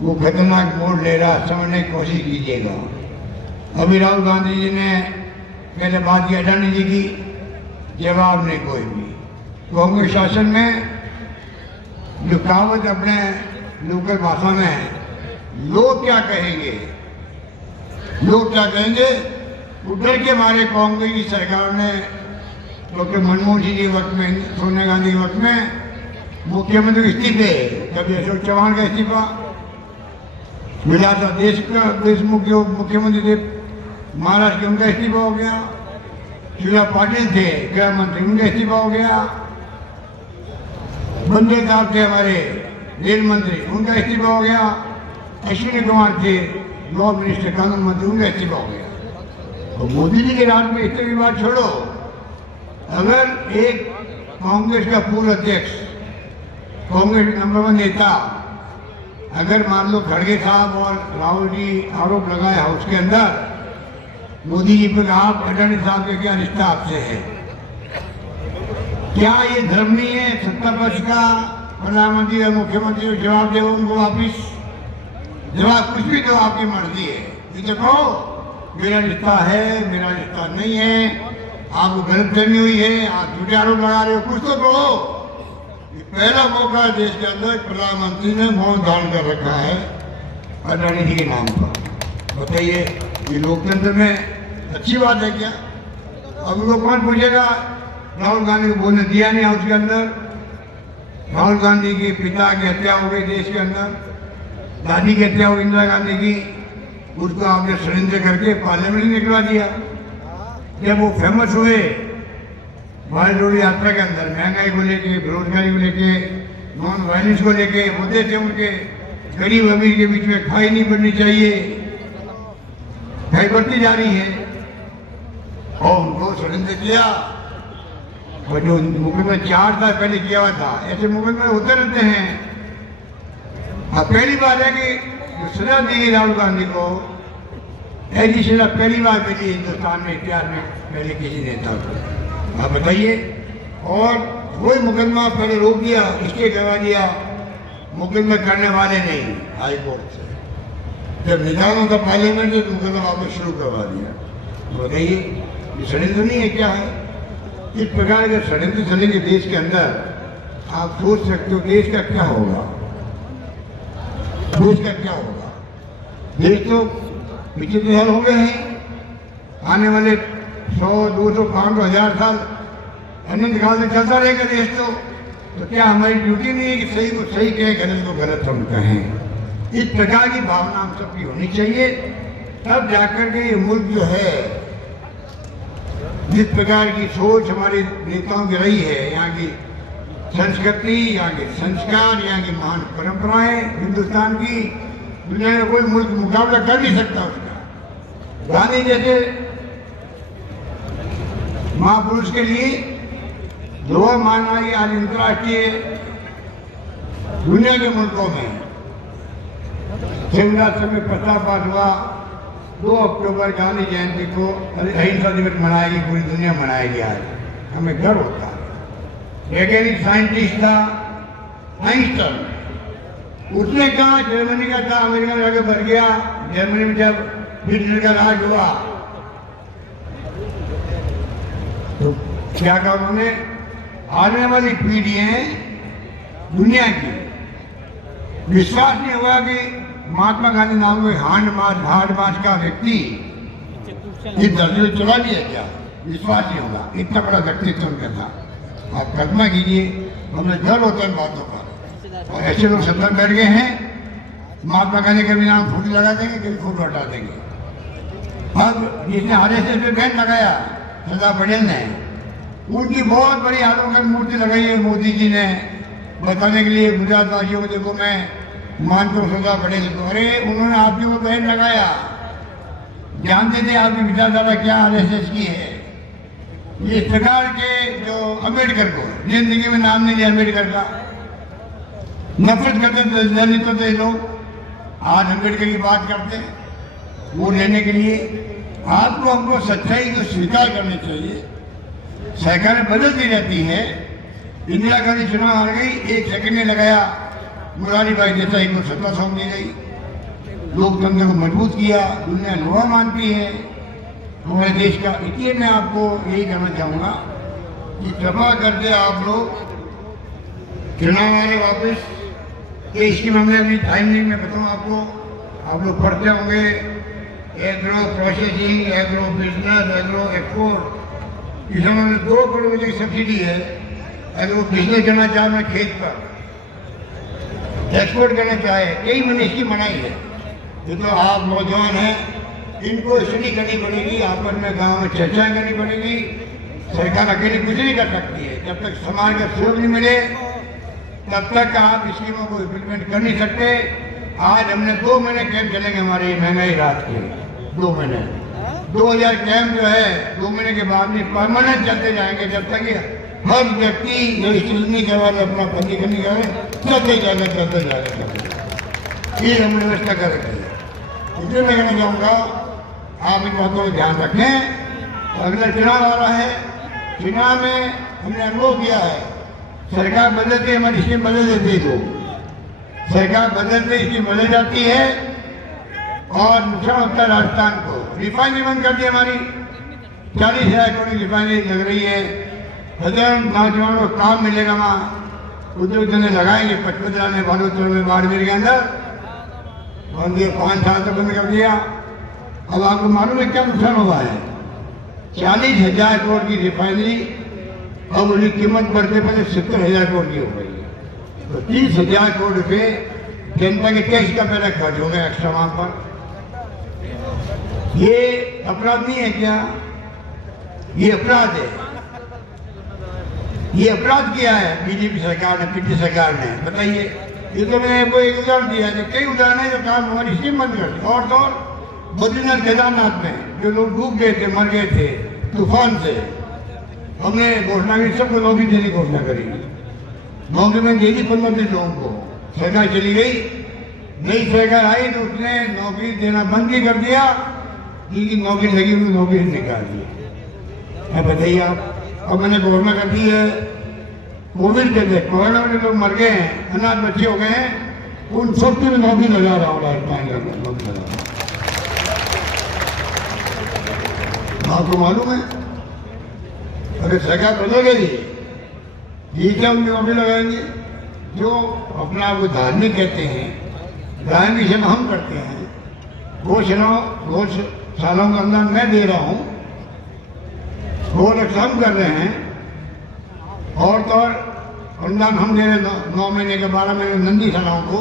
वो खतरनाक मोड़ ले रहा, समझने की कोशिश कीजिएगा। अभी राहुल गांधी जी ने पहले बात की अडानी जी की, जवाब नहीं कोई भी। कांग्रेस शासन में जो कहावत अपने लोकल भाषा में है, लोग क्या कहेंगे, लोग क्या कहेंगे। डर के मारे कांग्रेस की सरकार ने डॉक्टर मनमोहन सिंह के वक्त में, सोनिया गांधी के वक्त में मुख्यमंत्री इस्तीफे, कभी अशोक चौहान का इस्तीफा मिला था, देशमुख जो मुख्यमंत्री थे महाराष्ट्र के, उनका इस्तीफा हो गया। शिवराज पाटिल थे गृह मंत्री, उनका इस्तीफा हो गया। बंदे साहब थे हमारे रेल मंत्री, उनका इस्तीफा हो गया। अश्विनी कुमार थे लॉ मिनिस्टर, कानून मंत्री, उनका इस्तीफा हो गया। तो मोदी जी के राज में इस्तीफे की बात छोड़ो, अगर एक कांग्रेस का पूर्व अध्यक्ष, कांग्रेस नंबर 1 नेता, अगर मान लो खड़गे साहब और राहुल जी आरोप लगाए हाउस के अंदर मोदी जी पर, आप अडानी साहब का क्या रिश्ता आपसे है, क्या ये धर्म नहीं है सत्ता पक्ष का प्रधानमंत्री और मुख्यमंत्री को जवाब दे, उनको वापिस जवाब कुछ भी दो, आपकी मर्जी है। ये देखो मेरा रिश्ता है, मेरा रिश्ता नहीं है, आपको गलतफहमी हुई है, आप झूठे आरोप लगा रहे हो, कुछ तो कहो। पहला मौका है देश के अंदर प्रधानमंत्री ने मौन धारण कर रखा है अडानी जी के नाम पर। बताइए ये लोकतंत्र में अच्छी बात है क्या? अब उनको कौन पूछेगा? राहुल गांधी को बोलने दिया नहीं हाउस के अंदर। राहुल गांधी के पिता की हत्या हो गई देश के अंदर, दादी की हत्या हो इंदिरा गांधी की, उसको आपने षड्यंत्र करके पार्लियामेंट निकलवा दिया। जब वो फेमस हुए भारत जोड़ो यात्रा के अंदर, महंगाई को लेके, बेरोजगारी को लेके, नॉन वायलेंस को लेके मुद्दे थे उनके, गरीब अमीर के बीच में खाई नहीं बढ़नी चाहिए, खाई बढ़ती जा रही है, और उनको षड्यंत्र किया। और जो मुकदमा 4 साल पहले किया हुआ था, ऐसे मुकदमे होते रहते हैं। अब पहली बात है कि जो सजा दी राहुल गांधी को, ऐसी सजा पहली बार मिली हिंदुस्तान में इतिहास में पहले किसी नेता को। आप बताइए। और वही मुकदमा पहले रोक दिया, इसके करवा दिया, मुकदमा करने वाले नहीं हाई कोर्ट से, जब निकालों का पार्लियामेंट से मुकदमा वापस शुरू करवा दिया। बताइए ये षड्यंत्र नहीं है क्या है? इस प्रकार के षड्यंत्र चलेंगे देश के अंदर, आप सोच सकते हो देश का क्या होगा, देश का क्या होगा। देश तो विचित्र हाल हो गए हैं, आने वाले 100, 200, 500, 1000 साल अनंत काल से चलता रहेगा देश। तो क्या हमारी ड्यूटी नहीं है कि सही को सही कहें, गलत को गलत हम कहें? इस प्रकार की भावना हम सबकी होनी चाहिए, तब जाकर के ये मुल्क जो है, जिस प्रकार की सोच हमारे नेताओं की रही है, यहाँ की संस्कृति, यहाँ के संस्कार, यहाँ की महान परंपराएं हिंदुस्तान की, दुनिया में कोई मुल्क मुकाबला कर नहीं सकता उसका। गांधी जैसे महापुरुष के लिए दुआ माना ये आज अंतर्राष्ट्रीय दुनिया के मुल्कों में संविधान में प्रस्ताव पास हुआ। 2 अक्टूबर गांधी जयंती को अहिंसा दिवस मनाएगी, पूरी दुनिया मनाएगी। आज हमें गर्व होता है। वैज्ञानिक साइंटिस्ट था आइंस्टाइन, उसने कहा, जर्मनी का था, अमेरिका में आगे बढ़ गया। जर्मनी में जब हिटलर का राज हुआ तो क्या कहा उन्होंने, आने वाली पीढ़ियां दुनिया की विश्वास नहीं हुआ कि महात्मा गांधी नाम के हार्ड मार्च का व्यक्ति इस धरती को चला लिया क्या, विश्वास नहीं होगा। इतना बड़ा व्यक्तित्व उनका था। आप कल्पना कीजिए, हमें गर्व होता है बातों पर। और ऐसे लोग सत्ता बैठ गए हैं, महात्मा गांधी का भी नाम फोटो लगा देंगे, कभी फोटो हटा देंगे। अब जिसने RSS पे बैन लगाया सरदार पटेल ने, उनकी बहुत बड़ी आलोकन मूर्ति लगाई है मोदी जी ने, बताने के लिए गुजरात वासियों को, देखो मैं मानता हूँ सरदार पटेल को। अरे उन्होंने आपके ऊपर बैन लगाया, जानते थे आपकी विचारधारा क्या RSS की है। ये सरकार के जो अम्बेडकर को जिंदगी में नाम नहीं लिया अम्बेडकर का, नफरत करते थे दलितों से लोग, आज अम्बेडकर की बात करते हैं वोट लेने के लिए। आपको हमको सच्चाई को स्वीकार करनी चाहिए। सरकारें बदलती रहती है। इंदिरा गांधी चुनाव हार गई, 1 सेकंड में लगाया, मुरारी भाई देसाई को सत्ता सौंप दी गई, लोकतंत्र को मजबूत किया, दुनिया लोहा मानती है हमारे देश का। इसलिए मैं आपको यही कहना चाहूँगा कि कृपा करके आप लोग चुनाव आ रहे वापस, ये स्कीम हमने अभी टाइम नहीं, मैं बताऊँ आपको, आप लोग पढ़ते होंगे, agro processing, agro business, agro export, इसमें हमने 2 करोड़ रुपये की सब्सिडी है। अगर वो बिजनेस करना चाहे मैं खेत पर, एक्सपोर्ट करना चाहे, कई मैंने स्कीम बनाई है। ये तो आप नौजवान हैं, इनको स्टडी करनी पड़ेगी, आपस में गाँव में चर्चा करनी पड़ेगी। सरकार अकेले कुछ नहीं कर सकती है। जब तक समाज का सहयोग नहीं मिले तब तक आप स्कीमों को इम्प्लीमेंट कर नहीं सकते। आज हमने 2 महीने कैंप चलेंगे हमारे महंगाई रात के, 2 महीने, 2000 कैंप जो है 2 महीने के बाद में परमानेंट चलते जाएंगे, जब तक ये हर व्यक्ति रजिस्ट्रेशन नहीं करवा रहे, अपना पंजीकरण नहीं कर रहे, चलते जाएगा। ये हमने व्यवस्था कर रखी है। इसलिए मैं कहना चाहूँगा आप इन बातों का ध्यान रखें। अगला चुनाव आ रहा है, चुनाव में हमने अनुभव किया है, सरकार बदलती हमारी स्कीम बदल देती है, तो सरकार बदलते स्कीम बदल जाती है और नुकसान होता है राजस्थान को। रिफाइनरी बंद कर दी हमारी, 40,000 करोड़ की रिफाइनरी लग रही है, हजारों नौजवानों को काम मिलेगा, वहाँ उद्योग धंधे लगाएंगे। 55 ने बालोतर में बाड़मेर के अंदर बंद 5 साल तक बंद कर दिया। अब आपको मालूम है क्या नुकसान हुआ है? 40,000 करोड़ की रिफाइनरी अब उनकी कीमत बढ़ते बढ़ते 70,000 करोड़ की हो गई है। तो 30,000 करोड़ रुपये जनता के टैक्स का पहले खर्च हो गया एक्स्ट्रा वहां पर। ये अपराध नहीं है क्या? ये अपराध है। ये अपराध किया है बीजेपी सरकार ने, पीटी सरकार ने। बताइए, ये तो मैंने आपको एक उदाहरण दिया है, कई उदाहरण है जो काम हमारी स्कीम बंद कर दी। और तो बद्रीनाथ केदारनाथ में जो लोग डूब गए थे, मर गए थे तूफान से, हमने घोषणा की सबको नौकरी देने की घोषणा करी। नौकरी में दे दी 15 दिन लोगों को। सरकार चली गई, नई सरकार आई तो उसने नौकरी देना बंद ही कर दिया। जिनकी नौकरी लगी उन्हें नौकरी निकाल दी। अब बताइए आप, अब मैंने घोषणा कर दी है कोविड के थे, कोरोना में लोग मर गए हैं, अनाथ बच्चे हो गए हैं, उन सबकी भी नौकरी लगा रहा हूँ। आपको मालूम है अगर सरकार बदल गई ये क्या उनकी नौकरी लगाएंगे? जो अपना वो धार्मिक कहते हैं, धार्मिक सेवा हम करते हैं, गौशालाओं का अनुदान मैं दे रहा हूँ, वो रक्षा हम कर रहे हैं, और तो और अनुदान हम दे रहे हैं 9 महीने के 12 महीने नंदी शालाओं को।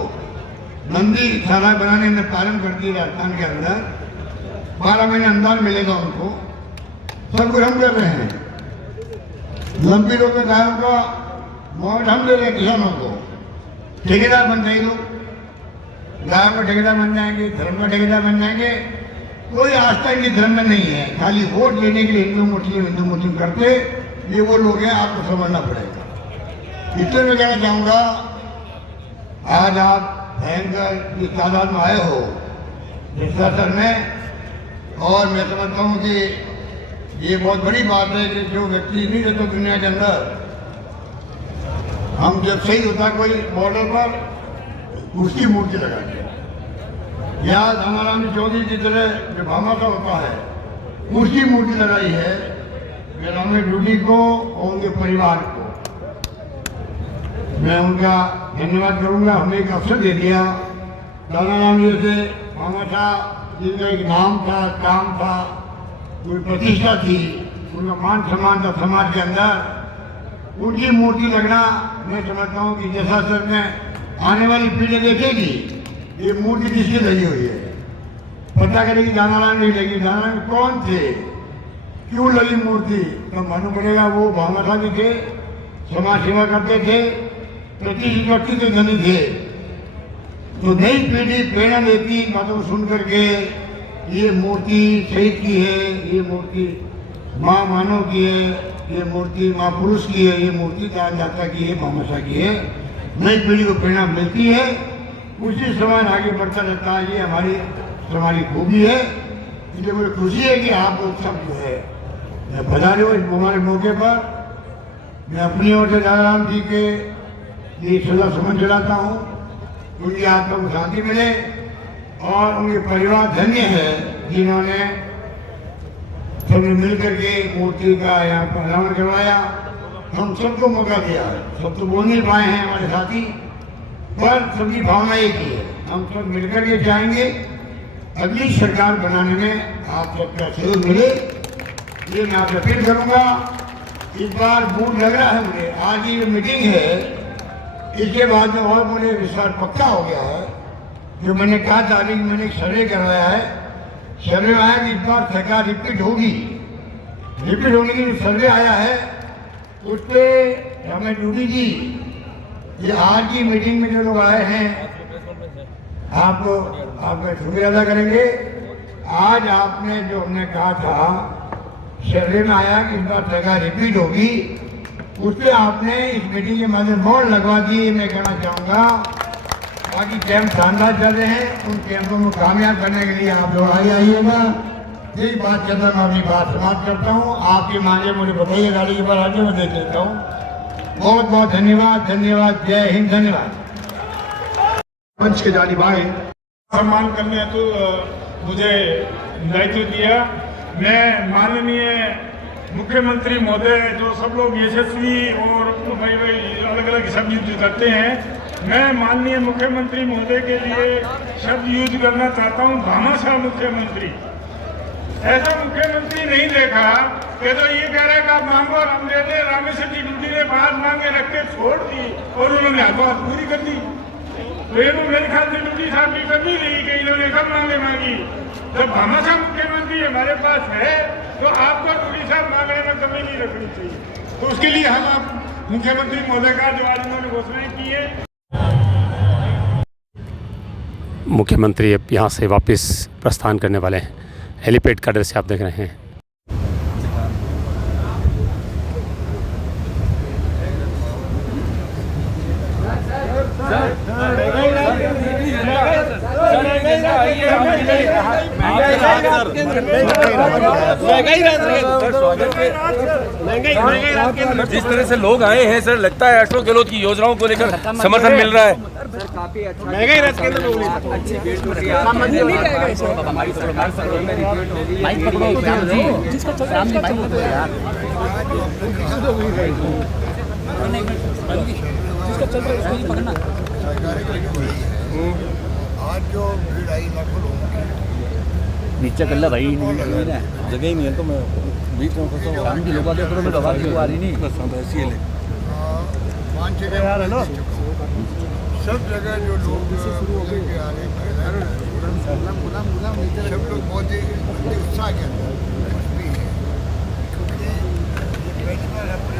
नंदी शाला बनाने में प्रारंभ कर दी राजस्थान के अंदर, 12 महीने अनुदान मिलेगा उनको, सब कुछ हम कर रहे हैं। लंबी रोग में गायों का मुआवजा हम दे रहे हैं किसानों को। ठेकेदार बन जाएंगे लोग, गायों का ठेकेदार बन जाएंगे, धर्म का ठेकेदार बन जाएंगे। कोई आस्था इनके धर्म में नहीं है, खाली वोट लेने के लिए हिंदू मुस्लिम करते, ये वो लोग हैं, आपको समझना पड़ेगा। इसलिए मैं कहना चाहूँगा आज आप भयंकर इस तादाद में आए हो जैसा में, और मैं समझता हूँ कि ये बहुत बड़ी बात है कि जो व्यक्ति नहीं रहता दुनिया के अंदर, हम जब सही होता कोई बॉर्डर पर उसकी मूर्ति लगाते हैं, या हमारा चौधरी की तरह जो भामाशाह होता है उसकी मूर्ति लगाई है ग्रामीण ड्यूटी को और उनके परिवार को। मैं उनका धन्यवाद करूंगा, हमें एक अवसर दे दिया। दादा राम जैसे भामाशाह जिनका एक नाम था, काम था, कोई प्रतिष्ठा थी, उनका मान सम्मान था समाज के अंदर, उनकी मूर्ति लगना मैं समझता हूँ कि जैसा सर में आने वाली पीढ़ी देखेगी ये मूर्ति किसकी लगी हुई है, पता करेगी दानाराम नहीं लगी, दानाराम कौन थे, क्यों लगी मूर्ति, तो मालूम पड़ेगा वो भामाशाह जी थे, समाज सेवा करते थे, प्रतिष्ठित व्यक्ति थे, धनी थे। तो नई पीढ़ी प्रेरणा देती बातों को सुन करके, ये मूर्ति शहीद की है, ये मूर्ति माँ मानव की है, ये मूर्ति माँ पुरुष की है, ये मूर्ति दाता की है, भामाशाह की है। नई पीढ़ी को प्रेरणा मिलती है, उसी समाज आगे बढ़ता रहता है। ये हमारी खूबी है। इसलिए मुझे खुशी है कि आप लोग सब जो है मैं बता रहे हो इस हमारे मौके पर, मैं अपनी ओर से दादा राम जी के लिए सदा समझ चलाता हूँ, उनकी आत्मा को शांति मिले, और उनके परिवार धन्य है जिन्होंने सबने मिल करके मूर्ति का यहाँ पर अनावरण करवाया। हम सबको मौका दिया है, सब तो बोल नहीं पाए हैं हमारे साथी, पर सबकी भावना एक ही है, हम सब मिलकर के जाएंगे अगली सरकार बनाने में आप सबका सहयोग मिले, ये मैं आपसे अपील करूंगा। इस बार मूड लग रहा है मुझे, आज ये मीटिंग है इसके बाद में और मुझे विश्वास पक्का हो गया है। जो मैंने कहा था अभी मैंने एक सर्वे करवाया है, सर्वे आया कि इस बार सरकार रिपीट होगी, रिपीट होने की जो सर्वे आया है उस पर हमें ड्यूटी जी ये आज की मीटिंग में जो लोग आए हैं आपका शुक्रिया अदा करेंगे। आज आपने जो हमने कहा था सर्वे में आया कि इस बार सरकार रिपीट होगी, उस पर आपने इस मीटिंग के माध्यम मोहर लगवा दी, मैं कहना चाहूँगा। बाकी कैंप शानदार चल रहे हैं, उन कैंपों को कामयाब करने के लिए आप लोग आगे आइएगा। यही बात करता मैं अपनी बात समाप्त करता हूँ। आपके मांगे मुझे बताइए गाड़ी के बार आगे मैं देख लेता हूँ। बहुत बहुत धन्यवाद, धन्यवाद, जय हिंद, धन्यवाद। मंच के जानिब आए सम्मान करने हेतु मुझे दायित्व दिया। मैं माननीय मुख्यमंत्री महोदय जो सब लोग यशस्वी और भाई अलग अलग शब्द यूज करते हैं, मैं माननीय मुख्यमंत्री महोदय के लिए शब्द यूज करना चाहता हूँ भामाशाह मुख्यमंत्री। ऐसा मुख्यमंत्री नहीं देखा कि तो ये कह रहा है कि आप मांगो और हम दे दें। रामेश्वर जी ड्यूटी ने 5 मांगे रख के छोड़ दी और उन्होंने हाथों पूरी कर दी। तो ये तो मेरे ख्याल से ड्यूटी साहब की कमी रही कि इन्होंने कम मांगे मांगी। जब भामाशाह मुख्यमंत्री हमारे पास है तो आपको ड्यूटी साहब मांगने में कमी नहीं रखनी चाहिए। तो उसके लिए हम आप मुख्यमंत्री महोदय का जो आज उन्होंने घोषणाएं की है, मुख्यमंत्री अब यहाँ से वापस प्रस्थान करने वाले हैं। हेलीपैड का दृश्य आप देख रहे हैं। जिस तरह से लोग आए हैं सर, लगता है अशोक गहलोत की योजनाओं को लेकर समर्थन मिल रहा है। महंगाई रात के अंदर आज जो भीड़ आई लाखों लोगों की, नीचे कर ला भाई, जगह ही नहीं है तो मैं बीच में फंसा हुआ। शाम की लोग आते हैं, तो आवाज क्यों आ रही नहीं? ऐसी है। 5 जगह सब जगह जो लोग शुरू हो गए आ रहे हैं, सब लोग बहुत ही उत्साह के अंदर भी है, क्योंकि ये पहली बार अपने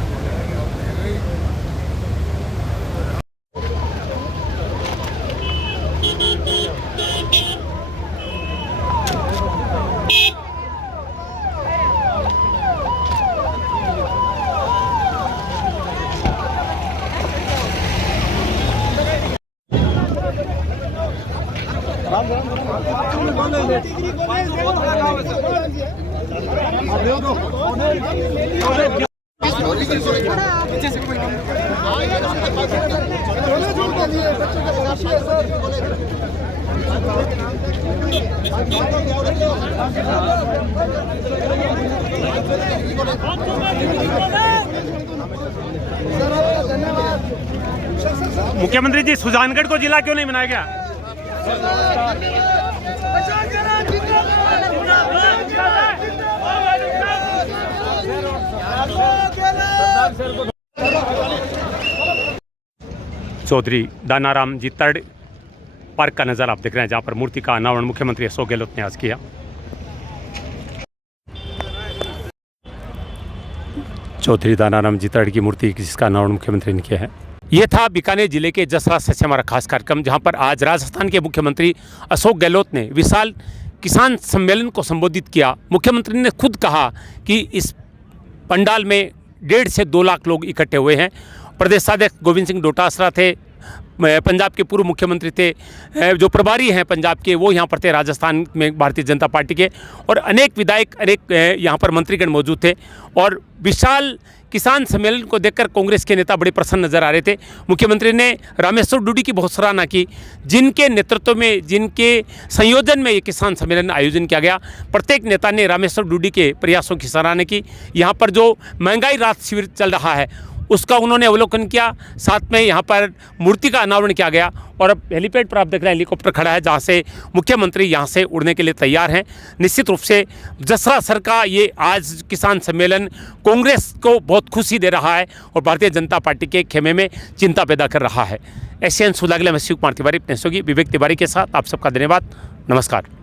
मुख्यमंत्री जी, सुजानगढ़ को जिला क्यों नहीं बनाया गया? चौधरी दानाराम जी तर्ड पार्क का नज़ारा आप देख रहे हैं, जहां पर मूर्ति का अनावरण मुख्यमंत्री अशोक गहलोत ने आज किया। चौधरी दानाराम जी तर्ड की मूर्ति जिसका अनावरण मुख्यमंत्री ने किया है। ये था बीकानेर जिले के जसरा से हमारा खास कार्यक्रम, जहां पर आज राजस्थान के मुख्यमंत्री अशोक गहलोत ने विशाल किसान सम्मेलन को संबोधित किया। मुख्यमंत्री ने खुद कहा कि इस पंडाल में 1.5 से 2 लाख लोग इकट्ठे हुए हैं। प्रदेशाध्यक्ष गोविंद सिंह डोटासरा थे, पंजाब के पूर्व मुख्यमंत्री थे, जो प्रभारी हैं पंजाब के वो यहाँ पर थे, राजस्थान में भारतीय जनता पार्टी के, और अनेक विधायक, अनेक यहाँ पर मंत्रीगण मौजूद थे। और विशाल किसान सम्मेलन को देखकर कांग्रेस के नेता बड़े प्रसन्न नजर आ रहे थे। मुख्यमंत्री ने रामेश्वर डूडी की बहुत सराहना की, जिनके नेतृत्व में, जिनके संयोजन में ये किसान सम्मेलन आयोजन किया गया। प्रत्येक नेता ने रामेश्वर डूडी के प्रयासों की सराहना की। यहाँ पर जो महंगाई राहत शिविर चल रहा है उसका उन्होंने अवलोकन किया। साथ में यहाँ पर मूर्ति का अनावरण किया गया और अब हेलीपैड पर आप देख रहे हैं हेलीकॉप्टर खड़ा है जहाँ से मुख्यमंत्री यहाँ से उड़ने के लिए तैयार हैं। निश्चित रूप से जसरा सर का ये आज किसान सम्मेलन कांग्रेस को बहुत खुशी दे रहा है और भारतीय जनता पार्टी के खेमे में चिंता पैदा कर रहा है। एशियन सुधागले में शिव कुमार तिवारी, अपने सहयोगी विवेक तिवारी के साथ आप सबका धन्यवाद। नमस्कार।